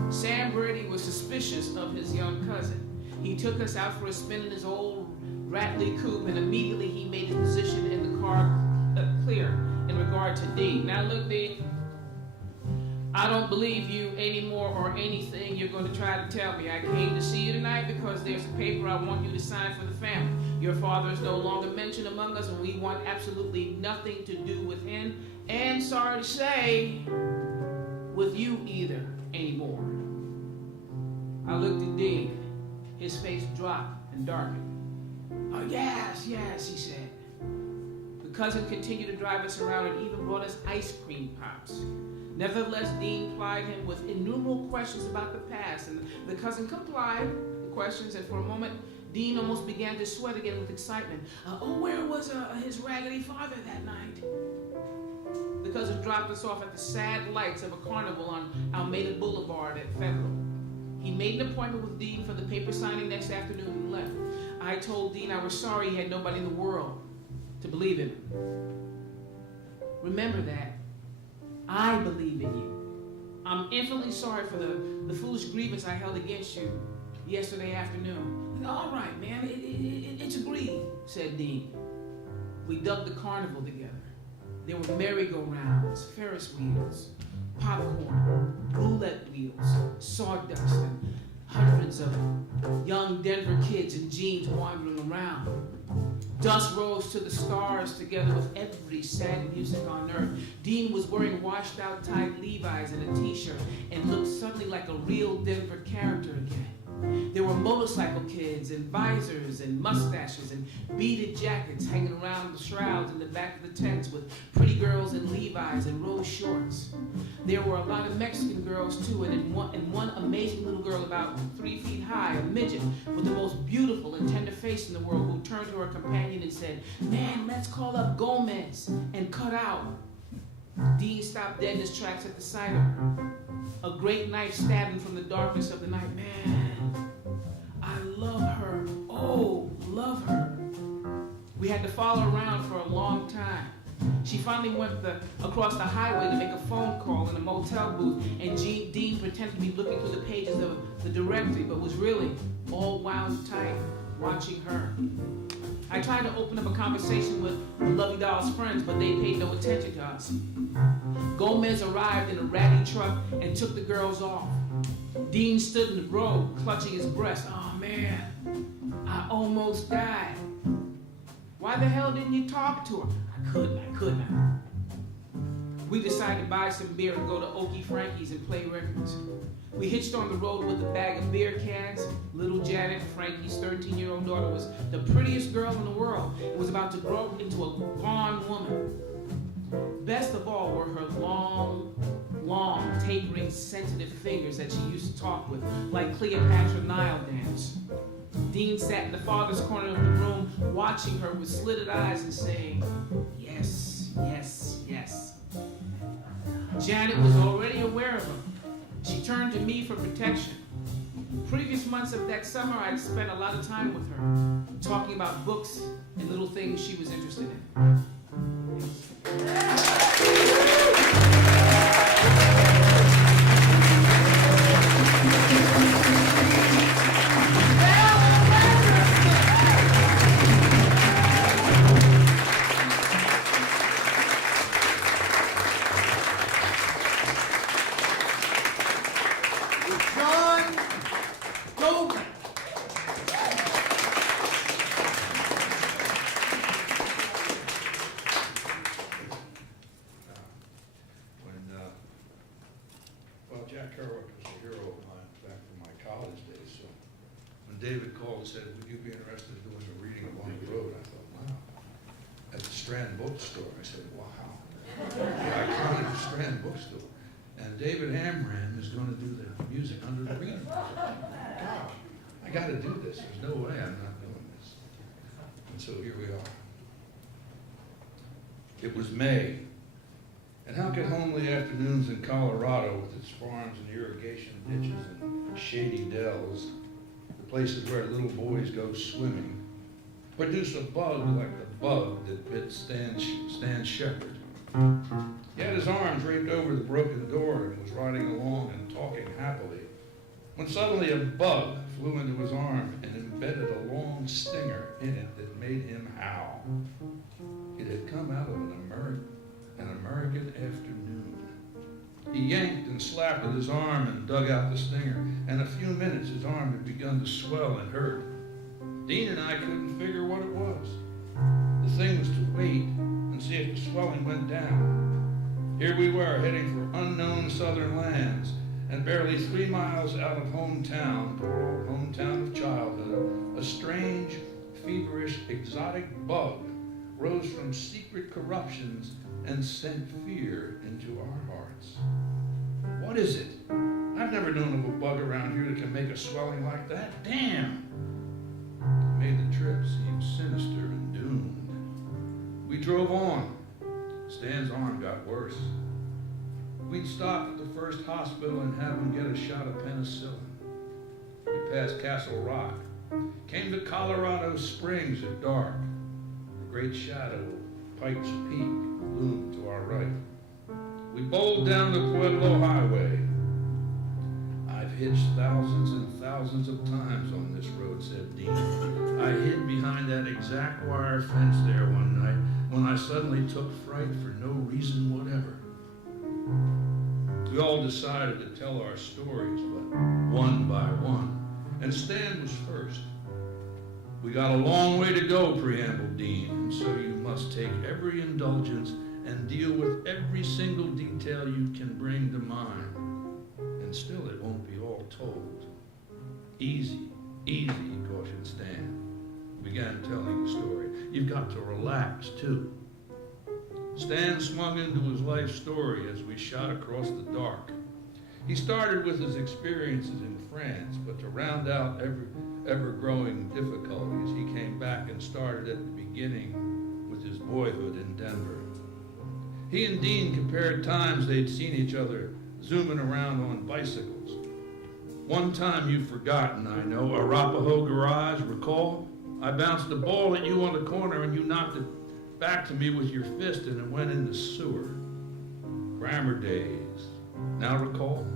Sam Brady was suspicious of his young cousin. He took us out for a spin in his old rattly coupe, and immediately he made his position in the car clear in regard to Dean. Now look, Dean, I don't believe you anymore or anything you're going to try to tell me. I came to see you tonight because there's a paper I want you to sign for the family. Your father is no longer mentioned among us, and we want absolutely nothing to do with him. And sorry to say, with you either anymore. I looked at Dean. His face dropped and darkened. Oh, yes, yes, he said. The cousin continued to drive us around and even brought us ice cream pops. Nevertheless, Dean plied him with innumerable questions about the past, and the cousin complied with the questions, and for a moment, Dean almost began to sweat again with excitement. Where was his raggedy father that night? The cousin dropped us off at the sad lights of a carnival on Almeida Boulevard at Federal. He made an appointment with Dean for the paper signing next afternoon and left. I told Dean I was sorry he had nobody in the world to believe in him. Remember that. I believe in you. I'm infinitely sorry for the foolish grievance I held against you yesterday afternoon. All right, man, it's agreed, said Dean. We dug the carnival together. There were merry-go-rounds, Ferris wheels, popcorn, roulette wheels, sawdust, and hundreds of young Denver kids in jeans wandering around. Dust rose to the stars together with every sad music on earth. Dean was wearing washed-out tight Levi's and a t-shirt and looked suddenly like a real Denver character again. There were motorcycle kids and visors and mustaches and beaded jackets hanging around the shrouds in the back of the tents with pretty girls in Levi's and rose shorts. There were a lot of Mexican girls too, and one amazing little girl about 3 feet high, a midget with the most beautiful and tender face in the world, who turned to her companion and said, "Man, let's call up Gomez and cut out." Dean stopped dead in his tracks at the sight of her. A great knife stabbed him from the darkness of the night. Man, I love her. Oh, love her. We had to follow her around for a long time. She finally went across the highway to make a phone call in a motel booth, and Dean pretended to be looking through the pages of the directory, but was really all wound tight, watching her. I tried to open up a conversation with Lovey Doll's friends, but they paid no attention to us. Gomez arrived in a ratty truck and took the girls off. Dean stood in the road, clutching his breast. Oh man, I almost died. Why the hell didn't you talk to her? I couldn't. We decided to buy some beer and go to Okie Frankie's and play records. We hitched on the road with a bag of beer cans. Little Janet, Frankie's 13-year-old daughter, was the prettiest girl in the world and was about to grow into a blonde woman. Best of all were her long, tapering, sensitive fingers that she used to talk with, like Cleopatra Nile dance. Dean sat in the farthest corner of the room, watching her with slitted eyes and saying, "Yes, yes, yes." Janet was already aware of him. She turned to me for protection. Previous months of that summer, I'd spent a lot of time with her, talking about books and little things she was interested in. Doman. Well, Jack Kerouac was a hero of mine back from my college days. So when David called and said, "Would you be interested in doing a reading along the road?" I thought, wow. At the Strand Book Store, I said, wow. The iconic Strand Book Store. And David Amram is going to do the music under the reading. Gosh, I got to do this. There's no way I'm not doing this. And so here we are. It was May. And how could homely afternoons in Colorado, with its farms and irrigation ditches and shady dells, the places where little boys go swimming, produce a bug like the bug that bit Stan Shepard? He had his arms draped over the broken door and was riding along and talking happily, when suddenly a bug flew into his arm and embedded a long stinger in it that made him howl. It had come out of an American afternoon. He yanked and slapped at his arm and dug out the stinger. In a few minutes, his arm had begun to swell and hurt. Dean and I couldn't figure what it was. The thing was to wait and see if the swelling went down. Here we were, heading for unknown southern lands, and barely 3 miles out of hometown, poor old hometown of childhood, a strange, feverish, exotic bug rose from secret corruptions and sent fear into our hearts. What is it? I've never known of a bug around here that can make a swelling like that. Damn! It made the trip seem sinister and doomed. We drove on. Stan's arm got worse. We'd stop at the first hospital and have him get a shot of penicillin. We passed Castle Rock, came to Colorado Springs at dark. The great shadow of Pikes Peak loomed to our right. We bowled down the Pueblo Highway. I've hitched thousands and thousands of times on this road, said Dean. I hid behind that exact wire fence there one night when I suddenly took fright for no reason whatever. We all decided to tell our stories, but one by one, and Stan was first. We got a long way to go, preambled Dean, and so you must take every indulgence and deal with every single detail you can bring to mind. And still it won't be all told. Easy, easy, cautioned Stan. Began telling the story. You've got to relax, too. Stan swung into his life story as we shot across the dark. He started with his experiences in France, but to round out ever-growing difficulties, he came back and started at the beginning with his boyhood in Denver. He and Dean compared times they'd seen each other zooming around on bicycles. One time you've forgotten, I know, Arapahoe Garage, recall? I bounced the ball at you on the corner and you knocked it back to me with your fist and it went in the sewer. Grammar days. Now recall?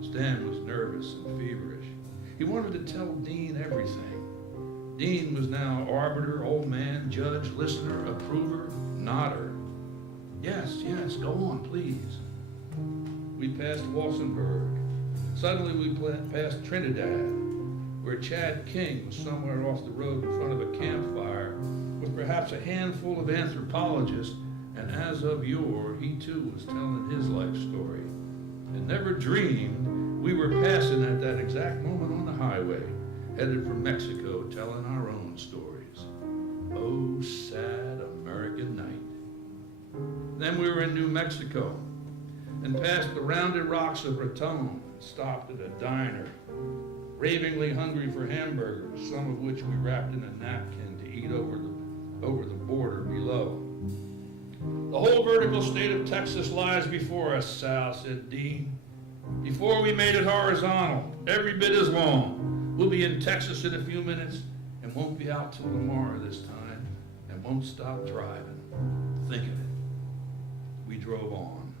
Stan was nervous and feverish. He wanted to tell Dean everything. Dean was now arbiter, old man, judge, listener, approver, nodder. Yes, yes, go on, please. We passed Walsenburg. Suddenly we passed Trinidad, where Chad King was somewhere off the road in front of a campfire with perhaps a handful of anthropologists, and as of yore, he too was telling his life story. And never dreamed we were passing at that exact moment on the highway, headed for Mexico, telling our own stories. Oh, sad American night. Then we were in New Mexico, and passed the rounded rocks of Raton, and stopped at a diner, ravingly hungry for hamburgers, some of which we wrapped in a napkin to eat over the border below. The whole vertical state of Texas lies before us, Sal, said Dean. Before we made it horizontal, every bit as long. We'll be in Texas in a few minutes and won't be out till tomorrow this time and won't stop driving. Think of it. We drove on.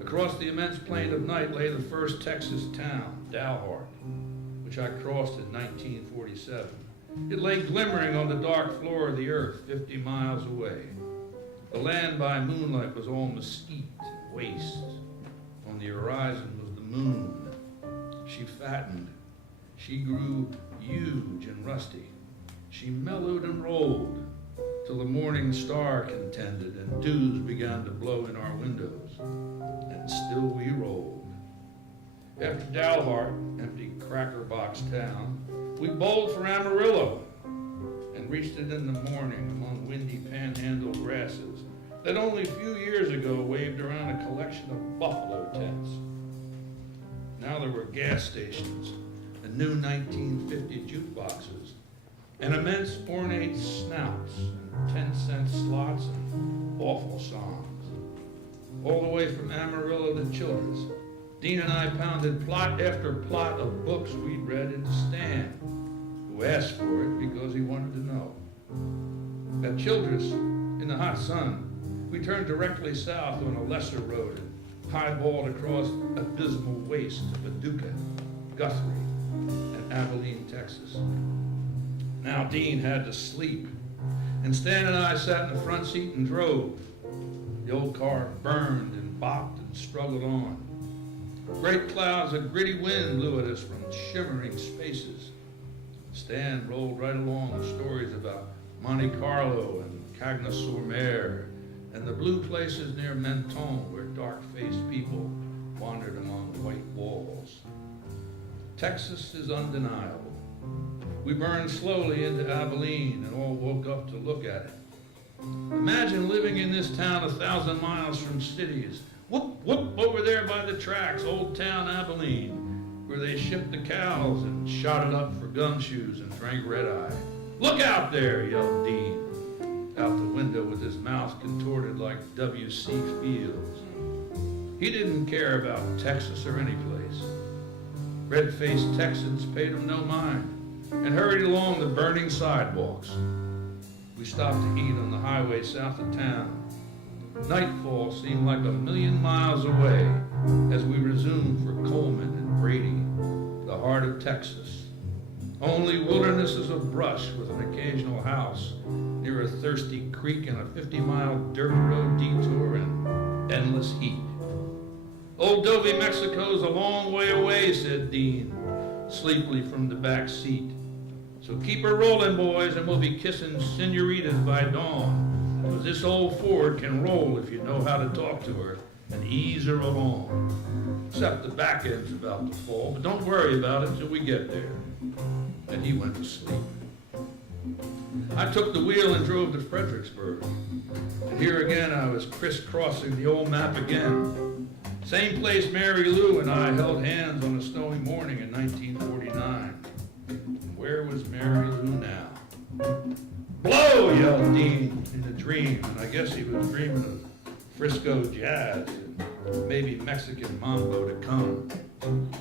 Across the immense plain of night lay the first Texas town, Dalhart, which I crossed in 1947. It lay glimmering on the dark floor of the earth 50 miles away. The land by moonlight was all mesquite and waste. On the horizon was the moon. She fattened. She grew huge and rusty. She mellowed and rolled till the morning star contended and dews began to blow in our windows. And still we rolled. After Dalhart, empty cracker box town, we bowled for Amarillo and reached it in the morning among windy panhandle grasses that only a few years ago waved around a collection of buffalo tents. Now there were gas stations and new 1950 jukeboxes and immense ornate snouts and 10-cent slots and awful songs. All the way from Amarillo to Childress, Dean and I pounded plot after plot of books we'd read into Stan, who asked for it because he wanted to know. At Childress, in the hot sun, we turned directly south on a lesser road and highballed across abysmal waste to Paducah, Guthrie, and Abilene, Texas. Now Dean had to sleep, and Stan and I sat in the front seat and drove. The old car burned and bopped and struggled on. Great clouds of gritty wind blew at us from shimmering spaces. Stan rolled right along with stories about Monte Carlo and Cagnes-sur-Mer and the blue places near Menton where dark-faced people wandered among white walls. Texas is undeniable. We burned slowly into Abilene and all woke up to look at it. Imagine living in this town 1,000 miles from cities. Whoop, whoop, over there by the tracks, Old Town Abilene, where they shipped the cows and shot it up for gumshoes and drank red-eye. Look out there, yelled Dean, out the window with his mouth contorted like W.C. Fields. He didn't care about Texas or any place. Red-faced Texans paid him no mind and hurried along the burning sidewalks. We stopped to eat on the highway south of town. Nightfall seemed like 1,000,000 miles away as we resumed for Coleman and Brady, the heart of Texas. Only wildernesses of brush with an occasional house near a thirsty creek and a 50-mile dirt road detour and endless heat. Old Dovey, Mexico's a long way away, said Dean, sleepily from the back seat. So keep her rolling, boys, and we'll be kissing senoritas by dawn, because this old Ford can roll if you know how to talk to her and ease her along. Except the back end's about to fall, but don't worry about it till we get there. And he went to sleep. I took the wheel and drove to Fredericksburg. And here again I was crisscrossing the old map again. Same place Mary Lou and I held hands on a snowy morning in 1949. Where was Mary Lou now? Blow, yelled Dean in a dream, and I guess he was dreaming of Frisco jazz and maybe Mexican mambo to come.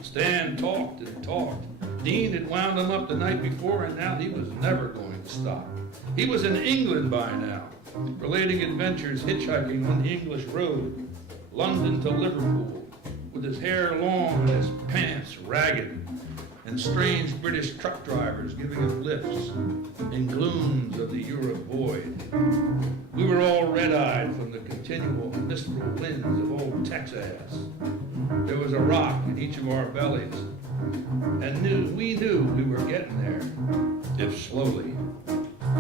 Stan talked and talked. Dean had wound him up the night before, and now he was never going to stop. He was in England by now, relating adventures hitchhiking on the English road, London to Liverpool, with his hair long and his pants ragged, and strange British truck drivers giving him lifts in glooms of the Europe void. We were all red-eyed from the continual mistral winds of old Texas. There was a rock in each of our bellies, and we knew we were getting there, if slowly.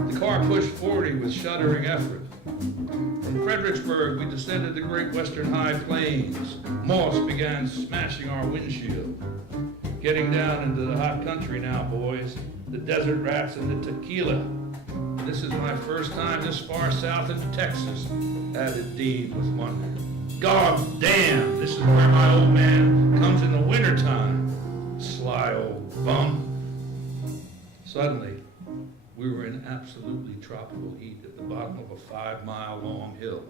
The car pushed 40 with shuddering effort. From Fredericksburg, we descended the Great Western High Plains. Moss began smashing our windshield. Getting down into the hot country now, boys. The desert rats and the tequila. This is my first time this far south into Texas, added Dean with wonder. God damn, this is where my old man comes in the wintertime. Sly old bum. Suddenly, we were in absolutely tropical heat at the bottom of a 5-mile long hill.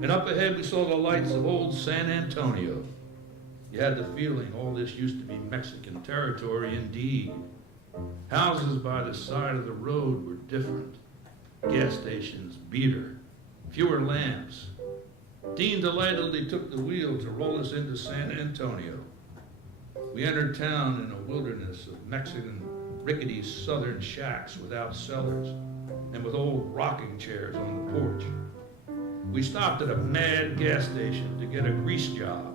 And up ahead we saw the lights of old San Antonio. You had the feeling all this used to be Mexican territory indeed. Houses by the side of the road were different. Gas stations beater. Fewer lamps. Dean delightedly took the wheel to roll us into San Antonio. We entered town in a wilderness of Mexican rickety southern shacks without cellars and with old rocking chairs on the porch. We stopped at a mad gas station to get a grease job.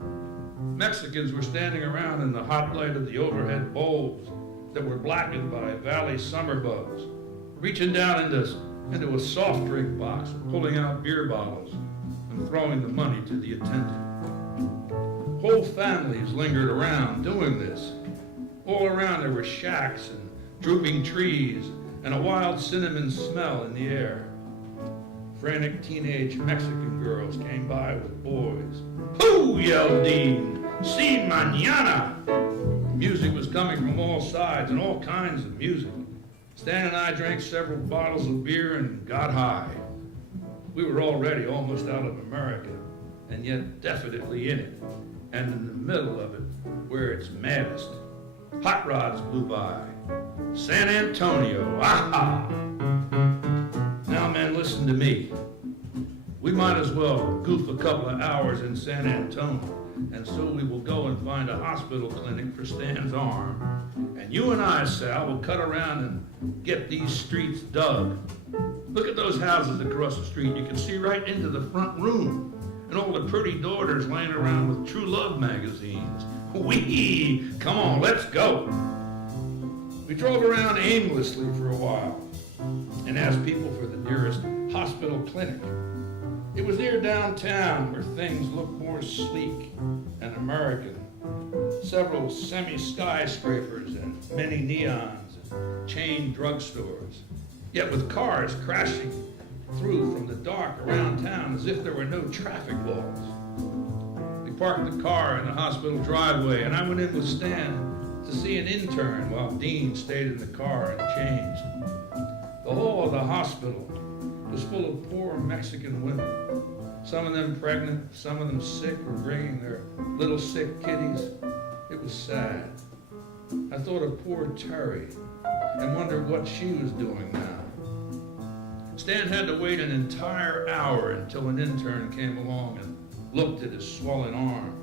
Mexicans were standing around in the hot light of the overhead bulbs that were blackened by valley summer bugs, reaching down into a soft drink box and pulling out beer bottles and throwing the money to the attendant. Whole families lingered around doing this. All around there were shacks and drooping trees and a wild cinnamon smell in the air. Frantic teenage Mexican girls came by with boys. "Hoo!" yelled Dean. "Si mañana!" Music was coming from all sides, and all kinds of music. Stan and I drank several bottles of beer and got high. We were already almost out of America, and yet definitely in it, and in the middle of it, where it's maddest. Hot rods blew by. San Antonio, aha! Now, men, listen to me. We might as well goof a couple of hours in San Antonio, and so we will go and find a hospital clinic for Stan's arm. And you and I, Sal, will cut around and get these streets dug. Look at those houses across the street. You can see right into the front room. And all the pretty daughters laying around with True Love magazines. Whee! Come on, let's go. We drove around aimlessly for a while and asked people for the nearest hospital clinic. It was near downtown where things looked more sleek and American. Several semi-skyscrapers and many neons and chain drugstores, yet with cars crashing through from the dark around town as if there were no traffic laws. We parked the car in the hospital driveway, and I went in with Stan to see an intern while Dean stayed in the car and changed. The hall of the hospital was full of poor Mexican women, some of them pregnant, some of them sick or bringing their little sick kiddies. It was sad. I thought of poor Terry and wondered what she was doing now. Stan had to wait an entire hour until an intern came along and looked at his swollen arm.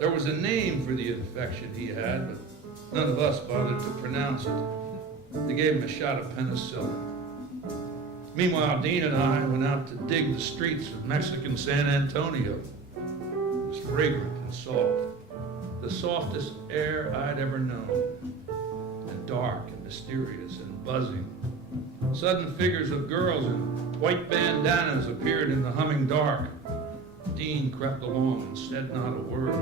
There was a name for the infection he had, but none of us bothered to pronounce it. They gave him a shot of penicillin. Meanwhile, Dean and I went out to dig the streets of Mexican San Antonio. It was fragrant and soft, the softest air I'd ever known, and dark and mysterious and buzzing. Sudden figures of girls in white bandanas appeared in the humming dark. Dean crept along and said not a word.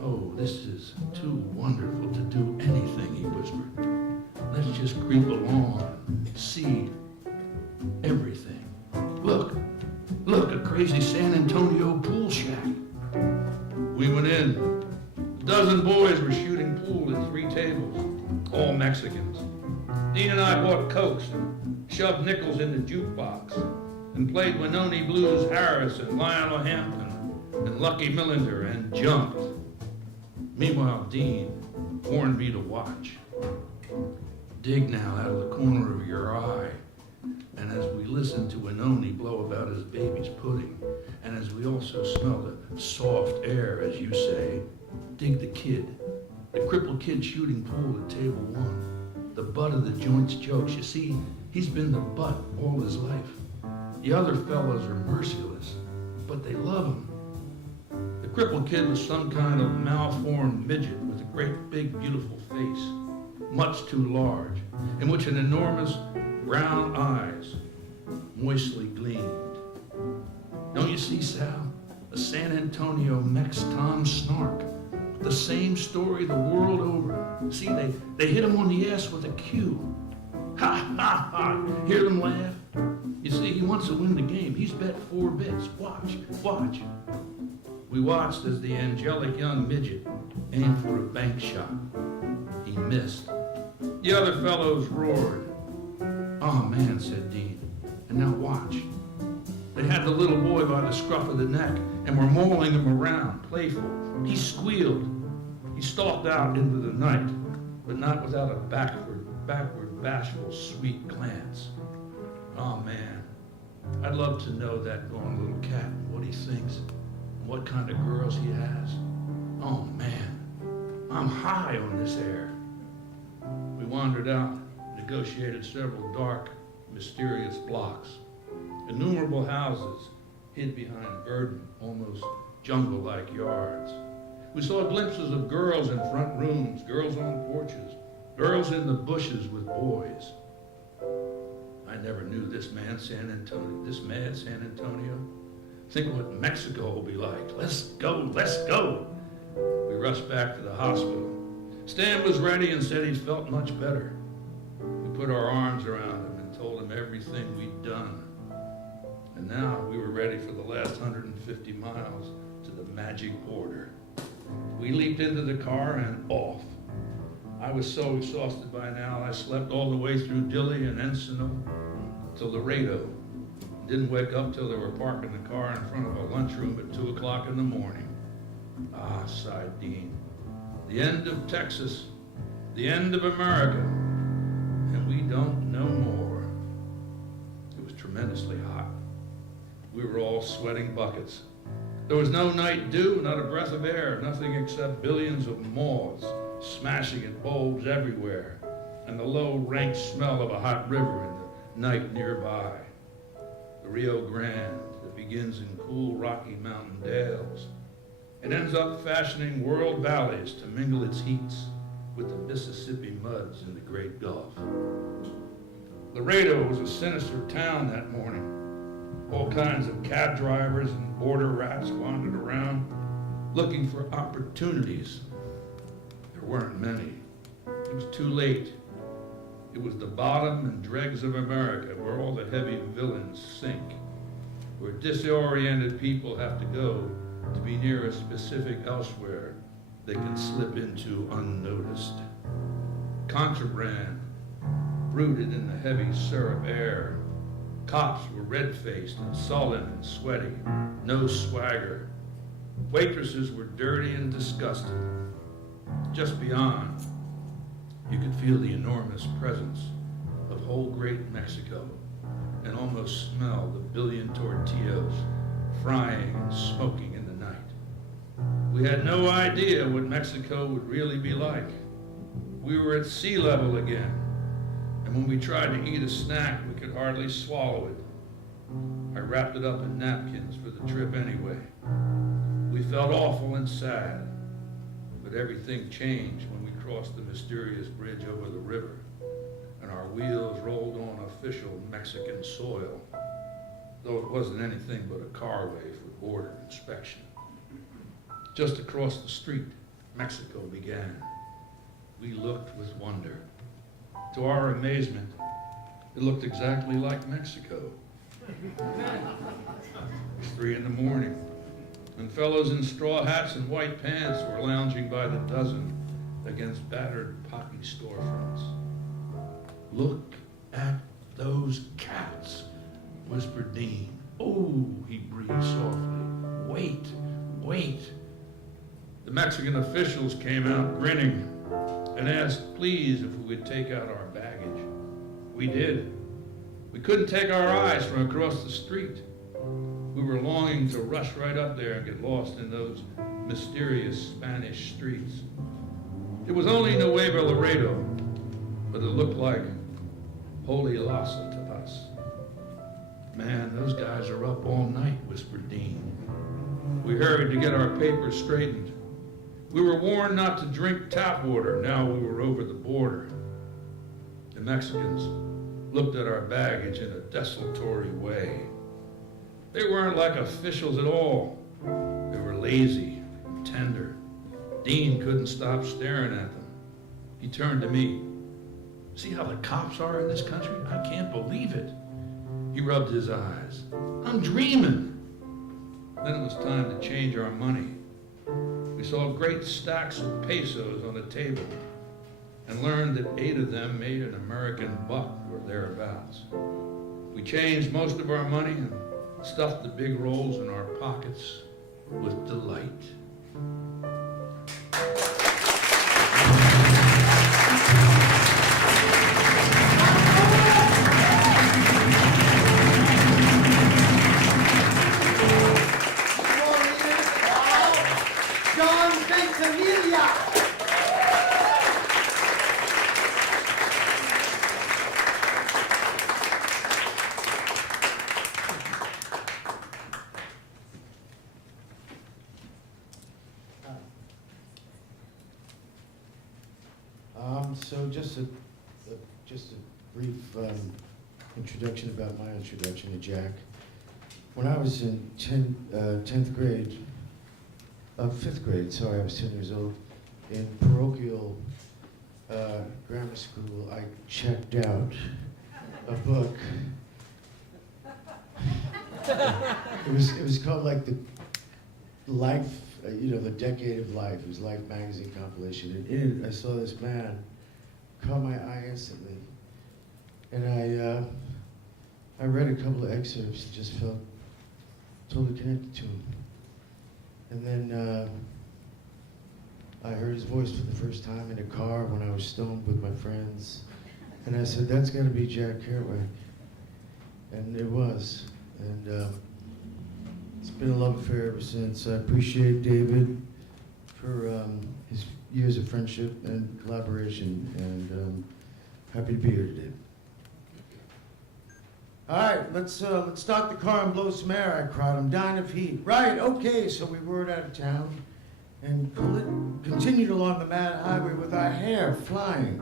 "Oh, this is too wonderful to do anything," he whispered. "Let's just creep along and see everything. Look, a crazy San Antonio pool shack." We went in. A dozen boys were shooting pool at 3 tables, all Mexicans. Dean and I bought Cokes and shoved nickels in the jukebox and played Winoni Blues Harris and Lionel Hampton and Lucky Millinder and jumped. Meanwhile, Dean warned me to watch. "Dig now out of the corner of your eye." And as we listened to Winoni blow about his baby's pudding, and as we also smelled the soft air, as you say, dig the kid, the crippled kid shooting pool at table 1, the butt of the joint's jokes. You see, he's been the butt all his life. The other fellows are merciless, but they love him. The crippled kid was some kind of malformed midget with a great big beautiful face, much too large, in which an enormous brown eyes moistly gleamed. Don't you see, Sal? A San Antonio Mex Tom Snark. The same story the world over. See, they hit him on the ass with a cue. Ha, ha, ha. Hear them laugh? You see, he wants to win the game. He's bet 4 bits. Watch. We watched as the angelic young midget aimed for a bank shot. He missed. The other fellows roared. "Oh, man," said Dean. "And now watch." They had the little boy by the scruff of the neck and were mauling him around, playful. He squealed. He stalked out into the night, but not without a backward, bashful, sweet glance. Oh, man, I'd love to know that gone little cat, what he thinks, and what kind of girls he has. Oh, man, I'm high on this air. We wandered out, negotiated several dark, mysterious blocks. Innumerable houses hid behind verdant, almost jungle-like yards. We saw glimpses of girls in front rooms, girls on porches, girls in the bushes with boys. I never knew this mad San Antonio. Think of what Mexico will be like. Let's go. We rushed back to the hospital. Stan was ready and said he felt much better. We put our arms around him and told him everything we'd done. And now we were ready for the last 150 miles to the magic border. We leaped into the car and off. I was so exhausted by now, I slept all the way through Dilley and Encino to Laredo. Didn't wake up till they were parking the car in front of a lunchroom at 2 o'clock in the morning. Ah, sighed Dean. The end of Texas, the end of America, and we don't know more. It was tremendously hot. We were all sweating buckets. There was no night dew, not a breath of air, nothing except billions of moths smashing at bulbs everywhere, and the low, rank smell of a hot river in the night nearby. The Rio Grande that begins in cool Rocky Mountain dales. It ends up fashioning world valleys to mingle its heats with the Mississippi muds in the Great Gulf. Laredo was a sinister town that morning. All kinds of cab drivers and border rats wandered around looking for opportunities. There weren't many. It was too late. It was the bottom and dregs of America where all the heavy villains sink, where disoriented people have to go to be near a specific elsewhere they can slip into unnoticed. Contraband brooded in the heavy syrup air. Cops were red-faced and sullen and sweaty, no swagger. Waitresses were dirty and disgusted. Just beyond, you could feel the enormous presence of whole great Mexico and almost smell the billion tortillas frying and smoking in the night. We had no idea what Mexico would really be like. We were at sea level again, and when we tried to eat a snack, we could hardly swallow it. I wrapped it up in napkins for the trip anyway. We felt awful and sad, but everything changed when we crossed the mysterious bridge over the river, and our wheels rolled on official Mexican soil, though it wasn't anything but a carway for border inspection. Just across the street, Mexico began. We looked with wonder. To our amazement, it looked exactly like Mexico. It was 3 in the morning, and fellows in straw hats and white pants were lounging by the dozen against battered poppy storefronts. "Look at those cats," whispered Dean. "Oh," he breathed softly. "Wait, wait." The Mexican officials came out grinning and asked please if we would take out our baggage. We did. We couldn't take our eyes from across the street. We were longing to rush right up there and get lost in those mysterious Spanish streets. It was only Nuevo Laredo, but it looked like Holy Lhasa to us. "Man, those guys are up all night," whispered Dean. We hurried to get our papers straightened. We were warned not to drink tap water. Now we were over the border. The Mexicans looked at our baggage in a desultory way. They weren't like officials at all. They were lazy and tender. Dean couldn't stop staring at them. He turned to me. "See how the cops are in this country? I can't believe it." He rubbed his eyes. "I'm dreaming." Then it was time to change our money. We saw great stacks of pesos on the table and learned that 8 of them made an American buck or thereabouts. We changed most of our money and stuffed the big rolls in our pockets with delight. Ventimiglia. So just a brief introduction about my introduction to Jack. When I was in 10th grade, 5th grade, sorry, I was 10 years old, in parochial grammar school, I checked out a book. It was called like the Life, the Decade of Life. It was Life magazine compilation. And in it, I saw this man, caught my eye instantly, and I read a couple of excerpts and just felt totally connected to him. And then I heard his voice for the first time in a car when I was stoned with my friends. And I said, "That's got to be Jack Kerouac." And it was. And it's been a love affair ever since. I appreciate David for his years of friendship and collaboration. And happy to be here today. All right, let's start the car and blow some air, I cried. I'm dying of heat. Right, okay, so we whirred out of town and continued along the mad highway with our hair flying.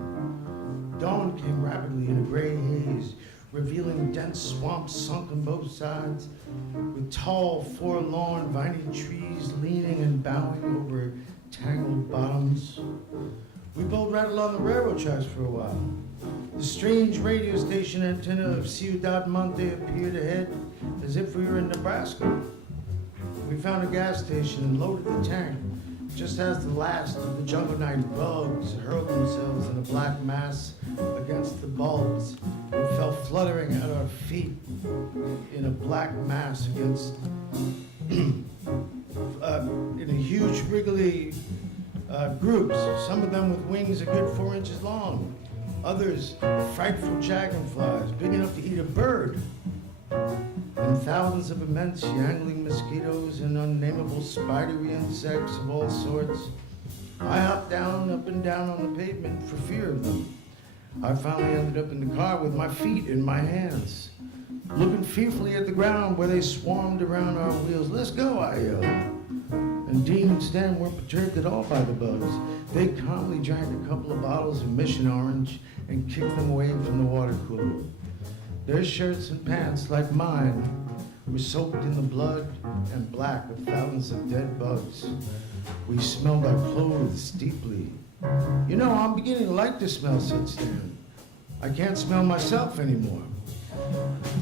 Dawn came rapidly in a gray haze. revealing dense swamps sunk on both sides, with tall, forlorn, viney trees leaning and bowing over tangled bottoms. We boat right along the railroad tracks for a while. The strange radio station antenna of Ciudad Monte appeared ahead as if we were in Nebraska. We found a gas station and loaded the tank, just as the last of the jungle night bugs hurled themselves in a black mass against the bulbs and fell fluttering at our feet in a black mass against, in a huge wriggly groups, some of them with wings a good 4 inches long, others frightful dragonflies big enough to eat a bird, and thousands of immense yangling mosquitoes and unnameable spidery insects of all sorts. I hopped down, up and down on the pavement for fear of them. I finally ended up in the car with my feet in my hands, looking fearfully at the ground where they swarmed around our wheels. "Let's go," I yelled. And Dean and Stan weren't perturbed at all by the bugs. They calmly drank a couple of bottles of Mission Orange and kicked them away from the water cooler. Their shirts and pants, like mine, were soaked in the blood and black of thousands of dead bugs. We smelled our clothes deeply. "You know, I'm beginning to like this smell," said Stan. "I can't smell myself anymore."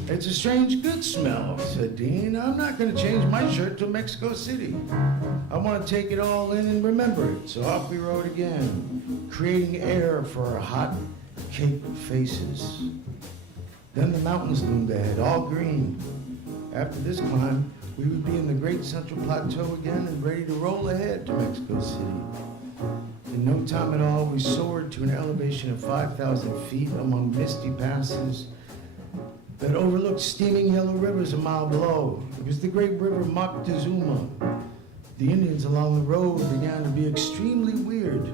"It's a strange good smell," said Dean. "I'm not going to change my shirt to Mexico City. I want to take it all in and remember it." So off we rode again, creating air for our hot, caked faces. Then the mountains loomed ahead, all green. After this climb, we would be in the Great Central Plateau again and ready to roll ahead to Mexico City. In no time at all, we soared to an elevation of 5,000 feet among misty passes that overlooked steaming yellow rivers a mile below. It was the great river Moctezuma. The Indians along the road began to be extremely weird.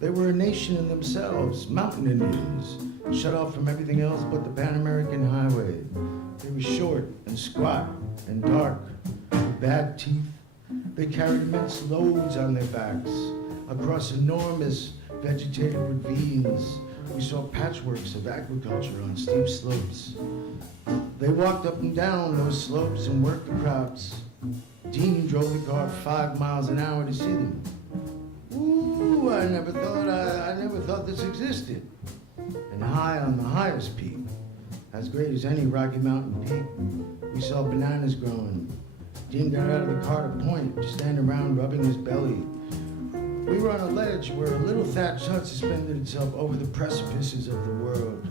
They were a nation in themselves, mountain Indians, shut off from everything else but the Pan American Highway. They were short and squat and dark, with bad teeth. They carried immense loads on their backs across enormous vegetated ravines. We saw patchworks of agriculture on steep slopes. They walked up and down those slopes and worked the crops. Dean drove the car 5 miles an hour to see them. Ooh, I never thought this existed. And high on the highest peak, as great as any Rocky Mountain peak, we saw bananas growing. Dean got out of the car to point, to stand around rubbing his belly. We were on a ledge where a little thatched hut suspended itself over the precipices of the world.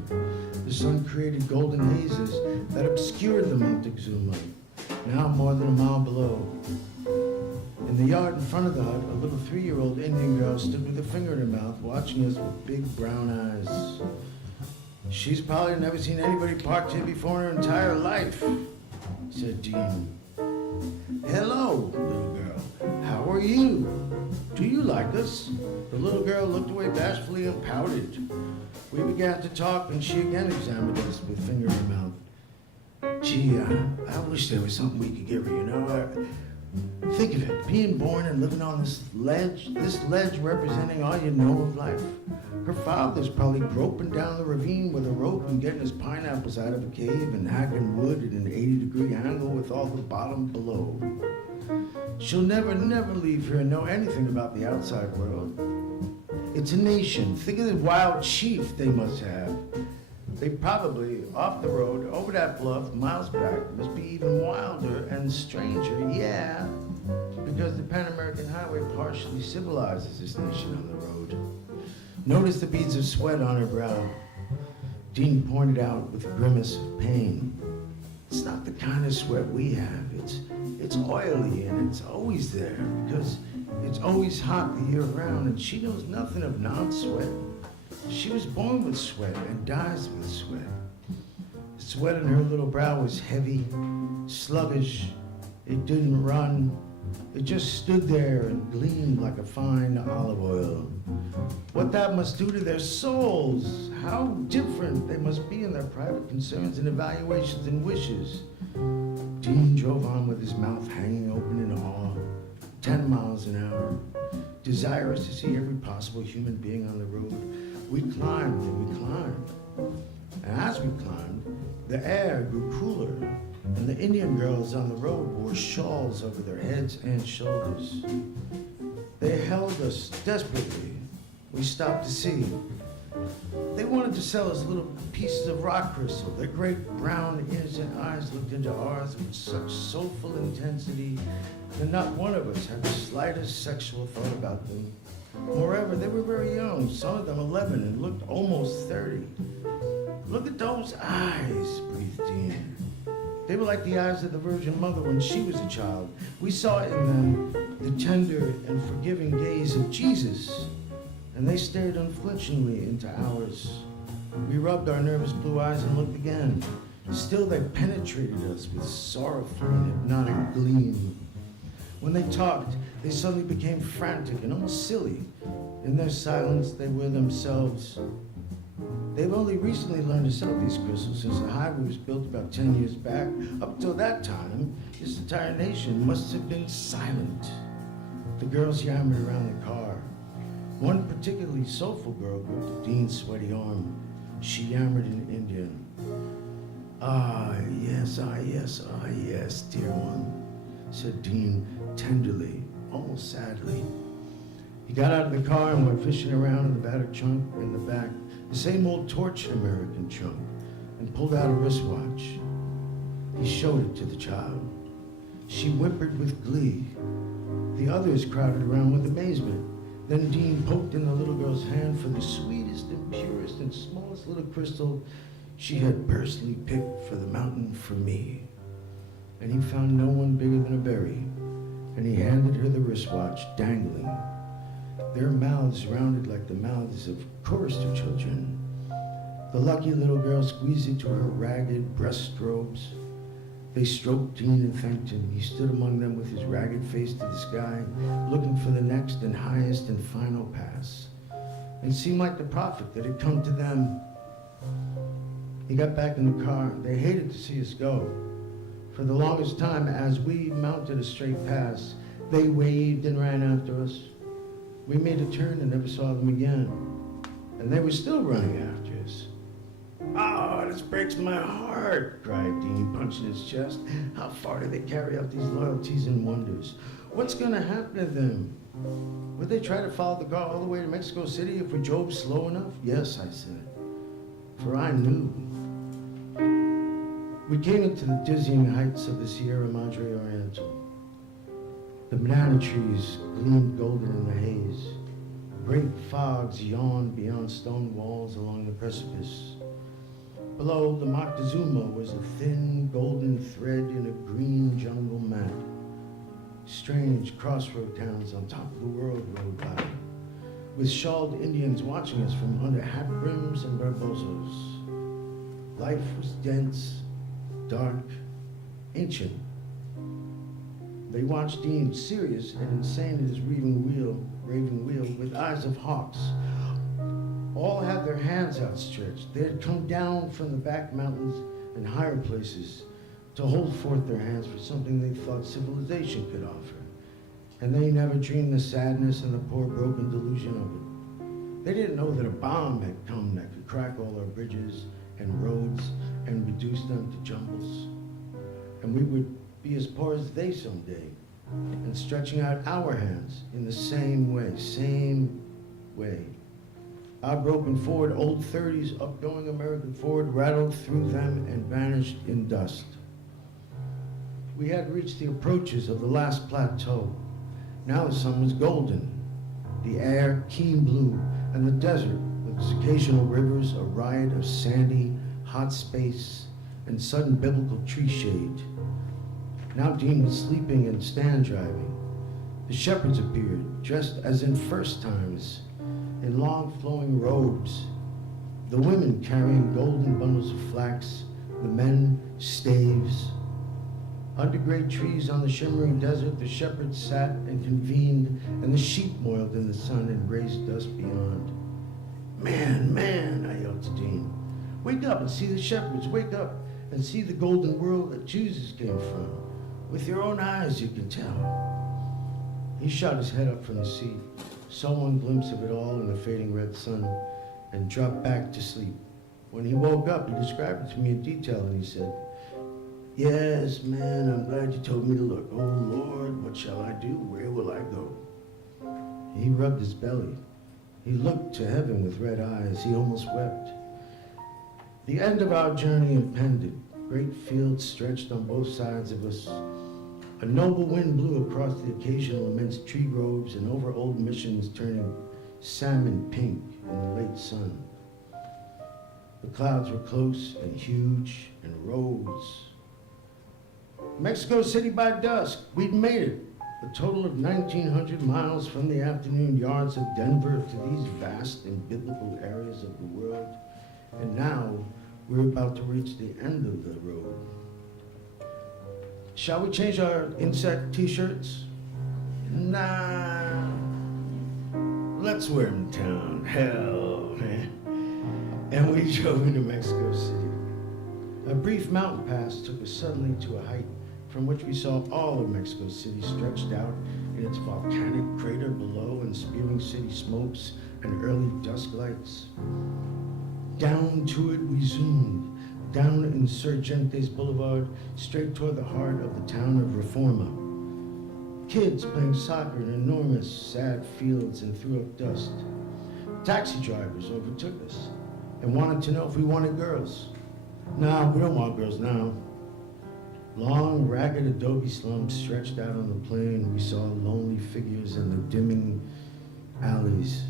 The sun created golden hazes that obscured the Montezuma, now more than a mile below. In the yard in front of the hut, a little 3-year-old Indian girl stood with her finger in her mouth, watching us with big brown eyes. "She's probably never seen anybody parked here before in her entire life," said Dean. "Hello, little girl. How are you? Do you like us?" The little girl looked away bashfully and pouted. We began to talk, and she again examined us with finger in her mouth. "Gee, I wish there was something we could give her, you know. Think of it, being born and living on this ledge representing all you know of life. Her father's probably groping down the ravine with a rope and getting his pineapples out of a cave and hacking wood at an 80-degree angle with all the bottom below. She'll never leave here and know anything about the outside world. It's a nation. Think of the wild chief they must have. They probably, off the road, over that bluff, miles back, must be even wilder and stranger, yeah, because the Pan American Highway partially civilizes this nation on the road." Notice the beads of sweat on her brow. Dean pointed out with a grimace of pain. "It's not the kind of sweat we have. It's oily and it's always there because it's always hot the year round, and she knows nothing of non-sweat. She was born with sweat and dies with sweat." The sweat on her little brow was heavy, sluggish. It didn't run. It just stood there and gleamed like a fine olive oil. What that must do to their souls! How different they must be in their private concerns and evaluations and wishes. Dean drove on with his mouth hanging open in awe, 10 miles an hour, desirous to see every possible human being on the road. We climbed and we climbed. And as we climbed, the air grew cooler, and the Indian girls on the road wore shawls over their heads and shoulders. They held us desperately. We stopped to see. They wanted to sell us little pieces of rock crystal. Their great brown innocent eyes looked into ours with such soulful intensity that not one of us had the slightest sexual thought about them. Moreover, they were very young, some of them 11, and looked almost 30. Look at those eyes, breathed Dean. They were like the eyes of the Virgin Mother when she was a child. We saw in them the tender and forgiving gaze of Jesus, and they stared unflinchingly into ours. We rubbed our nervous blue eyes and looked again. Still, they penetrated us with sorrowful and hypnotic gleam. When they talked, they suddenly became frantic and almost silly. In their silence, they were themselves. They've only recently learned to sell these crystals since the highway was built about 10 years back. Up till that time, this entire nation must have been silent. The girls yammered around the car. One particularly soulful girl gripped Dean's sweaty arm. She yammered in Indian. Ah, yes, dear one, said Dean tenderly, almost sadly. He got out of the car and went fishing around in the battered trunk in the back, the same old tortured American trunk, and pulled out a wristwatch. He showed it to the child. She whimpered with glee. The others crowded around with amazement. Then Dean poked in the little girl's hand for the sweetest and purest and smallest little crystal she had personally picked for the mountain for me. And he found no one bigger than a berry, and he handed her the wristwatch dangling. Their mouths rounded like the mouths of chorister children. The lucky little girl squeezed into her ragged breastrobes. They stroked Dean and thanked him. He stood among them with his ragged face to the sky, looking for the next and highest and final pass. It seemed like the prophet that had come to them. He got back in the car. They hated to see us go. For the longest time, as we mounted a straight pass, they waved and ran after us. We made a turn and never saw them again. And they were still running after us. Oh, this breaks my heart, cried Dean, punching his chest. How far do they carry out these loyalties and wonders? What's going to happen to them? Would they try to follow the car all the way to Mexico City if we drove slow enough? Yes, I said, for I knew. We came into the dizzying heights of the Sierra Madre Oriental. The banana trees gleamed golden in the haze. Great fogs yawned beyond stone walls along the precipice. Below, the Moctezuma was a thin golden thread in a green jungle mat. Strange crossroad towns on top of the world rode by, with shawled Indians watching us from under hat brims and barbosos. Life was dense, dark, ancient. They watched Dean, serious and insane in his raving wheel, with eyes of hawks. All had their hands outstretched. They had come down from the back mountains and higher places to hold forth their hands for something they thought civilization could offer. And they never dreamed the sadness and the poor broken delusion of it. They didn't know that a bomb had come that could crack all our bridges and roads and reduce them to jumbles. And we would be as poor as they someday, and stretching out our hands in the same way. Our broken Ford, old 30s, upgoing American Ford, rattled through them and vanished in dust. We had reached the approaches of the last plateau. Now the sun was golden, the air keen blue, and the desert, with its occasional rivers, a riot of sandy, hot space, and sudden biblical tree shade. Now Dean was sleeping and stand driving. The shepherds appeared, dressed as in first times, in long flowing robes. The women carrying golden bundles of flax, the men staves. Under great trees on the shimmering desert, the shepherds sat and convened, and the sheep moiled in the sun and raised dust beyond. Man, I yelled to Dean. Wake up and see the shepherds. Wake up and see the golden world that Jesus came from. With your own eyes, you can tell. He shot his head up from the seat, saw one glimpse of it all in the fading red sun, and dropped back to sleep. When he woke up, he described it to me in detail, and he said, "Yes, man, I'm glad you told me to look. Oh, Lord, what shall I do? Where will I go?" He rubbed his belly. He looked to heaven with red eyes. He almost wept. The end of our journey impended. Great fields stretched on both sides of us. A noble wind blew across the occasional immense tree groves and over old missions turning salmon pink in the late sun. The clouds were close and huge and rose. Mexico City by dusk. We'd made it. A total of 1,900 miles from the afternoon yards of Denver to these vast and biblical areas of the world. And now we're about to reach the end of the road. Shall we change our insect t-shirts? Nah. Let's wear them down. Hell, man. And we drove into Mexico City. A brief mountain pass took us suddenly to a height from which we saw all of Mexico City stretched out in its volcanic crater below and spewing city smokes and early dusk lights. Down to it we zoomed, down Insurgentes Boulevard, straight toward the heart of the town of Reforma. Kids playing soccer in enormous, sad fields and threw up dust. Taxi drivers overtook us and wanted to know if we wanted girls. No, we don't want girls now. Long, ragged adobe slums stretched out on the plain. We saw lonely figures in the dimming alleys.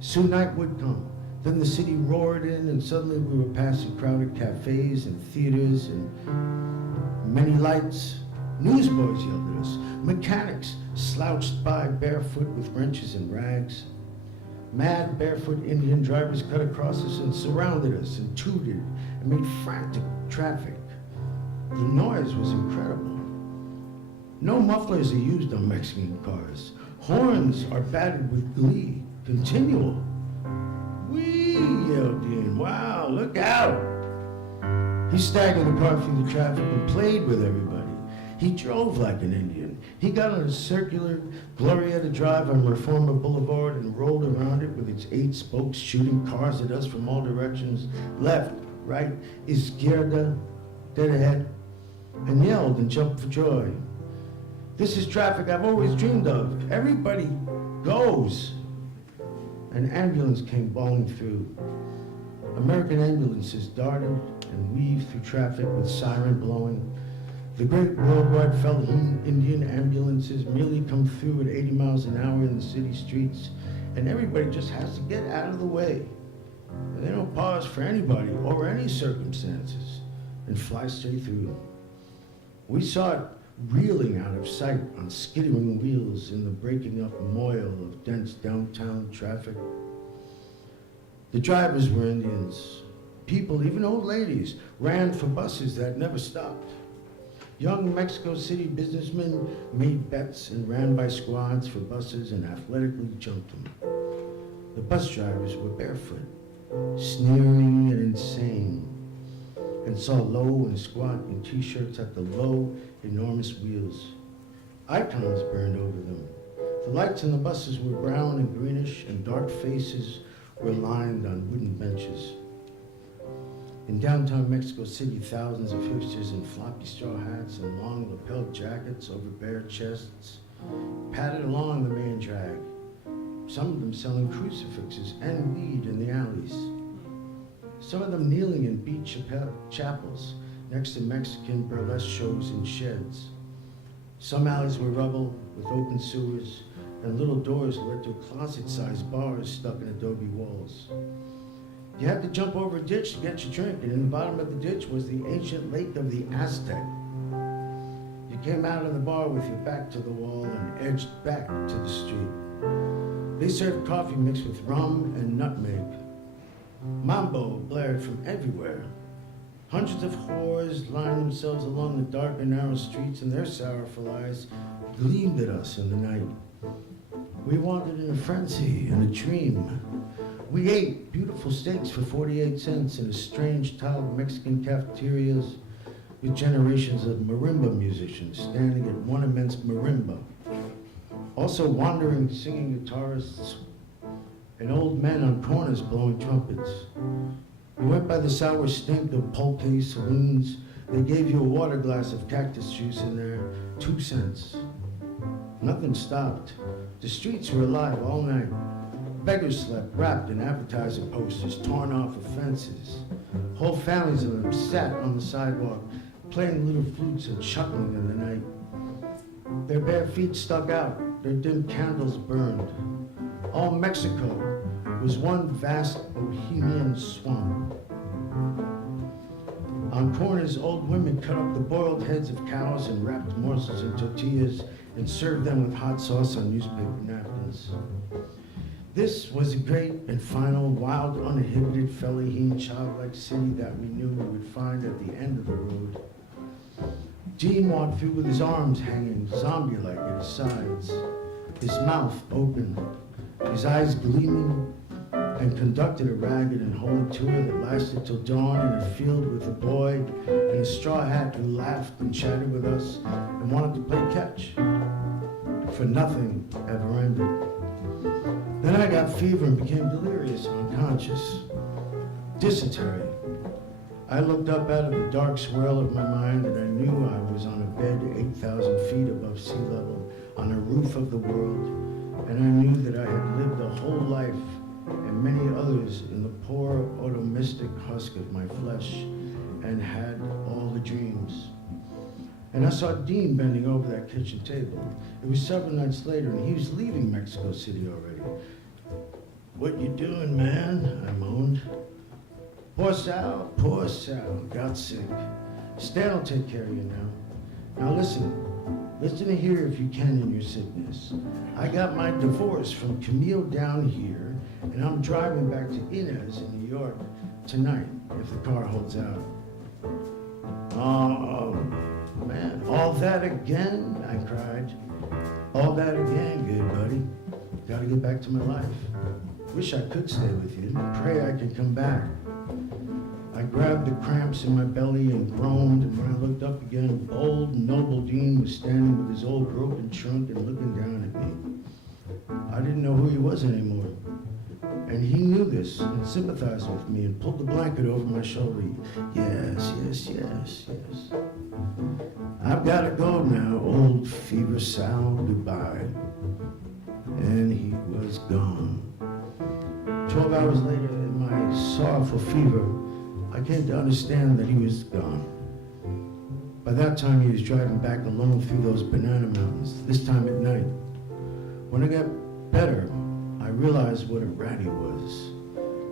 Soon night would come. Then the city roared in, and suddenly we were passing crowded cafes and theaters and many lights. Newsboys yelled at us. Mechanics slouched by barefoot with wrenches and rags. Mad barefoot Indian drivers cut across us and surrounded us and tooted and made frantic traffic. The noise was incredible. No mufflers are used on Mexican cars. Horns are battered with glee, continual. Whee, yelled Dean. Wow, look out. He staggered the car through the traffic and played with everybody. He drove like an Indian. He got on a circular Glorieta Drive on Reforma Boulevard and rolled around it with its 8 spokes shooting cars at us from all directions, left, right, izquierda, dead ahead, and yelled and jumped for joy. This is traffic I've always dreamed of. Everybody goes. An ambulance came bawling through. American ambulances darted and weaved through traffic with siren blowing. The great worldwide fellow Indian ambulances merely come through at 80 miles an hour in the city streets, and everybody just has to get out of the way. And they don't pause for anybody or any circumstances and fly straight through. We saw it reeling out of sight on skittering wheels in the breaking up moil of dense downtown traffic. The drivers were Indians. People, even old ladies, ran for buses that never stopped. Young Mexico City businessmen made bets and ran by squads for buses and athletically jumped them. The bus drivers were barefoot, sneering and insane, and saw low and squat in t-shirts at the low, enormous wheels. Icons burned over them. The lights in the buses were brown and greenish, and dark faces were lined on wooden benches. In downtown Mexico City, thousands of hipsters in floppy straw hats and long lapelled jackets over bare chests padded along the main drag, some of them selling crucifixes and weed in the alleys. Some of them kneeling in beat chapels next to Mexican burlesque shows in sheds. Some alleys were rubble with open sewers, and little doors led to closet-sized bars stuck in adobe walls. You had to jump over a ditch to get your drink, and in the bottom of the ditch was the ancient lake of the Aztec. You came out of the bar with your back to the wall and edged back to the street. They served coffee mixed with rum and nutmeg. Mambo blared from everywhere. Hundreds of whores lined themselves along the dark and narrow streets, and their sorrowful eyes gleamed at us in the night. We wandered in a frenzy and a dream. We ate beautiful steaks for 48 cents in a strange tiled Mexican cafeterias with generations of marimba musicians standing at one immense marimba. Also wandering, singing guitarists, and old men on corners blowing trumpets. We went by the sour stink of pulque saloons. They gave you a water glass of cactus juice in there, 2 cents. Nothing stopped. The streets were alive all night. Beggars slept, wrapped in advertising posters, torn off of fences. Whole families of them sat on the sidewalk, playing little flutes and chuckling in the night. Their bare feet stuck out, their dim candles burned. All Mexico was one vast bohemian swamp. On corners, old women cut up the boiled heads of cows and wrapped morsels in tortillas and served them with hot sauce on newspaper napkins. This was a great and final, wild, uninhibited, fellahin, childlike city that we knew we would find at the end of the road. Dean walked through with his arms hanging, zombie-like at his sides, his mouth open, his eyes gleaming, and conducted a ragged and holy tour that lasted till dawn in a field with a boy in a straw hat who laughed and chatted with us and wanted to play catch. For nothing ever ended. Then I got fever and became delirious and unconscious. Dysentery. I looked up out of the dark swirl of my mind and I knew I was on a bed 8,000 feet above sea level, on the roof of the world, and I knew that I had lived a whole life and many others in the poor automistic husk of my flesh and had all the dreams. And I saw Dean bending over that kitchen table. It was several nights later and he was leaving Mexico City already. "What you doing, man?" I moaned. Poor Sal, got sick. Stan will take care of you now. Now listen to here if you can in your sickness. I got my divorce from Camille down here, and I'm driving back to Inez in New York tonight, if the car holds out. Oh, man, all that again? I cried. All that again, good buddy. Gotta get back to my life. Wish I could stay with you. Pray I could come back. I grabbed the cramps in my belly and groaned, and when I looked up again, old noble Dean was standing with his old broken trunk and looking down at me. I didn't know who he was anymore. And he knew this and sympathized with me and pulled the blanket over my shoulder. Yes. I've got to go now, old fever Sal, goodbye. And he was gone. 12 hours later, in my sorrowful fever, I came to understand that he was gone. By that time, he was driving back alone through those banana mountains, this time at night. When I got better, I realized what a rat he was.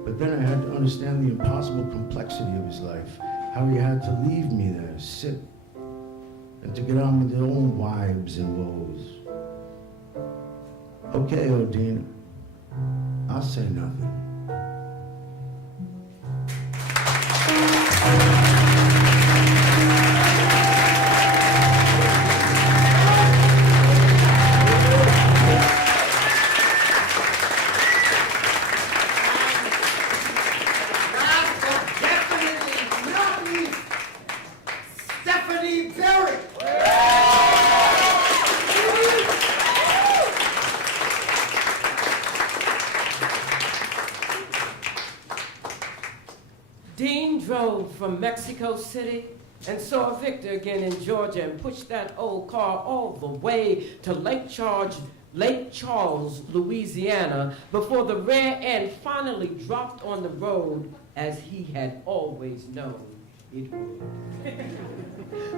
But then I had to understand the impossible complexity of his life, how he had to leave me there, sick, and to get on with his own wives and woes. Okay, Odine, I'll say nothing. From Mexico City and saw Victor again in Georgia and pushed that old car all the way to Lake Charles, Louisiana, before the rear end finally dropped on the road as he had always known it would.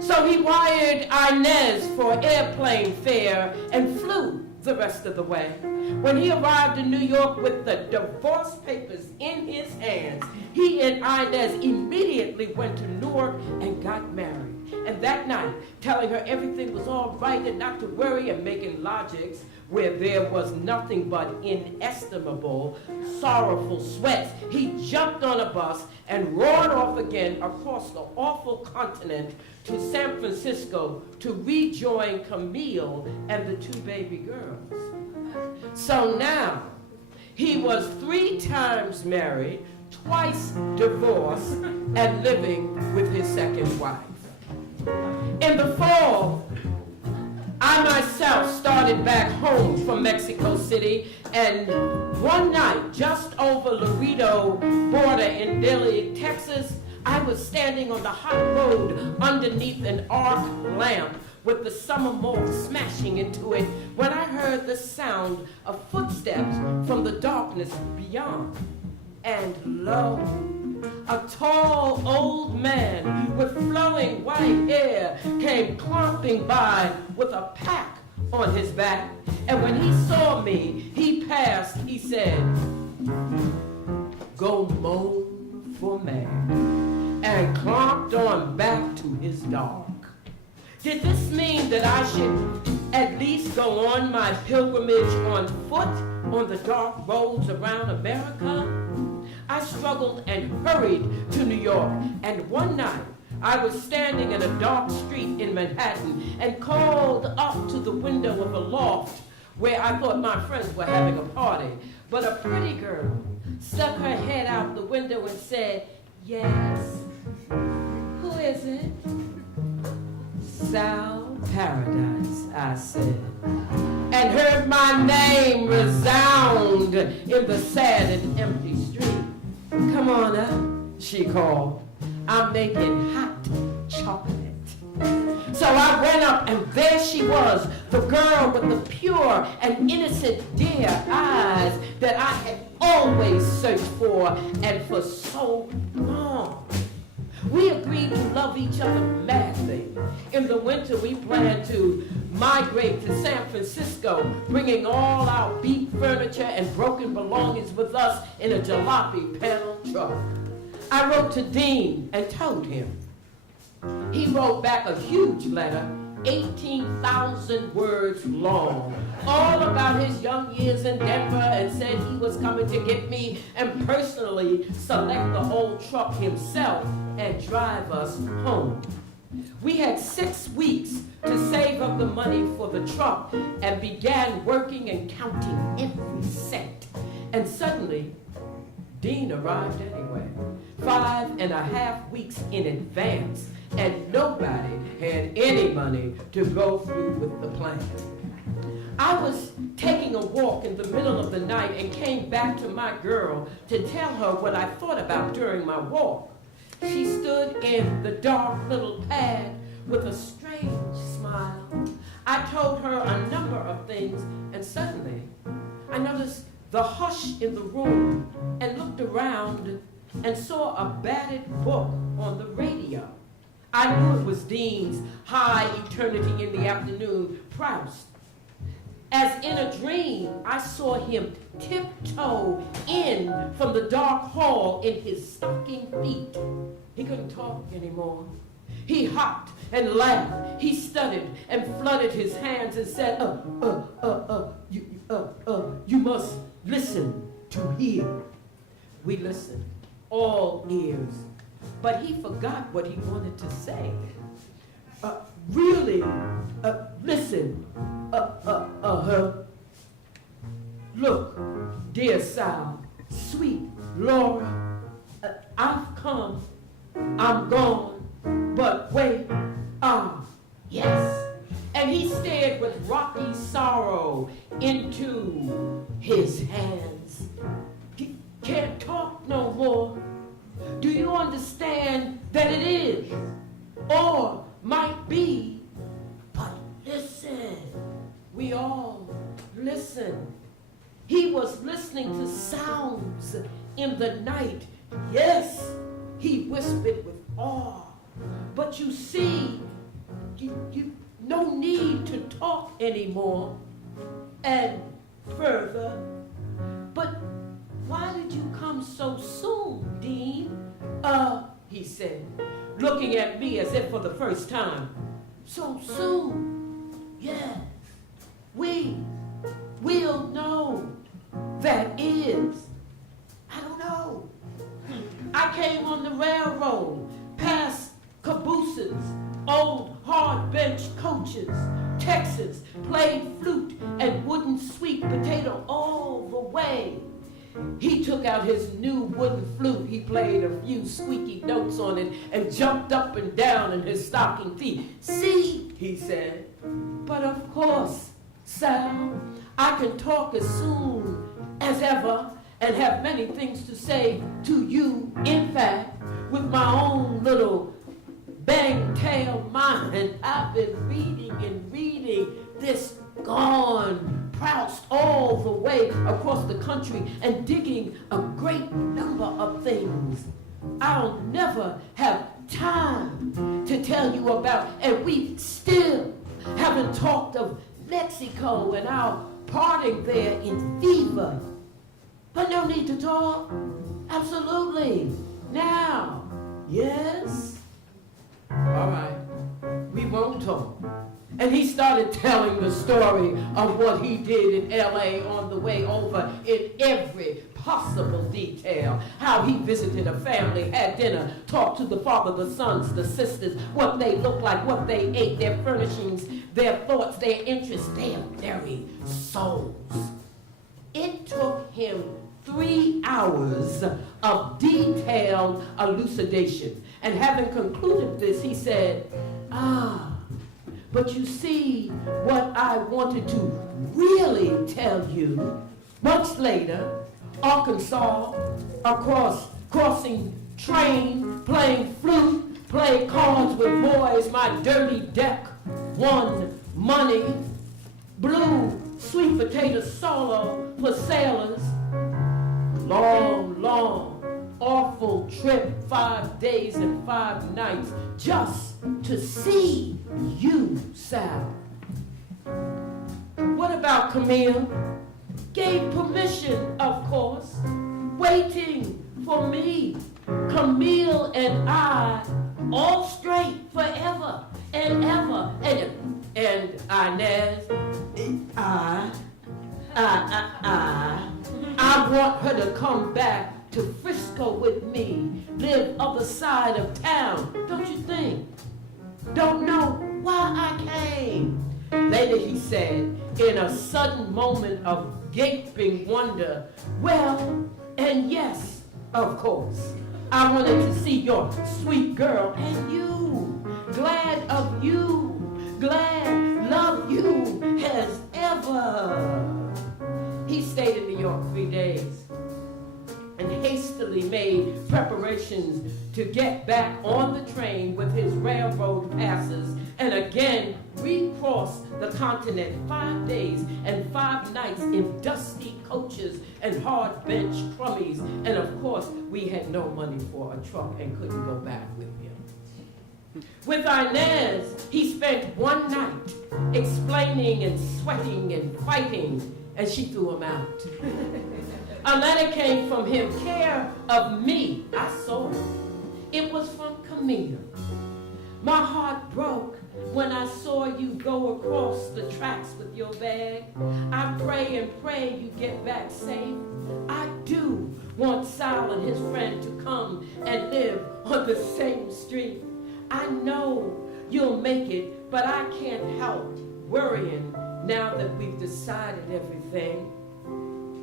So he wired Inez for airplane fare and flew the rest of the way. When he arrived in New York with the divorce papers in his hands, he and Inez immediately went to Newark and got married. And that night, telling her everything was all right and not to worry and making logics where there was nothing but inestimable, sorrowful sweats, he jumped on a bus and roared off again across the awful continent to San Francisco to rejoin Camille and the 2 baby girls. So now, he was 3 times married, twice divorced, and living with his second wife. In the fall, I myself started back home from Mexico City And one night, just over Laredo border in Daly, Texas, I was standing on the hot road underneath an arc lamp with the summer mold smashing into it when I heard the sound of footsteps from the darkness beyond. And lo, a tall old man with flowing white hair came clomping by with a pack on his back. And when he saw me, he passed, he said, "Go moan for man," and clomped on back to his dog. Did this mean that I should at least go on my pilgrimage on foot on the dark roads around America? I struggled and hurried to New York, and one night I was standing in a dark street in Manhattan and called up to the window of a loft where I thought my friends were having a party. But a pretty girl stuck her head out the window and said, "Yes, who is it?" "Sal Paradise," I said, and heard my name resound in the sad and empty street. "Come on up," she called. "I'm making hot chocolate." So I went up, and there she was, the girl with the pure and innocent dear eyes that I had always searched for, and for so long. We agreed to love each other madly. In the winter, we planned to migrate to San Francisco, bringing all our beat furniture and broken belongings with us in a jalopy panel truck. I wrote to Dean and told him. He wrote back a huge letter, 18,000 words long, all about his young years in Denver, and said he was coming to get me and personally select the old truck himself and drive us home. We had 6 weeks to save up the money for the truck and began working and counting every cent. And suddenly, Dean arrived anyway, 5.5 weeks in advance, and nobody had any money to go through with the plan. I was taking a walk in the middle of the night and came back to my girl to tell her what I thought about during my walk. She stood in the dark little path with a strange smile. I told her a number of things, and suddenly I noticed the hush in the room and looked around and saw a battered book on the radio. I knew it was Dean's High Eternity in the Afternoon, Proust. As in a dream, I saw him tiptoe in from the dark hall in his stocking feet. He couldn't talk anymore. He hopped and laughed. He stuttered and fluttered his hands and said, you must listen to hear. We listened, all ears. But he forgot what he wanted to say. Really, listen, Look, dear Sal, sweet Laura, I've come, I'm gone, but wait, yes. And he stared with rocky sorrow into his hands. Can't talk no more. Do you understand that it is, or might be, but listen, we all listen. He was listening to sounds in the night. Yes, he whispered with awe. But you see, you no need to talk anymore. And further, but why did you come so soon, Dean? He said, looking at me as if for the first time. So soon? Yes. We'll know. That is, I don't know. I came on the railroad, past cabooses, old hard bench coaches, Texans, played flute and wouldn't sweet potato all the way. He took out his new wooden flute. He played a few squeaky notes on it and jumped up and down in his stocking feet. See, he said, but of course, Sal, I can talk as soon as ever, and have many things to say to you. In fact, with my own little bang-tail mind, I've been reading and reading this gone, proused all the way across the country and digging a great number of things I'll never have time to tell you about. And we still haven't talked of Mexico and our parting there in fever. But no need to talk. Absolutely. Now, yes? All right. We won't talk. And he started telling the story of what he did in L.A. on the way over in every possible detail. How he visited a family, had dinner, talked to the father, the sons, the sisters, what they looked like, what they ate, their furnishings, their thoughts, their interests, their very souls. It took him 3 hours of detailed elucidation. And having concluded this, he said, but you see, what I wanted to really tell you, much later, Arkansas, crossing train, playing flute, play cards with boys, my dirty deck, won money, blue sweet potato solo for sailors, long, awful trip, 5 days and 5 nights, just to see you, Sal. What about Camille? Gave permission, of course, waiting for me. Camille and I, all straight forever and ever. And Inez, I want her to come back to Frisco with me, live other side of town, don't you think? Don't know why I came. Later he said, in a sudden moment of gaping wonder, well, and yes, of course, I wanted to see your sweet girl and you, glad of you, glad love you as ever. He stayed in New York 3 days and hastily made preparations to get back on the train with his railroad passes and again recross the continent 5 days and 5 nights in dusty coaches and hard bench crummies. And of course, we had no money for a truck and couldn't go back with him. With Inez, he spent one night explaining and sweating and fighting, and she threw him out. A letter came from him, care of me. I saw it. It was from Camille. My heart broke when I saw you go across the tracks with your bag. I pray and pray you get back safe. I do want Sal and his friend to come and live on the same street. I know you'll make it, but I can't help worrying now that we've decided everything.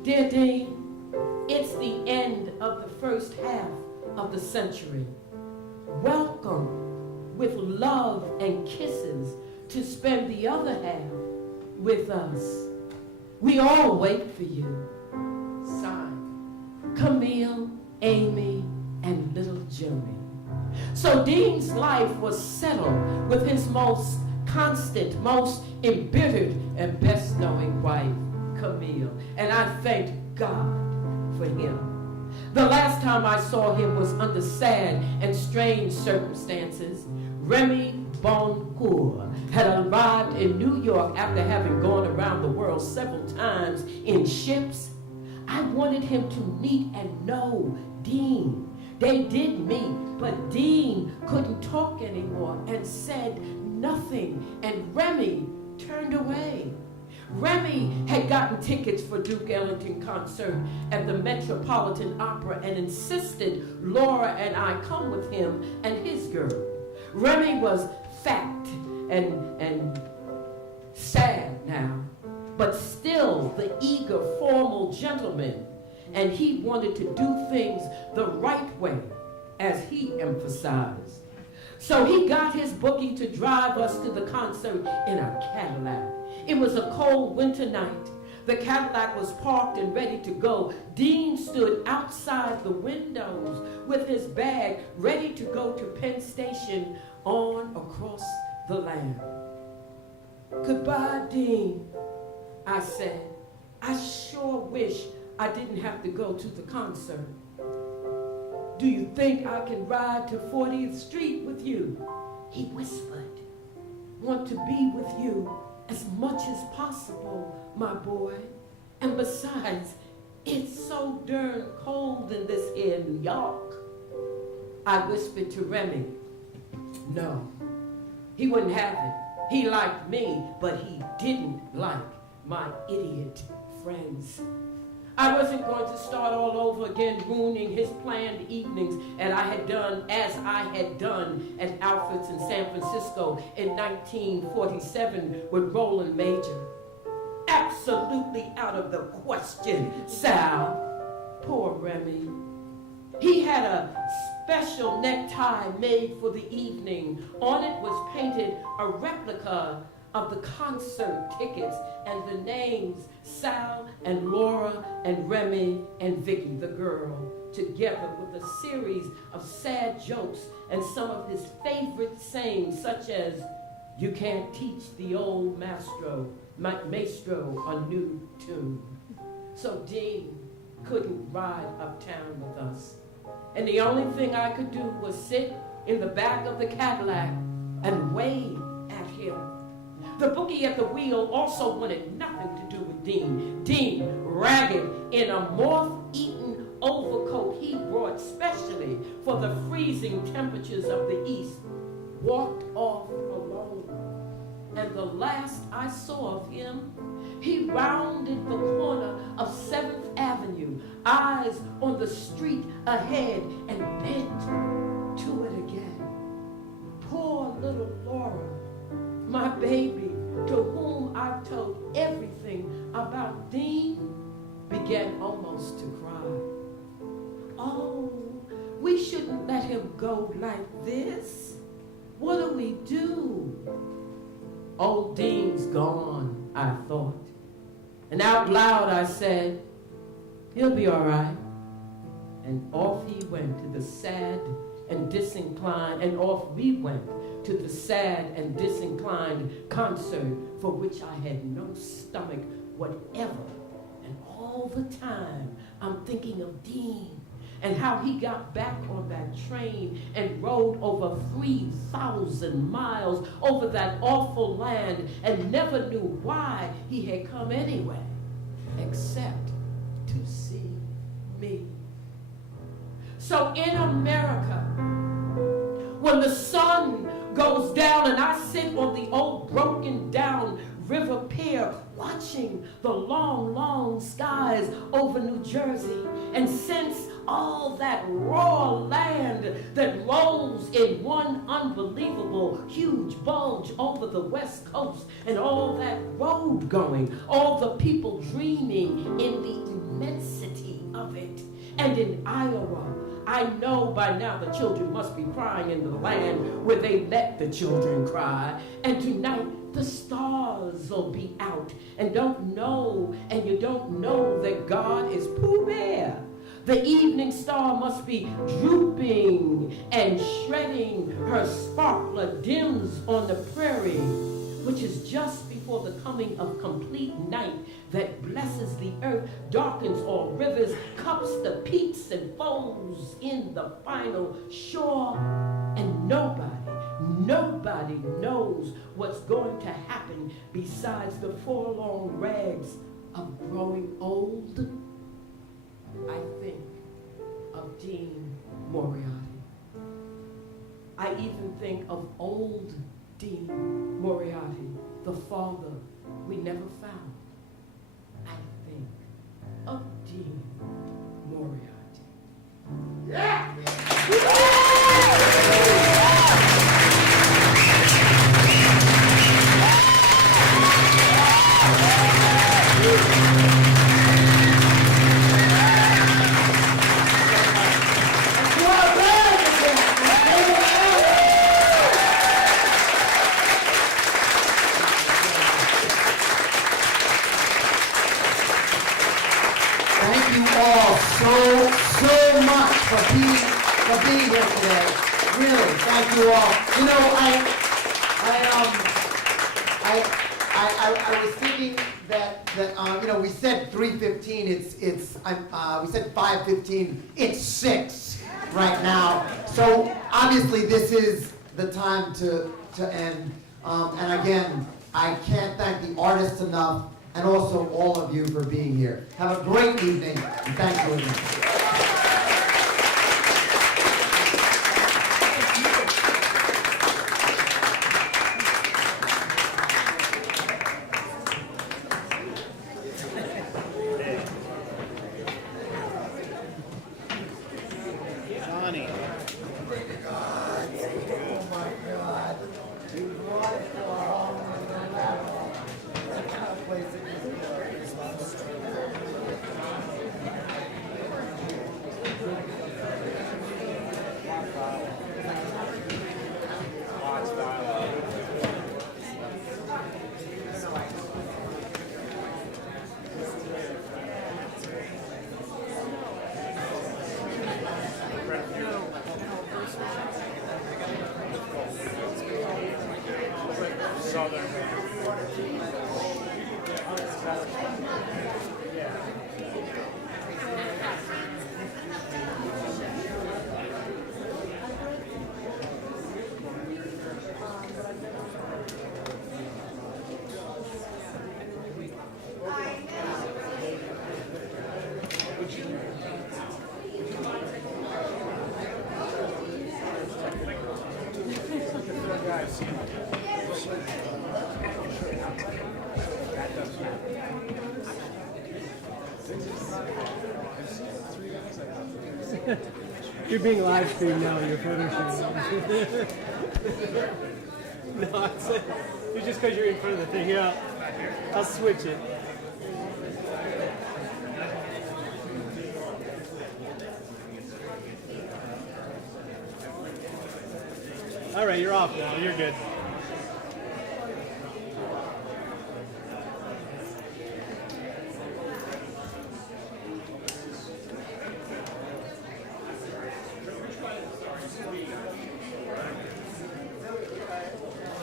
Dear Dean, it's the end of the first half of the century. Welcome with love and kisses to spend the other half with us. We all wait for you. Signed, Camille, Amy, and little Joni. So Dean's life was settled with his most constant, most embittered, and best knowing wife, Camille. And I thank God for him. The last time I saw him was under sad and strange circumstances. Remy Boncourt had arrived in New York after having gone around the world several times in ships. I wanted him to meet and know Dean. They did meet, but Dean couldn't talk anymore and said nothing, and Remy turned away. Remy had gotten tickets for Duke Ellington concert at the Metropolitan Opera and insisted Laura and I come with him and his girl. Remy was fat and sad now, but still the eager, formal gentleman, and he wanted to do things the right way, as he emphasized. So he got his bookie to drive us to the concert in a Cadillac. It was a cold winter night. The Cadillac was parked and ready to go. Dean stood outside the windows with his bag, ready to go to Penn Station on across the land. "Goodbye, Dean," I said. "I sure wish I didn't have to go to the concert. Do you think I can ride to 40th Street with you?" He whispered. "Want to be with you as much as possible, my boy. And besides, it's so darn cold in this here New York." I whispered to Remy, no, he wouldn't have it. He liked me, but he didn't like my idiot friends. I wasn't going to start all over again, ruining his planned evenings, and I had done as I had done at Alfred's in San Francisco in 1947 with Roland Major. Absolutely out of the question, Sal. Poor Remy. He had a special necktie made for the evening. On it was painted a replica of the concert tickets and the names Sal and Laura and Remy and Vicky, the girl, together with a series of sad jokes and some of his favorite sayings, such as, "You can't teach the old maestro a new tune." So Dean couldn't ride uptown with us. And the only thing I could do was sit in the back of the Cadillac and wave at him. The bookie at the wheel also wanted nothing to do with Dean. Dean, ragged in a moth-eaten overcoat he brought specially for the freezing temperatures of the East, walked off alone. And the last I saw of him, he rounded the corner of 7th Avenue, eyes on the street ahead, and bent to it again. Poor little Laura, my baby, to whom I told everything about Dean, began almost to cry. "Oh, we shouldn't let him go like this. What do we do?" Old Dean's gone, I thought. And out loud I said, "He'll be all right." And off he went to the sad and disinclined, and off we went to the sad and disinclined concert for which I had no stomach whatever. And all the time I'm thinking of Dean and how he got back on that train and rode over 3,000 miles over that awful land and never knew why he had come anyway, except to see me. So in America, when the sun goes down and I sit on the old broken down river pier watching the long, long skies over New Jersey and sense all that raw land that rolls in one unbelievable huge bulge over the West Coast, and all that road going, all the people dreaming in the immensity of it. And in Iowa, I know by now the children must be crying in the land where they let the children cry. And tonight the stars will be out, and you don't know that God is Pooh Bear. The evening star must be drooping and shredding her sparkler dims on the prairie, which is just before the coming of complete night that blesses the earth, darkens all rivers, cups the peaks and folds in the final shore. And nobody knows what's going to happen besides the forlorn rags of growing old. I think of Dean Moriarty. I even think of old Dean Moriarty, the father we never found. I think of Dean Moriarty. Yeah! for being here today. Really, thank you all. You know, I was thinking that you know, we said 3:15. We said 5:15. It's 6 right now. So obviously this is the time to end. And again, I can't thank the artists enough, and also all of you for being here. Have a great evening, and thank you again. Johnny. You're being live streamed now, your photo shoot. No, it's just because you're in front of the thing. Here, I'll switch it. All right, you're off now. You're good.